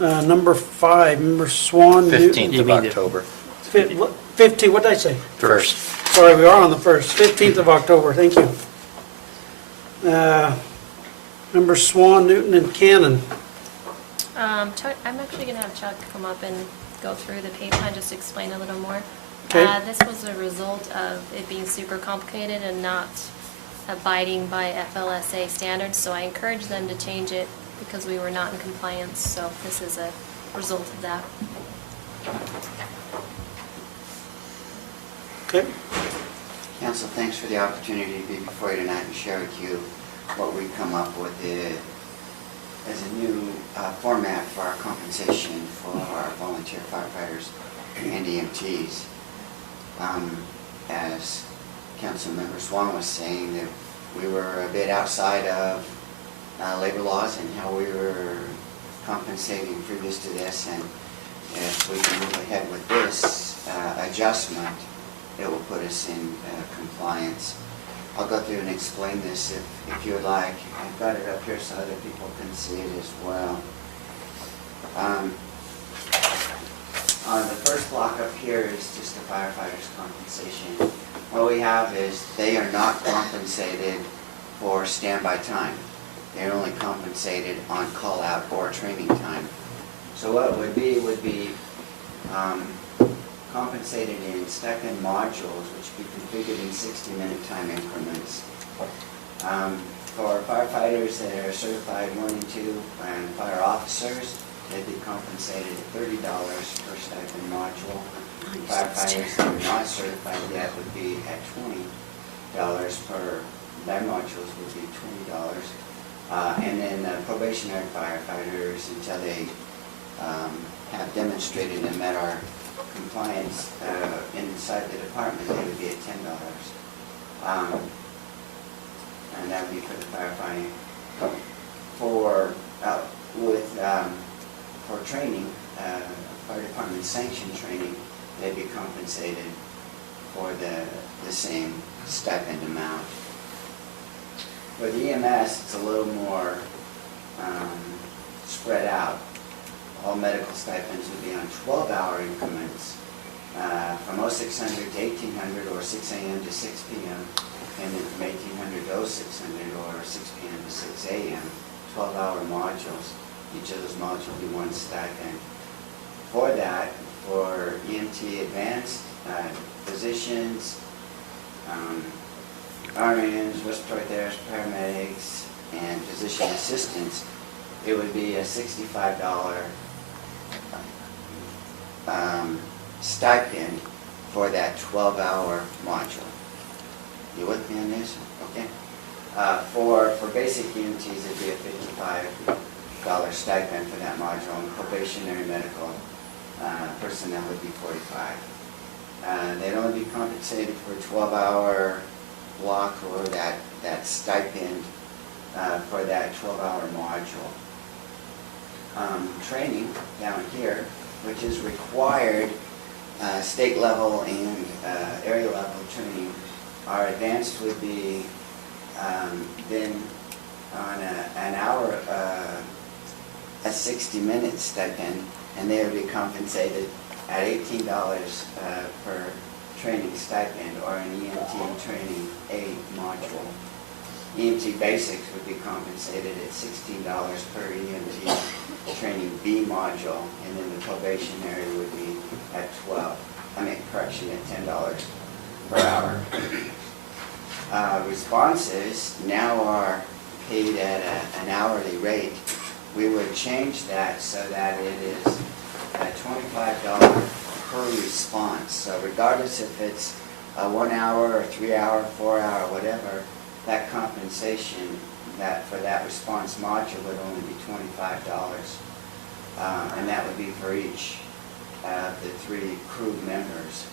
Number 5, member Swan. 15th You of mean the- October. 15, what did I say? First. Sorry, we are on the 1st, 15th of October, thank you. Member Swan, Newton, and Cannon. Chuck, I'm actually going to have Chuck come up and go through the pay plan, just explain a little more. Okay. This was a result of it being super complicated and not abiding by FLSA standards, so I encouraged them to change it because we were not in compliance, so this is a result of that. Okay. Council, thanks for the opportunity to be before you tonight and share with you what we've come up with as a new format for our compensation for our volunteer firefighters and EMTs. as Councilmember Swan was saying, that we were a bit outside of labor laws and how we were compensating previous to this, and if we can move ahead with this adjustment, it will put us in compliance. I'll go through and explain this if you would like. I've got it up here so other people can see it as well. On the first block up here is just the firefighters' compensation. What we have is they are not compensated for standby time. They're only compensated on call-out or training time. So what it would be compensated in stipend modules, which would be configured in 60-minute time increments. For firefighters that are certified 1 and 2 and fire officers, they'd be compensated at $30 per stipend module. Firefighters that are not certified yet would be at $20 per, their modules would be $20. And then probationary firefighters, until they have demonstrated and met our compliance inside the department, they would be at $10. And that would be for the firefighting. For training, fire department sanctioned training, they'd be compensated for the same stipend amount. For the EMS, it's a little more spread out. All medical stipends would be on 12-hour increments from 0600 to 1800 or 6 a.m. to 6 p.m. and then from 1800 to 0600 or 6 p.m. to 6 a.m. 12-hour modules. Each of those modules will be one stipend. For that, for EMT advanced physicians, RNs, respiratory therapists, paramedics, and physician assistants, it would be a $65 stipend for that 12-hour module. You with me on this? Okay. For basic EMTs, it'd be a $55 stipend for that module, and probationary medical personnel would be $45. They'd only be compensated for a 12-hour block or that stipend for that 12-hour module. Training down here, which is required state level and area level training. Our advanced would be then on an hour, a 60-minute stipend, and they would be compensated at $18 per training stipend, or an EMT training A module. EMT basics would be compensated at $16 per EMT training B module, and then the probationary would be at at $10 per hour. Responses now are paid at an hourly rate. We would change that so that it is at $25 per response. So regardless if it's a 1 hour or 3 hour, 4 hour, whatever, that compensation for that response module would only be $25. And that would be for each of the 3 crew members.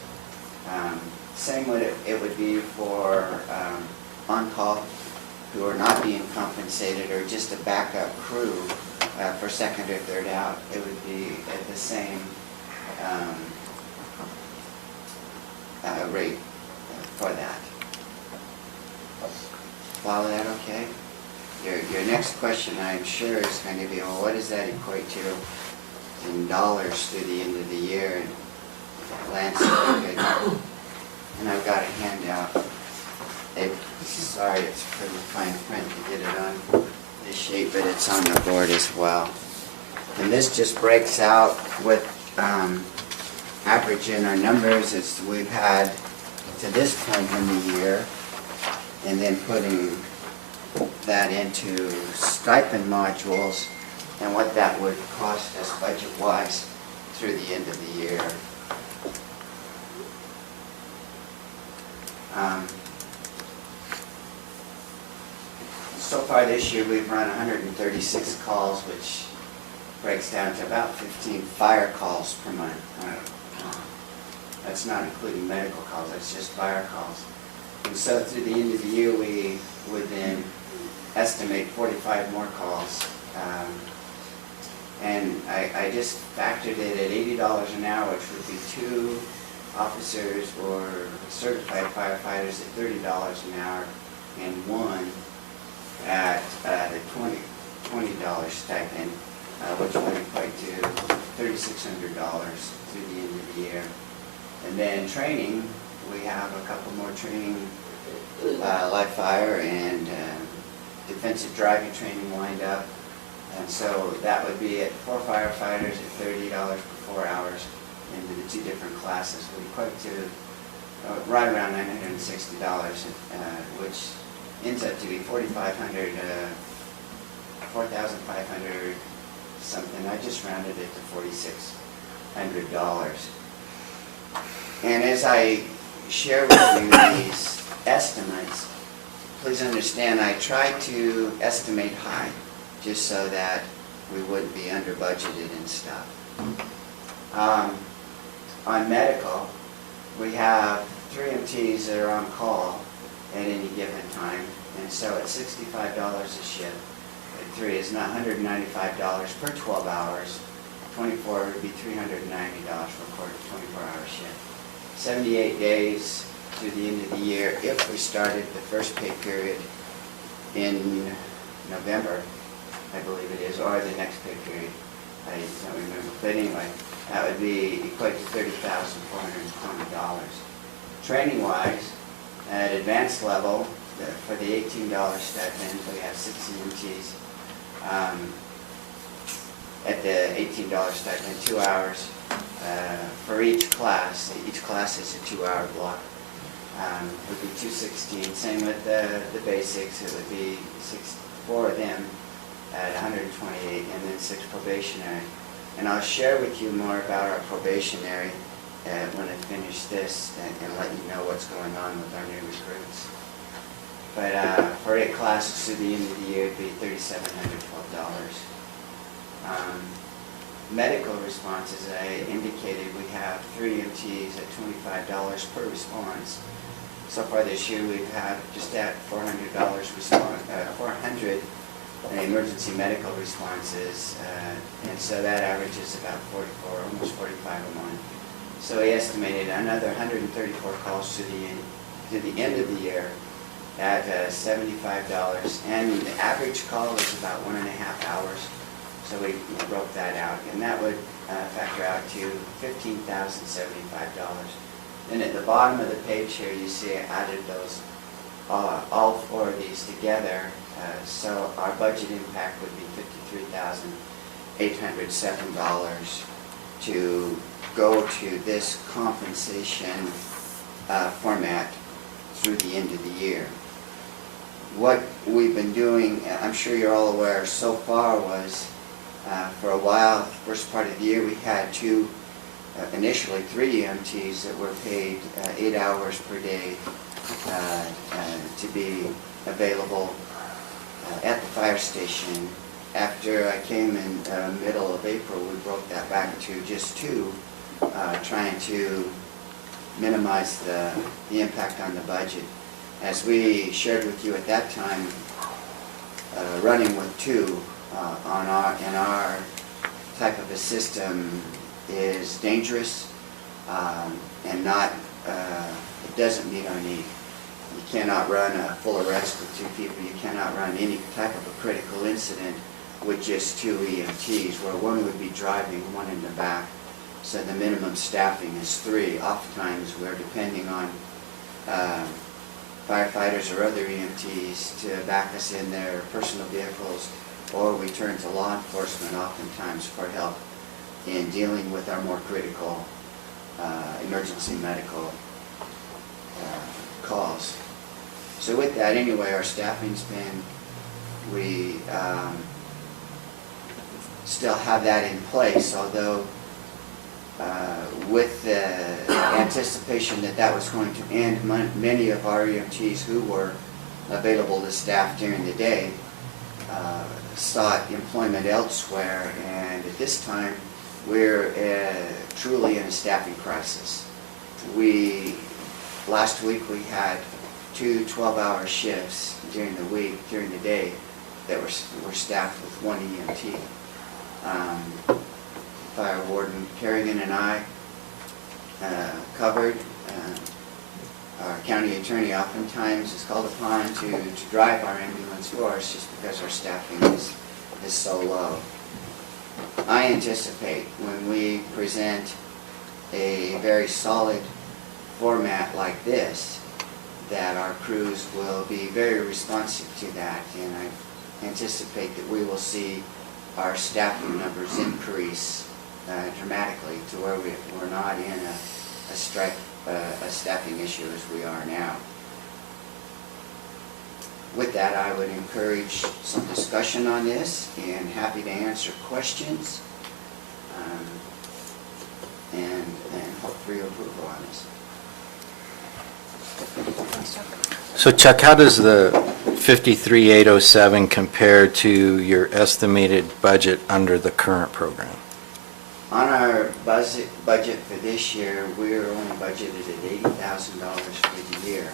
Same way it would be for on-call who are not being compensated, or just a backup crew for second or third out. It would be at the same rate for that. Follow that okay? Your next question, I'm sure, is going to be, well, what does that equate to in dollars through the end of the year? And Lance, and I've got a handout. Sorry, it's pretty fine print to get it on this sheet, but it's on the board as well. And this just breaks out with averaging our numbers as we've had to this point in the year, and then putting that into stipend modules and what that would cost us budget-wise through the end of the year. So far this year, we've run 136 calls, which breaks down to about 15 fire calls per month. That's not including medical calls, that's just fire calls. And so through the end of the year, we would then estimate 45 more calls. And I just factored it at $80 an hour, which would be 2 officers or certified firefighters at $30 an hour and 1 at the $20 stipend, which would equate to $3,600 through the end of the year. And then training, we have a couple more training, live fire and defensive driving training lined up. And so that would be at 4 firefighters at $30 per 4 hours into the 2 different classes, would equate to right around $960, which ends up to be $4,500 something. I just rounded it to $4,600. And as I share with you these estimates, please understand I try to estimate high, just so that we wouldn't be under budgeted and stuff. On medical, we have 3 MTs that are on call at any given time, and so at $65 a shift, at 3 is not $195 per 12 hours. 24 would be $390 for a 24-hour shift. 78 days through the end of the year, if we started the first pay period in November, I believe it is, or the next pay period, I don't remember. But anyway, that would be equate to $30,420. Training-wise, at advanced level, for the $18 stipend, we have 6 EMTs. At the $18 stipend, 2 hours for each class. Each class is a 2-hour block. Would be 216. Same with the basics. It would be 4 of them at 128, and then 6 probationary. And I'll share with you more about our probationary when I finish this and let you know what's going on with our new recruits. But for 8 classes through the end of the year, it'd be $3,712. Medical response, as I indicated, we have 3 MTs at $25 per response. So far this year, we've had just at $400 response, 400 emergency medical responses, and so that averages about 44, almost 45 a month. So we estimated another 134 calls to the end of the year at $75, and the average call is about 1.5 hours. So we broke that out, and that would factor out to $15,075. Then at the bottom of the page here, you see I added those, all 4 of these together. So our budget impact would be $53,807 to go to this compensation format through the end of the year. What we've been doing, I'm sure you're all aware so far, was for a while, first part of the year, we had initially 3 EMTs that were paid 8 hours per day to be available at the fire station. After I came in middle of April, we broke that back to just 2, trying to minimize the impact on the budget. As we shared with you at that time, running with 2 in our type of a system is dangerous and not, it doesn't meet our need. You cannot run a full arrest with 2 people. You cannot run any type of a critical incident with just 2 EMTs, where 1 would be driving, 1 in the back. So the minimum staffing is 3. Oftentimes we're depending on firefighters or other EMTs to back us in their personal vehicles, or we turn to law enforcement oftentimes for help in dealing with our more critical emergency medical calls. So with that, anyway, our staffing's been, we still have that in place, although with the anticipation that that was going to end, many of our EMTs who were available to staff during the day sought employment elsewhere, and at this time we're truly in a staffing crisis. last week we had 2 12-hour shifts during the week, during the day, that were staffed with 1 EMT. Fire Warden Kerrigan and I covered. Our county attorney oftentimes is called upon to drive our ambulance force just because our staffing is so low. I anticipate when we present a very solid format like this, that our crews will be very responsive to that, and I anticipate that we will see our staffing numbers increase dramatically to where we're not in a staffing issue as we are now. With that, I would encourage some discussion on this, and happy to answer questions, and hope for your approval on this. So Chuck, how does the 53,807 compare to your estimated budget under the current program? On our budget for this year, we're only budgeted at $80,000 for the year.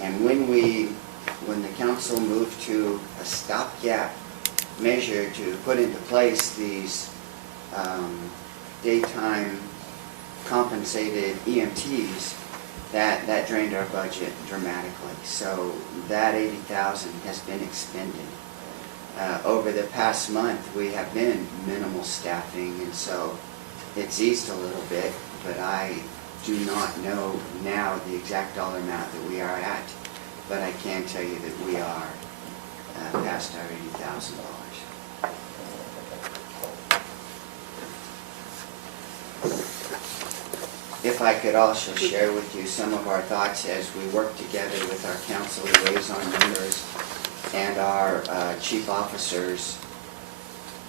And when the council moved to a stopgap measure to put into place these daytime compensated EMTs, that drained our budget dramatically. So that $80,000 has been expended. Over the past month, we have been minimal staffing, and so it's eased a little bit, but I do not know now the exact dollar amount that we are at, but I can tell you that we are past our $80,000. If I could also share with you some of our thoughts as we work together with our council liaison members and our chief officers,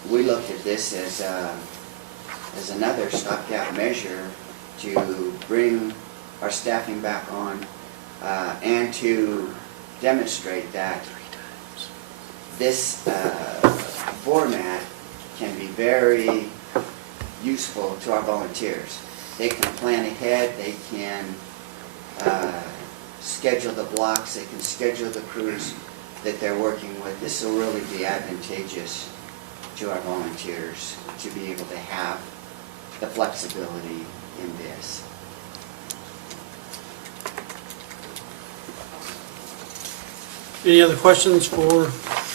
we looked at this as another stopgap measure to bring our staffing back on and to demonstrate that this format can be very useful to our volunteers. They can plan ahead, they can schedule the blocks, they can schedule the crews that they're working with. This will really be advantageous to our volunteers to be able to have the flexibility in this. Any other questions for?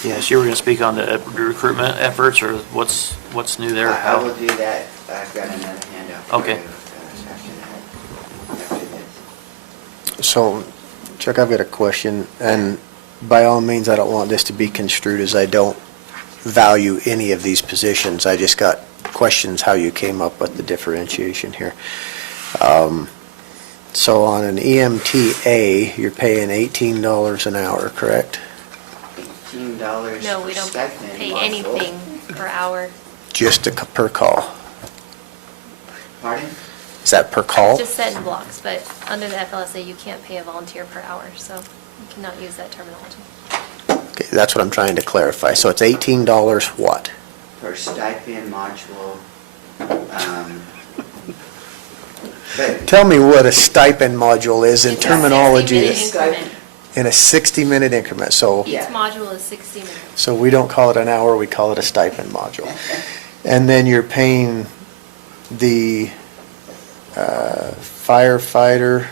Yes, you were going to speak on the recruitment efforts, or what's new there? I will do that. I've got another handout for Okay. you after this. So, Chuck, I've got a question, and by all means, I don't want this to be construed as I don't value any of these positions. I just got questions how you came up with the differentiation here. So on an EMTA, you're paying $18 an hour, correct? $18 No, we don't stipend pay module. anything per hour. Just per call? Pardon? Is that per call? Just set in blocks, but under the FLSA, you can't pay a volunteer per hour, so you cannot use that terminology. Okay, that's what I'm trying to clarify. So it's $18 what? Per stipend module. But Tell me what a stipend module is in It's a terminology 60-minute increment. in a 60-minute increment. So, Each module is 60 minutes. so we don't call it an hour, we call it a stipend module. And then you're paying the firefighter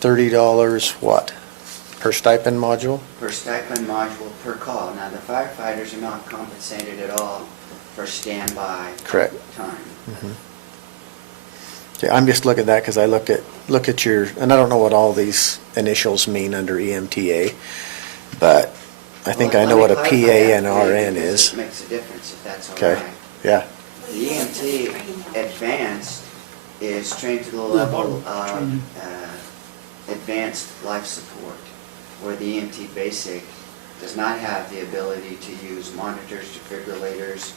$30 what? Per stipend module? per stipend module per call. Now, the firefighters are not compensated at all for standby Correct. time. Mhm. Yeah, I'm just looking at that because I look at your, and I don't know what all these initials mean under EMTA, but I think Well, I know let what me a clarify PA that and for you RN because is. It makes a difference if that's all Okay, right. yeah. The EMT advanced is trained to the level of advanced life support, where the EMT basic does not have the ability to use monitors, defibrillators.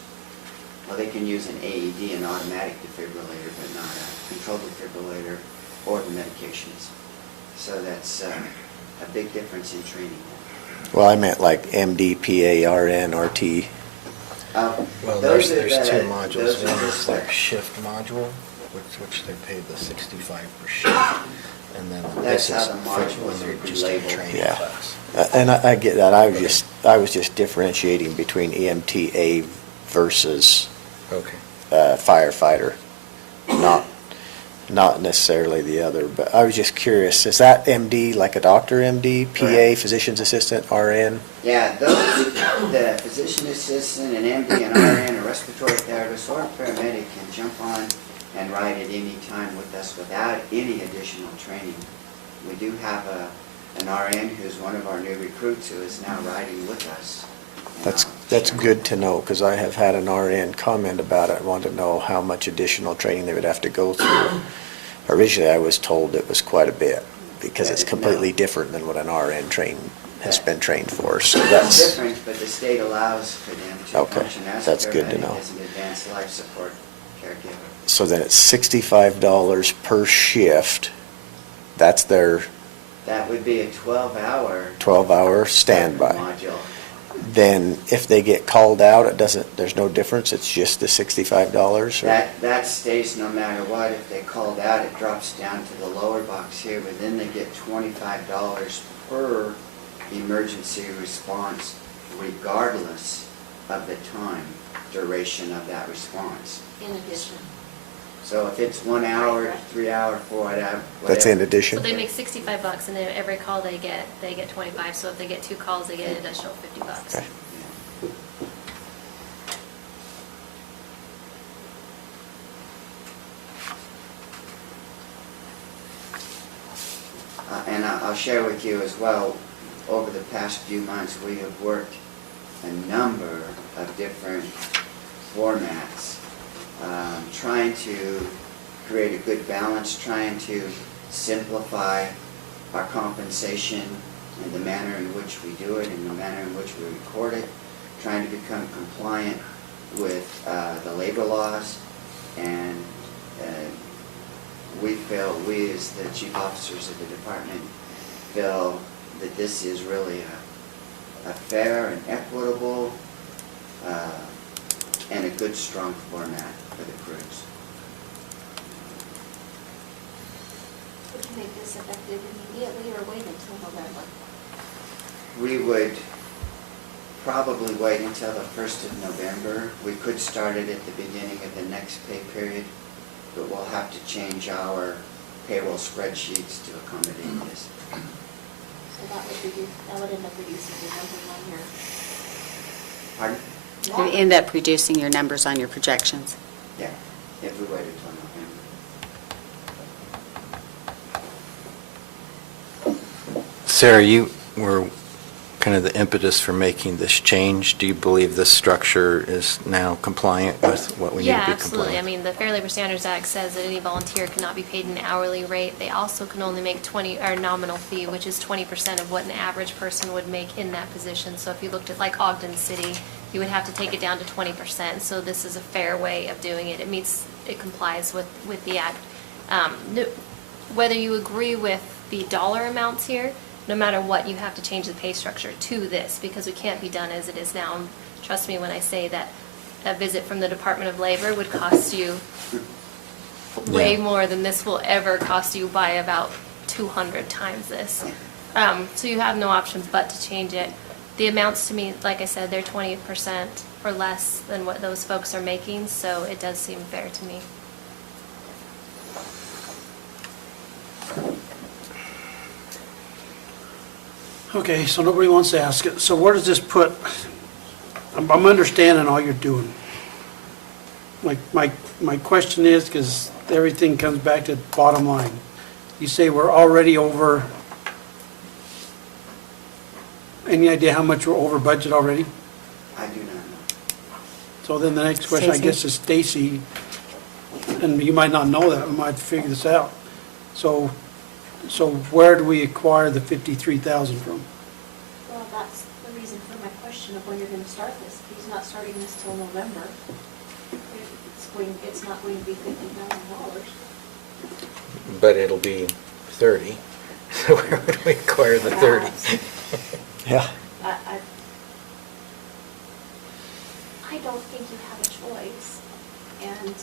Well, they can use an AED, an automatic defibrillator, but not a controlled defibrillator or the medications. So that's a big difference in training. Well, I meant like MD, PA, RN, RT. Well, Those there's are two the- modules. those are One just is their shift module, which they paid the 65 per shift, and then That's this is how the for when modules they're would be just in labeled. training Yeah. class. And I get that. I was just differentiating between EMTA versus Okay. firefighter, not necessarily the other. But I was just curious, is that MD like a doctor MD, PA, Correct. physician's assistant, RN? Yeah, those, the physician assistant and MD and RN, a respiratory therapist or a paramedic can jump on and ride at any time with us without any additional training. We do have an RN who's one of our new recruits who is now riding with us. That's good to know, because I have had an RN comment about it. I wanted to know how much additional training they would have to go through. Originally, I was told it was quite a bit, because it's completely different than what an RN has been trained for, so It's that's, different, but the state allows for them to Okay, function as a that's good to paramedic, know. as an advanced life support caregiver. so then it's $65 per shift. That's their That would be a 12-hour 12-hour standby. module. Then if they get called out, there's no difference, it's just the $65? Or? That stays no matter what. If they called out, it drops down to the lower box here, but then they get $25 per emergency response, regardless of the time duration of that response. In addition. So if it's 1 hour, 3 hour, 4 whatever. That's in addition? So they make $65, and then every call they get 25. So if they get 2 calls, they get an additional $50. Okay. And I'll share with you as well, over the past few months, we have worked a number of different formats, trying to create a good balance, trying to simplify our compensation and the manner in which we do it and the manner in which we record it, trying to become compliant with the labor laws, and we as the chief officers of the department feel that this is really a fair and equitable and a good, strong format for the crews. Would you make this effective immediately or wait until November? We would probably wait until the 1st of November. We could start it at the beginning of the next pay period, but we'll have to change our payroll spreadsheets to accommodate this. So that would end up reducing the numbers on your. Pardon? You end up reducing your numbers on your projections. Yeah, if we waited till November. Sarah, you were kind of the impetus for making this change. Do you believe this structure is now compliant with what we need to be Yeah, compliant? absolutely. I mean, the Fair Labor Standards Act says that any volunteer cannot be paid an hourly rate. They also can only make or nominal fee, which is 20% of what an average person would make in that position. So if you looked at like Ogden City, you would have to take it down to 20%. So this is a fair way of doing it. It complies with the act. Whether you agree with the dollar amounts here, no matter what, you have to change the pay structure to this, because it can't be done as it is now. And trust me when I say that a visit from the Department of Labor would cost you way more than this will ever cost you by about 200 times this. So you have no option but to change it. The amounts to me, like I said, they're 20% or less than what those folks are making, so it does seem fair to me. Okay, so nobody wants to ask it. So where does this put, I'm understanding all you're doing. Like, my question is, because everything comes back to the bottom line. You say we're already over, any idea how much we're over budget already? I do not know. So then the next question, I guess, is Stacy, and you might not know that, we might have to figure this out. So where do we acquire the 53,000 from? Well, that's the reason for my question of when you're going to start this. He's not starting this till November. It's not going to be $50,000. But it'll be 30. So where would we acquire the 30? Yeah. I don't think you have a choice, and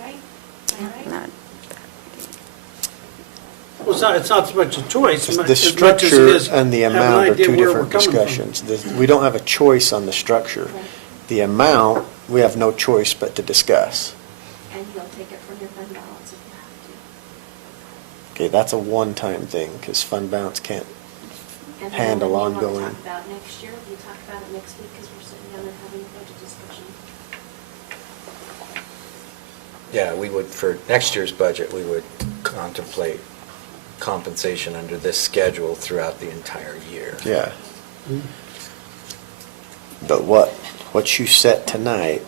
right? Not- Well, it's not so much a choice, as much The as it structure is and the have an amount are idea two where we're different coming from. discussions. We don't have a choice on the structure. The amount, we have no choice but to discuss. And you'll take it from your fund balance if you have to. Okay, that's a one-time thing, because fund balance can't And then handle when you want ongoing. to talk about next year, we talk about it next week because we're sitting down and having a budget discussion. Yeah, we would, for next year's budget, we would contemplate compensation under this schedule throughout the entire year. Yeah. But what you set tonight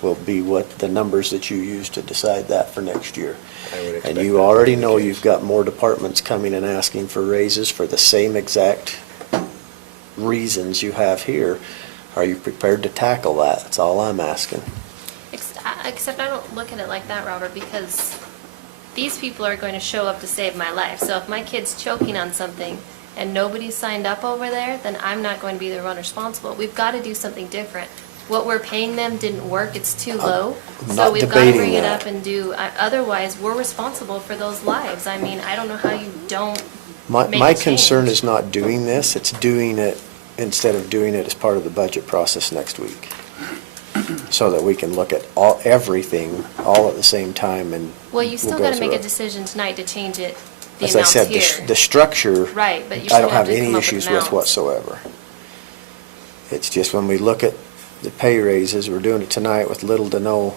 will be what the numbers that you use to decide that for next year. I would expect And that you to already be the know case. you've got more departments coming and asking for raises for the same exact reasons you have here. Are you prepared to tackle that? That's all I'm asking. Except I don't look at it like that, Robert, because these people are going to show up to save my life. So if my kid's choking on something and nobody's signed up over there, then I'm not going to be the one responsible. We've got to do something different. What we're paying them didn't work, it's too low. I'm So not we've got to debating bring it that. up and do, otherwise, we're responsible for those lives. I mean, I don't know how you don't make My a concern change. is not doing this, it's doing it instead of doing it as part of the budget process next week. So that we can look at everything all at the same time and Well, you we'll still go got to make through a it. decision tonight to change it, the As I amounts said, here. the structure, Right, but you're I still don't gonna have have to come any up with issues with amounts. whatsoever. It's just when we look at the pay raises, we're doing it tonight with little to no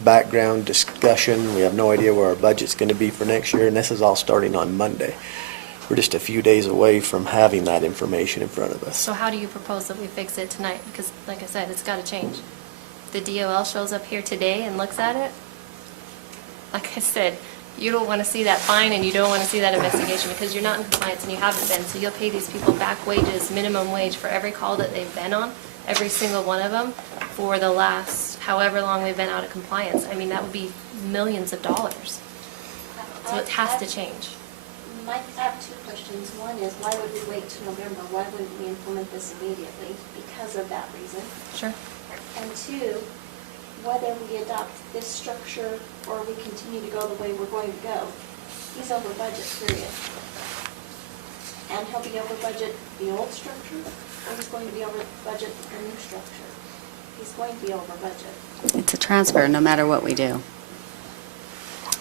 background discussion. We have no idea where our budget's gonna be for next year, and this is all starting on Monday. We're just a few days away from having that information in front of us. So how do you propose that we fix it tonight? Because, like I said, it's got to change. The DOL shows up here today and looks at it. Like I said, you don't want to see that fine and you don't want to see that investigation because you're not in compliance and you haven't been. So you'll pay these people back wages, minimum wage for every call that they've been on, every single one of them, for the last however long they've been out of compliance. I mean, that would be millions of dollars. So it has to change. Mike, I have two questions. One is, why would we wait till November? Why wouldn't we implement this immediately? Because of that reason. Sure. And two, whether we adopt this structure or we continue to go the way we're going to go, he's over budget, period. And he'll be over budget the old structure, or he's going to be over budget the new structure. He's going to be over budget. It's a transfer, no matter what we do.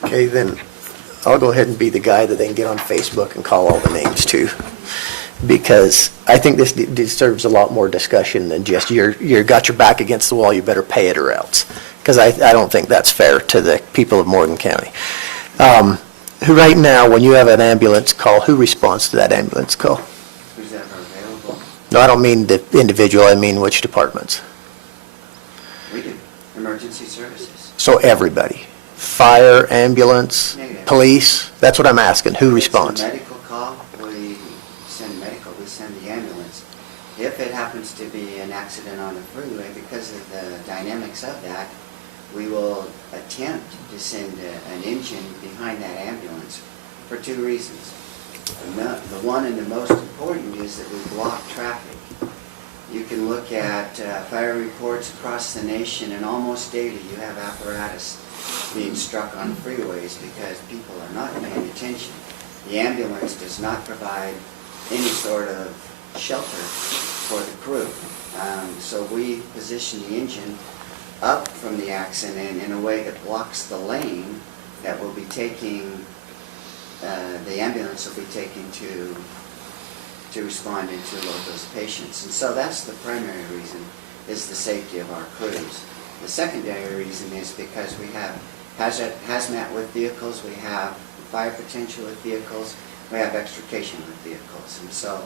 Okay, then I'll go ahead and be the guy that they can get on Facebook and call all the names to. Because I think this deserves a lot more discussion than just you're got your back against the wall, you better pay it or else. Because I don't think that's fair to the people of Morgan County. Who right now, when you have an ambulance call, who responds to that ambulance call? Who's ever available? No, I don't mean the individual, I mean which departments. We do. Emergency services. So everybody, fire, ambulance, Negative. police, that's what I'm asking, who responds? If it's a medical call, we send medical, we send the ambulance. If it happens to be an accident on the freeway, because of the dynamics of that, we will attempt to send an engine behind that ambulance for two reasons. The one and the most important is that we block traffic. You can look at fire reports across the nation, and almost daily you have apparatus being struck on freeways because people are not paying attention. The ambulance does not provide any sort of shelter for the crew. So we position the engine up from the accident in a way that blocks the lane that will be taking, the ambulance will be taken to respond and to load those patients. And so that's the primary reason, is the safety of our crews. The secondary reason is because we have hazmat with vehicles, we have fire potential with vehicles, we have extrication with vehicles. And so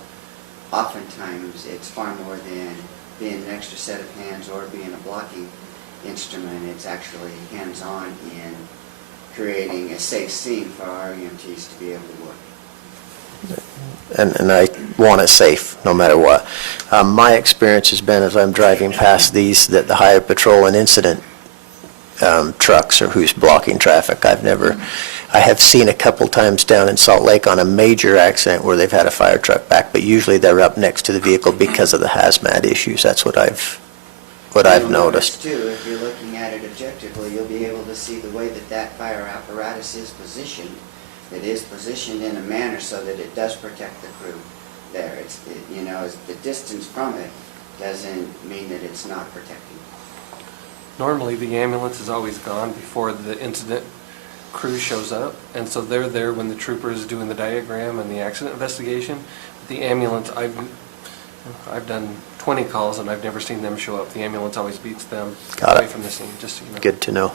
oftentimes it's far more than being an extra set of hands or being a blocking instrument. It's actually hands-on in creating a safe scene for our EMTs to be able to work. And I want it safe, no matter what. My experience has been, as I'm driving past these, that the highway patrol and incident trucks are who's blocking traffic. I have seen a couple times down in Salt Lake on a major accident where they've had a fire truck back, but usually they're up next to the vehicle because of the hazmat issues. That's what I've what I've You'll notice, noticed. too, if you're looking at it objectively, you'll be able to see the way that that fire apparatus is positioned. It is positioned in a manner so that it does protect the crew there. You know, the distance from it doesn't mean that it's not protecting. Normally, the ambulance is always gone before the incident crew shows up, and so they're there when the trooper is doing the diagram and the accident investigation. The ambulance, I've done 20 calls and I've never seen them show up. The ambulance always beats them Got away it. from the scene, just so you know. Good to know.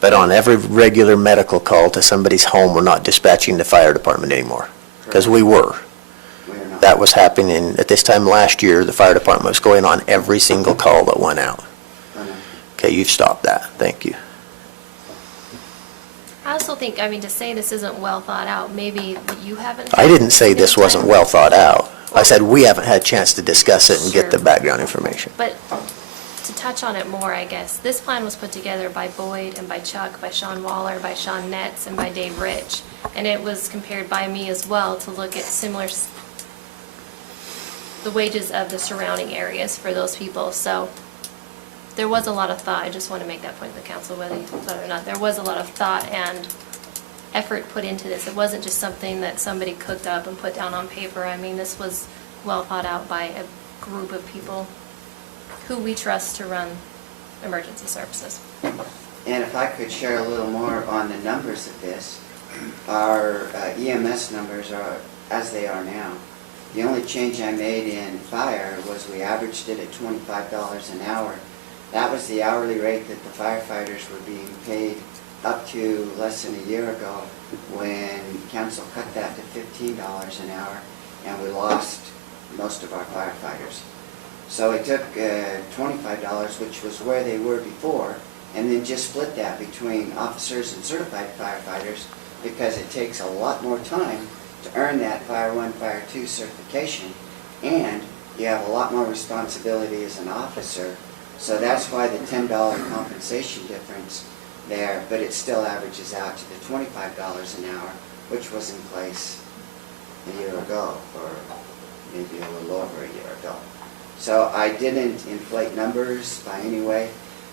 But on every regular medical call to somebody's home, we're not dispatching the fire department anymore, because we were. We're not. That was happening at this time last year. The fire department was going on every single call that went out. Okay, you've stopped that. Thank you. I also think, I mean, to say this isn't well thought out, maybe you haven't. I didn't say this spent wasn't time- well thought out. I said we haven't had a chance to discuss it and get the Sure. background information. But to touch on it more, I guess, this plan was put together by Boyd and by Chuck, by Sean Waller, by Sean Netz, and by Dave Rich. And it was compared by me as well to look at the wages of the surrounding areas for those people. So there was a lot of thought. I just want to make that point to the council, whether you thought it or not. There was a lot of thought and effort put into this. It wasn't just something that somebody cooked up and put down on paper. I mean, this was well thought out by a group of people who we trust to run emergency services. And if I could share a little more on the numbers of this, our EMS numbers are as they are now. The only change I made in fire was we averaged it at $25 an hour. That was the hourly rate that the firefighters were being paid up to less than a year ago, when council cut that to $15 an hour, and we lost most of our firefighters. So it took $25, which was where they were before, and then just split that between officers and certified firefighters, because it takes a lot more time to earn that Fire 1, Fire 2 certification, and you have a lot more responsibility as an officer. So that's why the $10 compensation difference there, but it still averages out to the $25 an hour, which was in place a year ago, or maybe a little over a year ago. So I didn't inflate numbers by any way.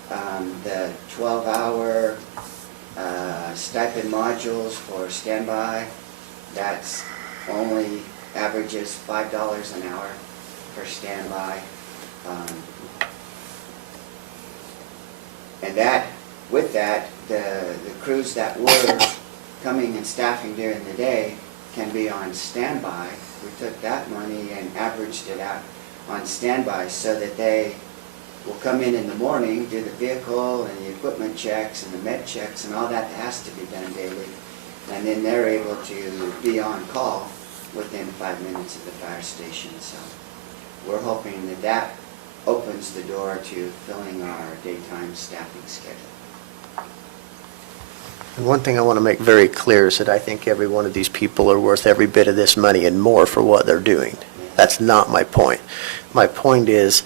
The 12-hour stipend modules for standby, that's only averages $5 an hour for standby. And that, with that, the crews that were coming and staffing during the day can be on standby. We took that money and averaged it out on standby so that they will come in the morning, do the vehicle and the equipment checks and the med checks and all that has to be done daily. And then they're able to be on call within 5 minutes of the fire station. So we're hoping that that opens the door to filling our daytime staffing schedule. And one thing I want to make very clear is that I think every one of these people are worth every bit of this money and more for what they're doing. That's not my point. My point is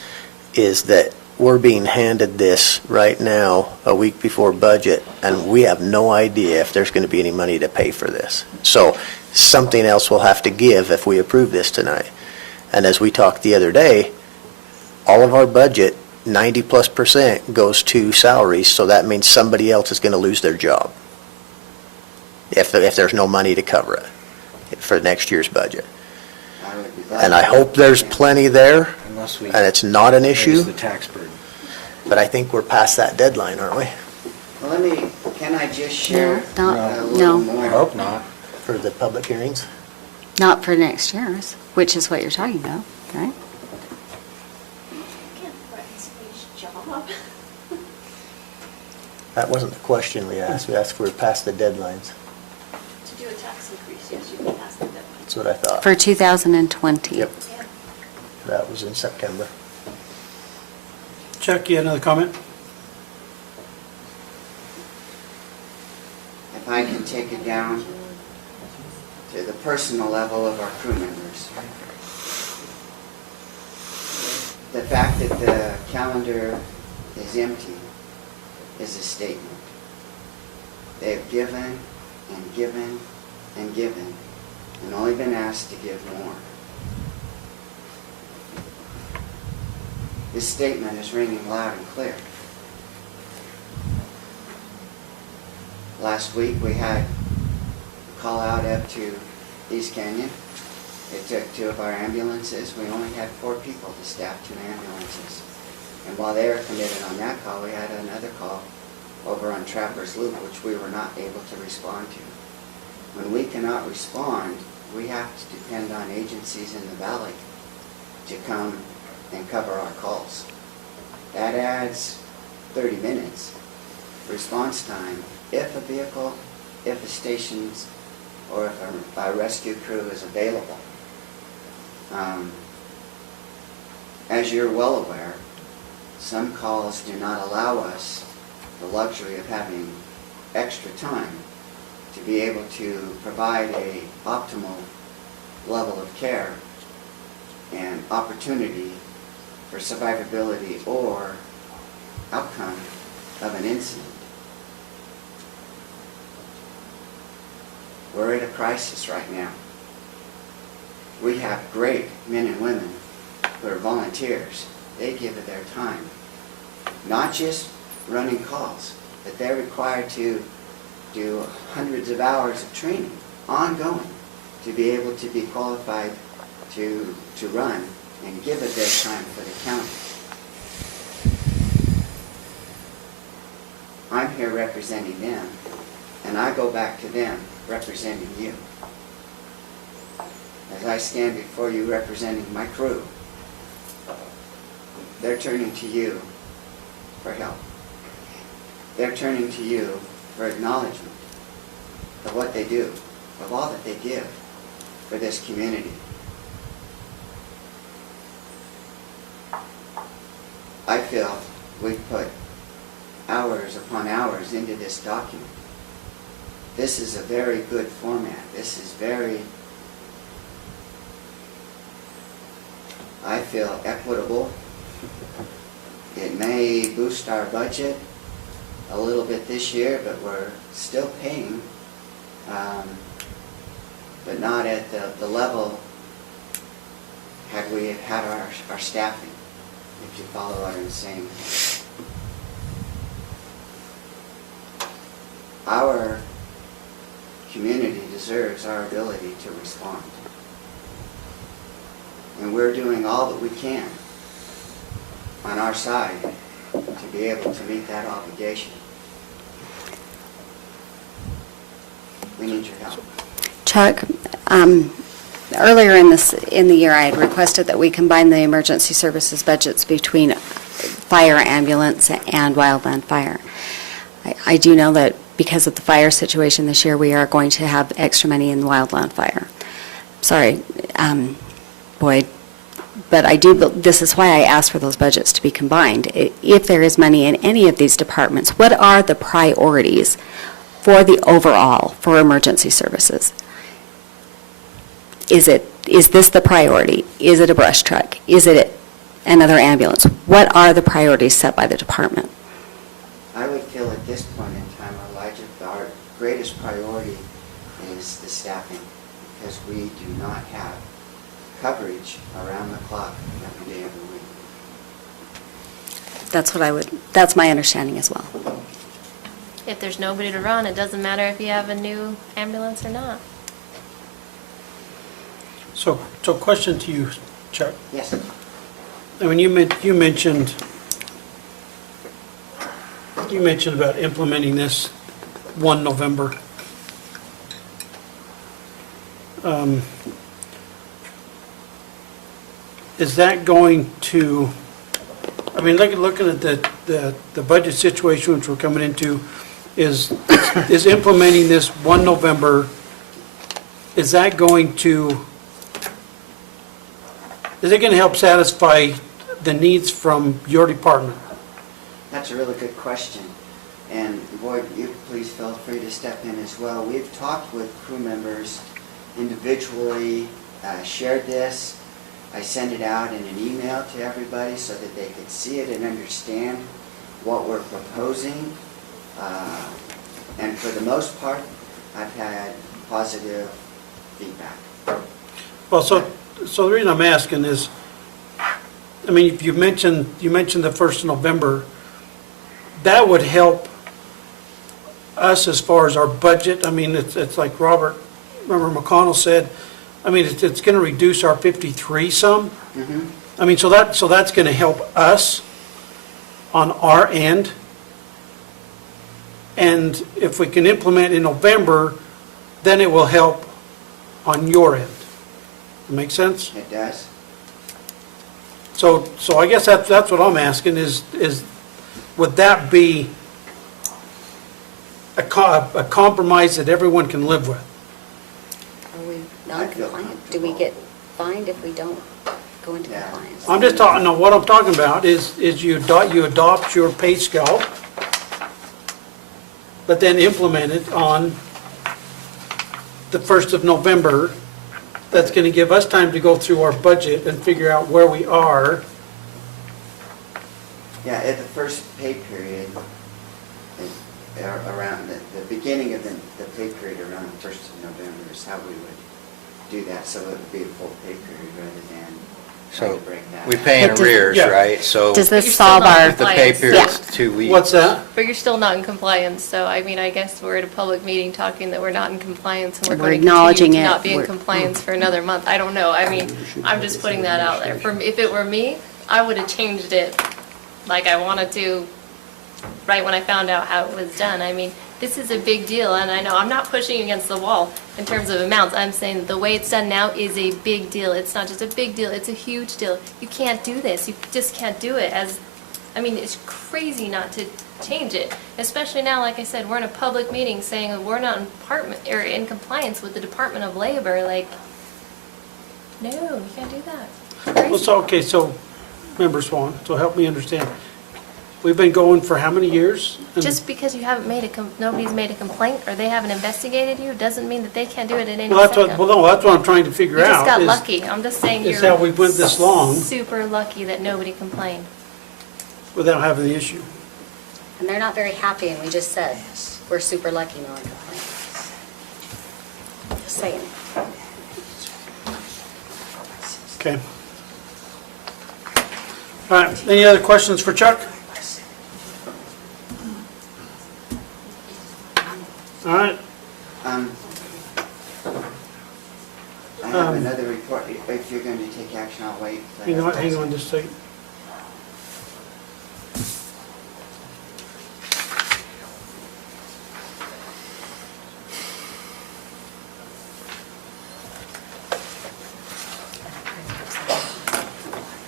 that we're being handed this right now, a week before budget, and we have no idea if there's going to be any money to pay for this. So something else will have to give if we approve this tonight. And as we talked the other day, all of our budget, 90+% goes to salaries, so that means somebody else is going to lose their job if there's no money to cover it for next year's budget. And I hope there's plenty there, Unless we and it's not an issue, raise the tax burden. But I think we're past that deadline, aren't we? Well, can I just share No, a no. little more? I hope not. For the public hearings? Not for next year's, which is what you're talking about, right? That wasn't the question we asked. We asked if we were past the deadlines. To do a tax increase, yes, you can ask the deadline. That's what I thought. For 2020. Yep. That was in September. Chuck, you had another comment? If I can take it down to the personal level of our crew members. The fact that the calendar is empty is a statement. They've given and given and given, and only been asked to give more. This statement is ringing loud and clear. Last week we had a call out up to East Canyon. It took 2 of our ambulances. We only had 4 people to staff 2 ambulances. And while they were committed on that call, we had another call over on Trappers Loop, which we were not able to respond to. When we cannot respond, we have to depend on agencies in the valley to come and cover our calls. That adds 30 minutes response time if a vehicle, if a station's, or if a rescue crew is available. As you're well aware, some calls do not allow us the luxury of having extra time to be able to provide a optimal level of care and opportunity for survivability or outcome of an incident. We're at a crisis right now. We have great men and women who are volunteers. They give it their time, not just running calls, but they're required to do hundreds of hours of training, ongoing, to be able to be qualified to run and give it their time for the county. I'm here representing them, and I go back to them representing you. As I stand before you representing my crew, they're turning to you for help. They're turning to you for acknowledgement of what they do, of all that they give for this community. I feel we've put hours upon hours into this document. This is a very good format. This is very, I feel, equitable. It may boost our budget a little bit this year, but we're still paying, but not at the level had we had our staffing, if you follow what I'm saying. Our community deserves our ability to respond. And we're doing all that we can on our side to be able to meet that obligation. We need your help. Chuck, earlier in the year, I had requested that we combine the emergency services budgets between fire, ambulance, and wildland fire. I do know that because of the fire situation this year, we are going to have extra money in wildland fire. Sorry, Boyd, but this is why I asked for those budgets to be combined. If there is money in any of these departments, what are the priorities for the overall for emergency services? Is this the priority? Is it a brush truck? Is it another ambulance? What are the priorities set by the department? I would feel at this point in time, Elijah, our greatest priority is the staffing, because we do not have coverage around the clock every day of the week. That's my understanding as well. If there's nobody to run, it doesn't matter if you have a new ambulance or not. So question to you, Chuck. Yes. I mean, you mentioned about implementing this 1 November. Is that going to, I mean, looking at the budget situation which we're coming into, is implementing this 1 November, is it going to help satisfy the needs from your department? That's a really good question. And Boyd, you please feel free to step in as well. We've talked with crew members individually, shared this. I sent it out in an email to everybody so that they could see it and understand what we're proposing. And for the most part, I've had positive feedback. Well, so the reason I'm asking is, I mean, if you mentioned the 1st of November, that would help us as far as our budget. I mean, it's like Member McConnell said, I mean, it's going to reduce our 53 some. Mhm. I mean, so that's going to help us on our end. And if we can implement in November, then it will help on your end. Make sense? It does. So I guess that's what I'm asking is would that be a compromise that everyone can live with? Are we non-compliant? Do we get fined if we don't go into compliance? I'm just talking, no, what I'm talking about is you adopt your pay scale, but then implement it on the 1st of November. That's going to give us time to go through our budget and figure out where we are. Yeah, at the first pay period, around the beginning of the pay period around the 1st of November is how we would do that, so it would be a full pay period rather than trying So to break that. we pay in But does- arrears, Yeah. right? So Does But this you're still solve not our? if the pay compliance. period's 2 weeks. What's that? But you're still not in compliance, so I mean, I guess we're at a public meeting talking that we're not in compliance and we're We're going to acknowledging continue to it. not be in We're- compliance for another month. I don't know. I mean, I'm just putting that out there. If it were me, I would have changed it like I wanted to right when I found out how it was done. I mean, this is a big deal, and I know I'm not pushing against the wall in terms of amounts. I'm saying that the way it's done now is a big deal. It's not just a big deal, it's a huge deal. You can't do this. You just can't do it. I mean, it's crazy not to change it, especially now, like I said, we're in a public meeting saying that we're not in compliance with the Department of Labor. Like, no, you can't do that. Well, Crazy. okay, so, Member Swan, so help me understand. We've been going for how many years? And- Just because you haven't nobody's made a complaint or they haven't investigated you doesn't mean that they can't do it at any Well, that's what, second. well, no, that's what I'm trying to figure You out. just got is- lucky. I'm just saying is you're how we went this long. super lucky that nobody complained. Without having the issue. And they're not very happy, and we just said, we're super lucky no one complained. Just saying. Okay. All right, any other questions for Chuck? All right, I have another report. If you're going to take action, I'll wait. hang on just a second.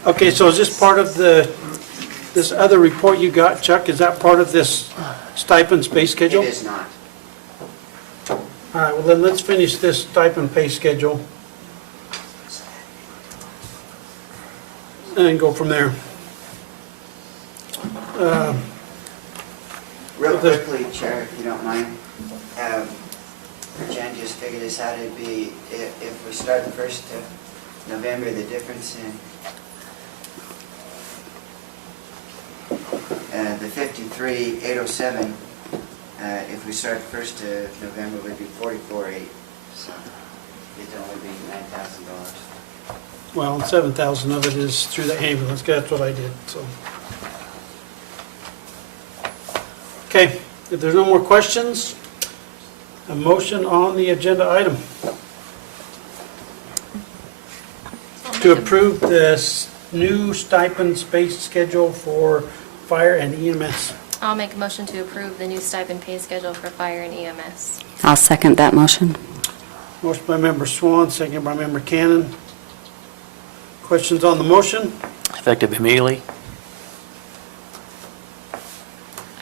Okay, so is this part of this other report you got, Chuck? Is that part of this stipend pay schedule? It is not. All right, well then let's finish this stipend pay schedule. And go from there. Real quickly, Chair, if you don't mind, Jen just figured this out. It'd be, if we start the 1st of November, the difference in the 53,807, if we start the 1st of November, would be 44,800. So it'd only be $9,000. Well, and 7,000 of it is through the ambulance, that's what I did, so. Okay, if there's no more questions, a motion on the agenda item to approve this new stipend space schedule for fire and EMS. I'll make a motion to approve the new stipend pay schedule for fire and EMS. I'll second that motion. Motion by Member Swan, second by Member Cannon. Questions on the motion? Effective immediately.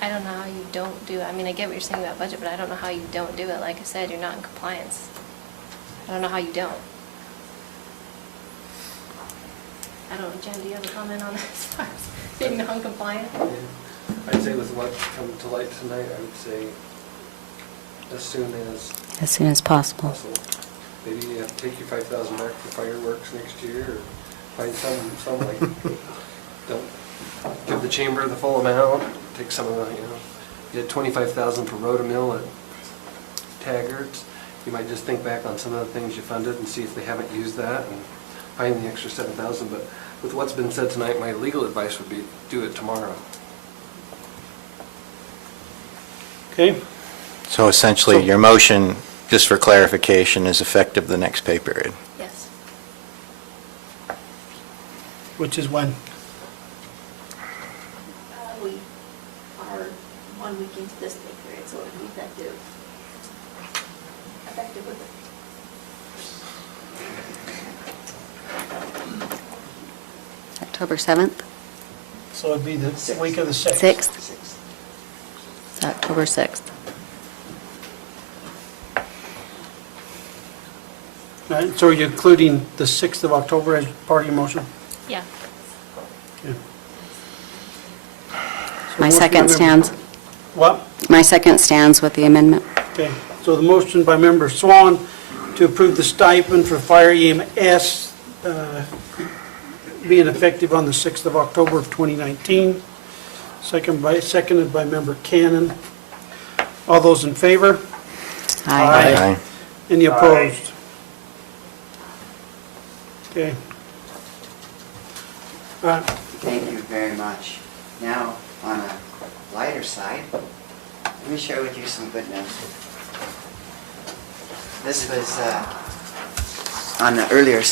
I don't know how you don't do it. I mean, I get what you're saying about budget, but I don't know how you don't do it. Like I said, you're not in compliance. I don't know how you don't. I don't know, Jen, do you have a comment on this as far as being non-compliant? I'd say with what come to light tonight, I would say as soon as possible. Maybe you have to take your $5,000 back for fireworks next year, or find some like, don't give the chamber the full amount, take some of the, you had $25,000 for Rhoda Mill at taggarts. You might just think back on some of the things you funded and see if they haven't used that and find the extra 7,000. But with what's been said tonight, my legal advice would be do it tomorrow. Okay, So essentially, your motion, just for clarification, is effective the next pay period. Yes. which is when? We are 1 week into this pay period, so it would be effective with it. October 7th? So it'd be the week of the 6th. 6th? It's October 6th. All right, so you're including the 6th of October as part of your motion? Yeah. Okay. So My motion second by member- stands. What? My second stands with the amendment. Okay, so the motion by member Swan to approve the stipend for fire EMS being effective on the 6th of October of 2019. Seconded by member Cannon. All those in favor? Aye. Any opposed? Okay. Thank you very much. Now, on a lighter side, let me share with you some good news. This was on the earlier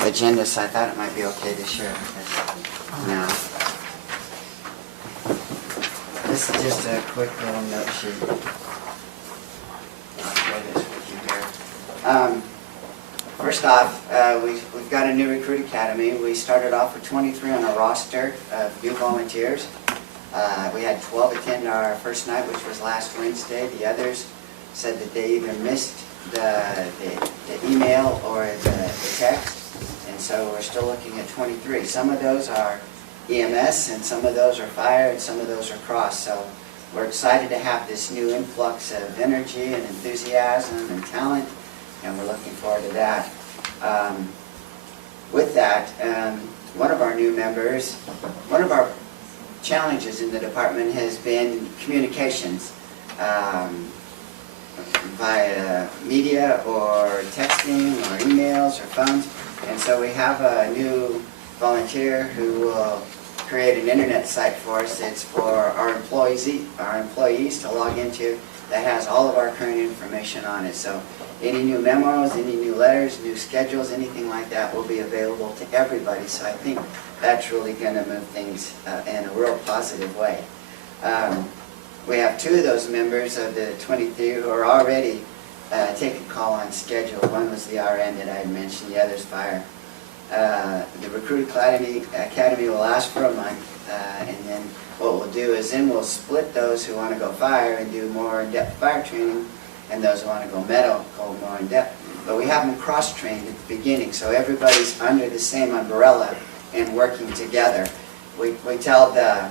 agenda, so I thought it might be okay to share this now. This is just a quick little note sheet. I'll share this with you here. First off, we've got a new recruit academy. We started off with 23 on a roster of new volunteers. We had 12 attend our first night, which was last Wednesday. The others said that they either missed the email or the text, and so we're still looking at 23. Some of those are EMS, and some of those are fire, and some of those are cross. So we're excited to have this new influx of energy and enthusiasm and talent, and we're looking forward to that. With that, one of our new members, one of our challenges in the department has been communications via media or texting or emails or phones. And so we have a new volunteer who will create an internet site for us. It's for our employees to log into, that has all of our current information on it. So any new memos, any new letters, new schedules, anything like that will be available to everybody. So I think that's really going to move things in a real positive way. We have 2 of those members of the 23 who are already taking call on schedule. One was the RN that I had mentioned, the other's fire. The Recruit Academy will last for a month, and then what we'll do is then we'll split those who want to go fire and do more in-depth fire training, and those who want to go medical go more in-depth. But we have them cross-trained at the beginning, so everybody's under the same umbrella and working together. We tell the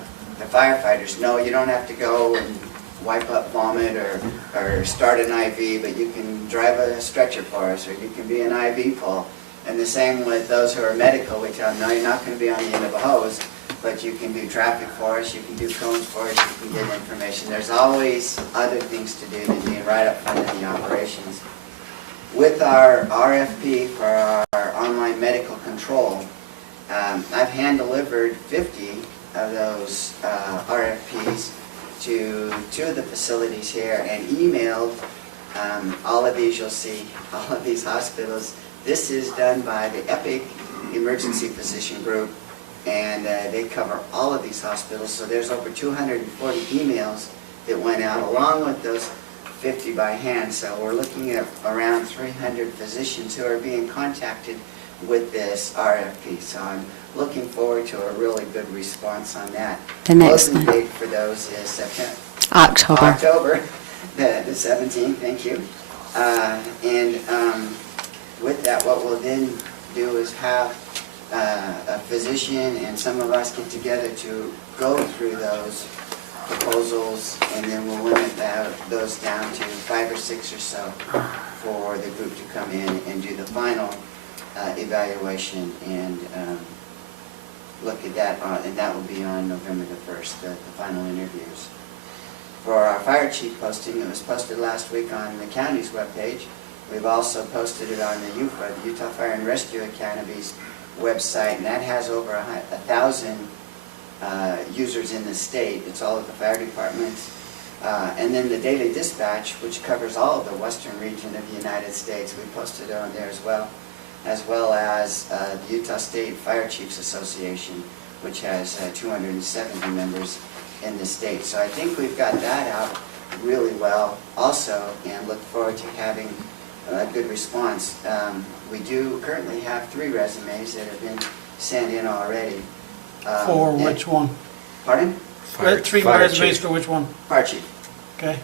firefighters, no, you don't have to go and wipe up vomit or start an IV, but you can drive a stretcher for us, or you can be an IV pull. And the same with those who are medical. We tell them, no, you're not going to be on the end of a hose, but you can do traffic for us, you can do cones for us, you can get information. There's always other things to do than being right up front in the operations. With our RFP for our online medical control, I've hand-delivered 50 of those RFPs to 2 of the facilities here and emailed all of these. You'll see all of these hospitals. This is done by the EPIC Emergency Physician Group, and they cover all of these hospitals. So there's over 240 emails that went out along with those 50 by hand. So we're looking at around 300 physicians who are being contacted with this RFP. So I'm looking forward to a really good response on that. The next Closing one. date for those is September. October. The 17th, thank you. With that, what we'll then do is have a physician and some of us get together to go through those proposals, and then we'll limit those down to 5 or 6 or so for the group to come in and do the final evaluation and look at that, and that will be on November the 1st, the final interviews for our fire chief posting. It was posted last week on the county's webpage. We've also posted it on the UFA, the Utah Fire and Rescue Academy's website, and that has over 1,000 users in the state. It's all of the fire departments. And then the Daily Dispatch, which covers all of the western region of the United States, we posted it on there as well as the Utah State Fire Chiefs Association, which has 270 members in the state. So I think we've got that out really well also, and look forward to having a good response. We do currently have 3 resumes that have been sent in already. For which one? Pardon? Three resumes for which one? Fire chief. Okay.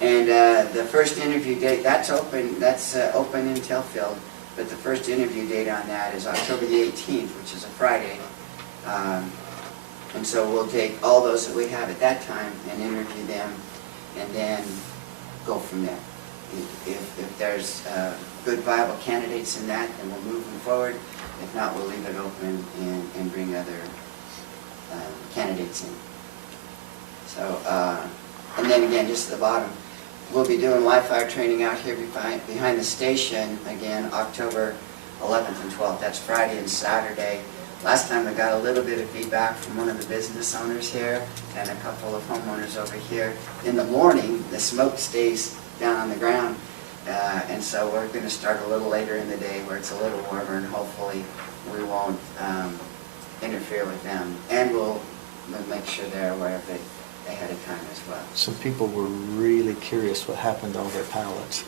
And the first interview date, that's open until filled, but the first interview date on that is October the 18th, which is a Friday. And so we'll take all those that we have at that time and interview them, and then go from there. If there's good viable candidates in that, then we'll move them forward. If not, we'll leave it open and bring other candidates in. So, and then again, just at the bottom, we'll be doing live fire training out here behind the station again, October 11th and 12th. That's Friday and Saturday. Last time I got a little bit of feedback from one of the business owners here and a couple of homeowners over here. In the morning, the smoke stays down on the ground, and so we're going to start a little later in the day where it's a little warmer, and hopefully we won't interfere with them. And we'll make sure they're aware of it ahead of time as well. Some people were really curious what happened to all their pallets.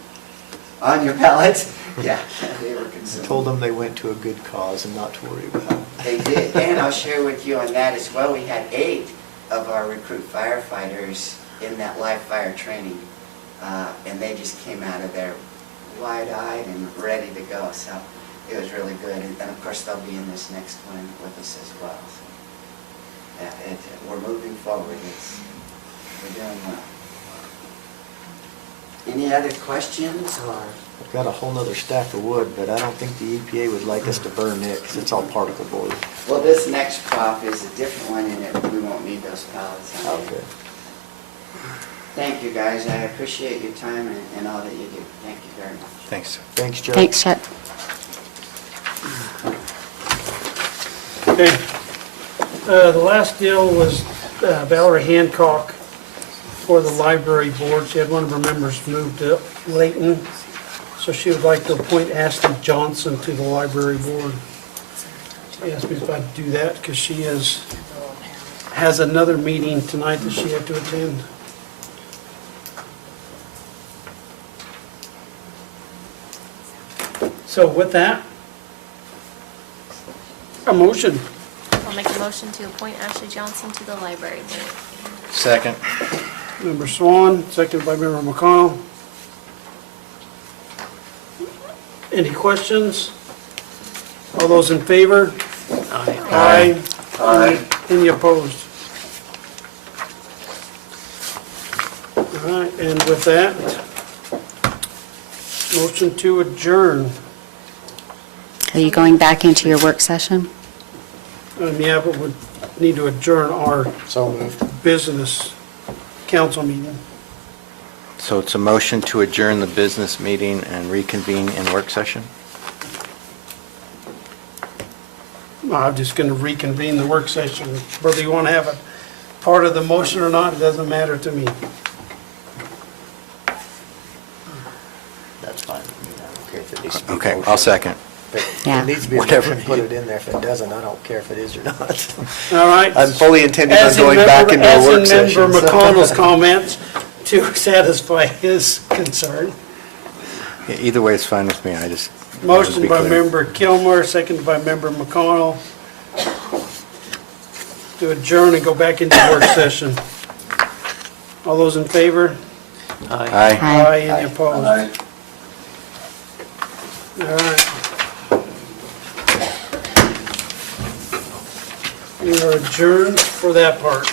On your pallets? Yeah, they were consumed. Told them they went to a good cause and not to worry about. They did, and I'll share with you on that as well. We had 8 of our recruit firefighters in that live fire training, and they just came out of there wide-eyed and ready to go. So it was really good, and of course they'll be in this next one with us as well. So, yeah, we're moving forward. We're doing well. Any other questions or? I've got a whole nother stack of wood, but I don't think the EPA would like us to burn it because it's all particle board. Well, this next crop is a different one, and we won't need those pallets. Okay. Thank you, guys. I appreciate your time and all that you do. Thank you very much. Thanks. Thanks, Chuck. Thanks, Chuck. Okay. The last deal was Valerie Hancock for the library board. She had one of her members moved to Layton, so she would like to appoint Ashley Johnson to the library board. She asked me if I'd do that because she has another meeting tonight that she had to attend. So with that, a motion. I'll make a motion to appoint Ashley Johnson to the library board. Second. Member Swan, seconded by Member McConnell. Any questions? All those in favor? Aye. Aye. Any opposed? All right, and with that, motion to adjourn. Are you going back into your work session? Yeah, but we need to adjourn our So moved. business council meeting. So it's a motion to adjourn the business meeting and reconvene in work session? I'm just going to reconvene the work session. Whether you want to have it part of the motion or not, it doesn't matter to me. That's fine with me. I don't care if it needs to be. Okay, motion. I'll second. If Yeah. it needs to be a Whatever. motion, put it in there. If it doesn't, I don't care if it is or not. All right. I'm fully intending on As in going back into a work As session. in Member so- McConnell's comments, to satisfy his concern. Yeah, either way, it's fine with me, I just. wanted to Motion be by clear. Member Kilmer, seconded by Member McConnell, to adjourn and go back into work session. All those in favor? Aye. Aye. Any opposed? All right. We are adjourned for that part.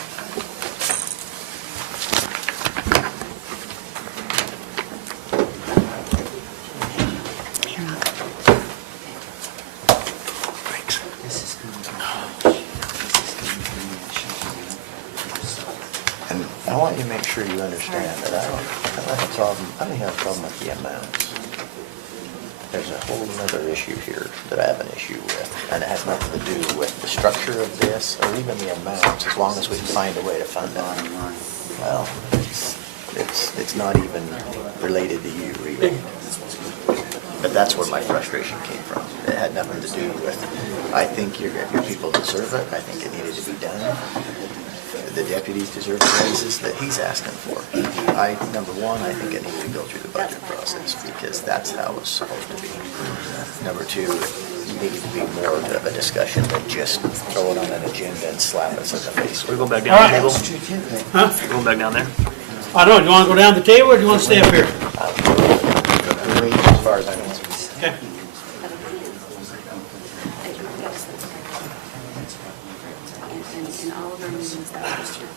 And I want you to make sure you understand that I don't have a problem with the amounts. There's a whole other issue here that I have an issue with, and it has nothing to do with the structure of this or even the amounts, as long as we can find a way to fund it. Well, it's not even related to you, really. But that's where my frustration came from. It had nothing to do with, I think your people deserve it, I think it needed to be done. The deputies deserve the raises that he's asking for. Number one, I think it needed to go through the budget process, because that's how it's supposed to be. Number two, it needed to be more of a discussion than just throw it on an agenda and slap us in the face. We're going back down the table? Huh? You're going back down there? I don't know, do you want to go down the table, or do you want to stay up here? As far as I'm concerned. Okay. In all of our meetings, that was true.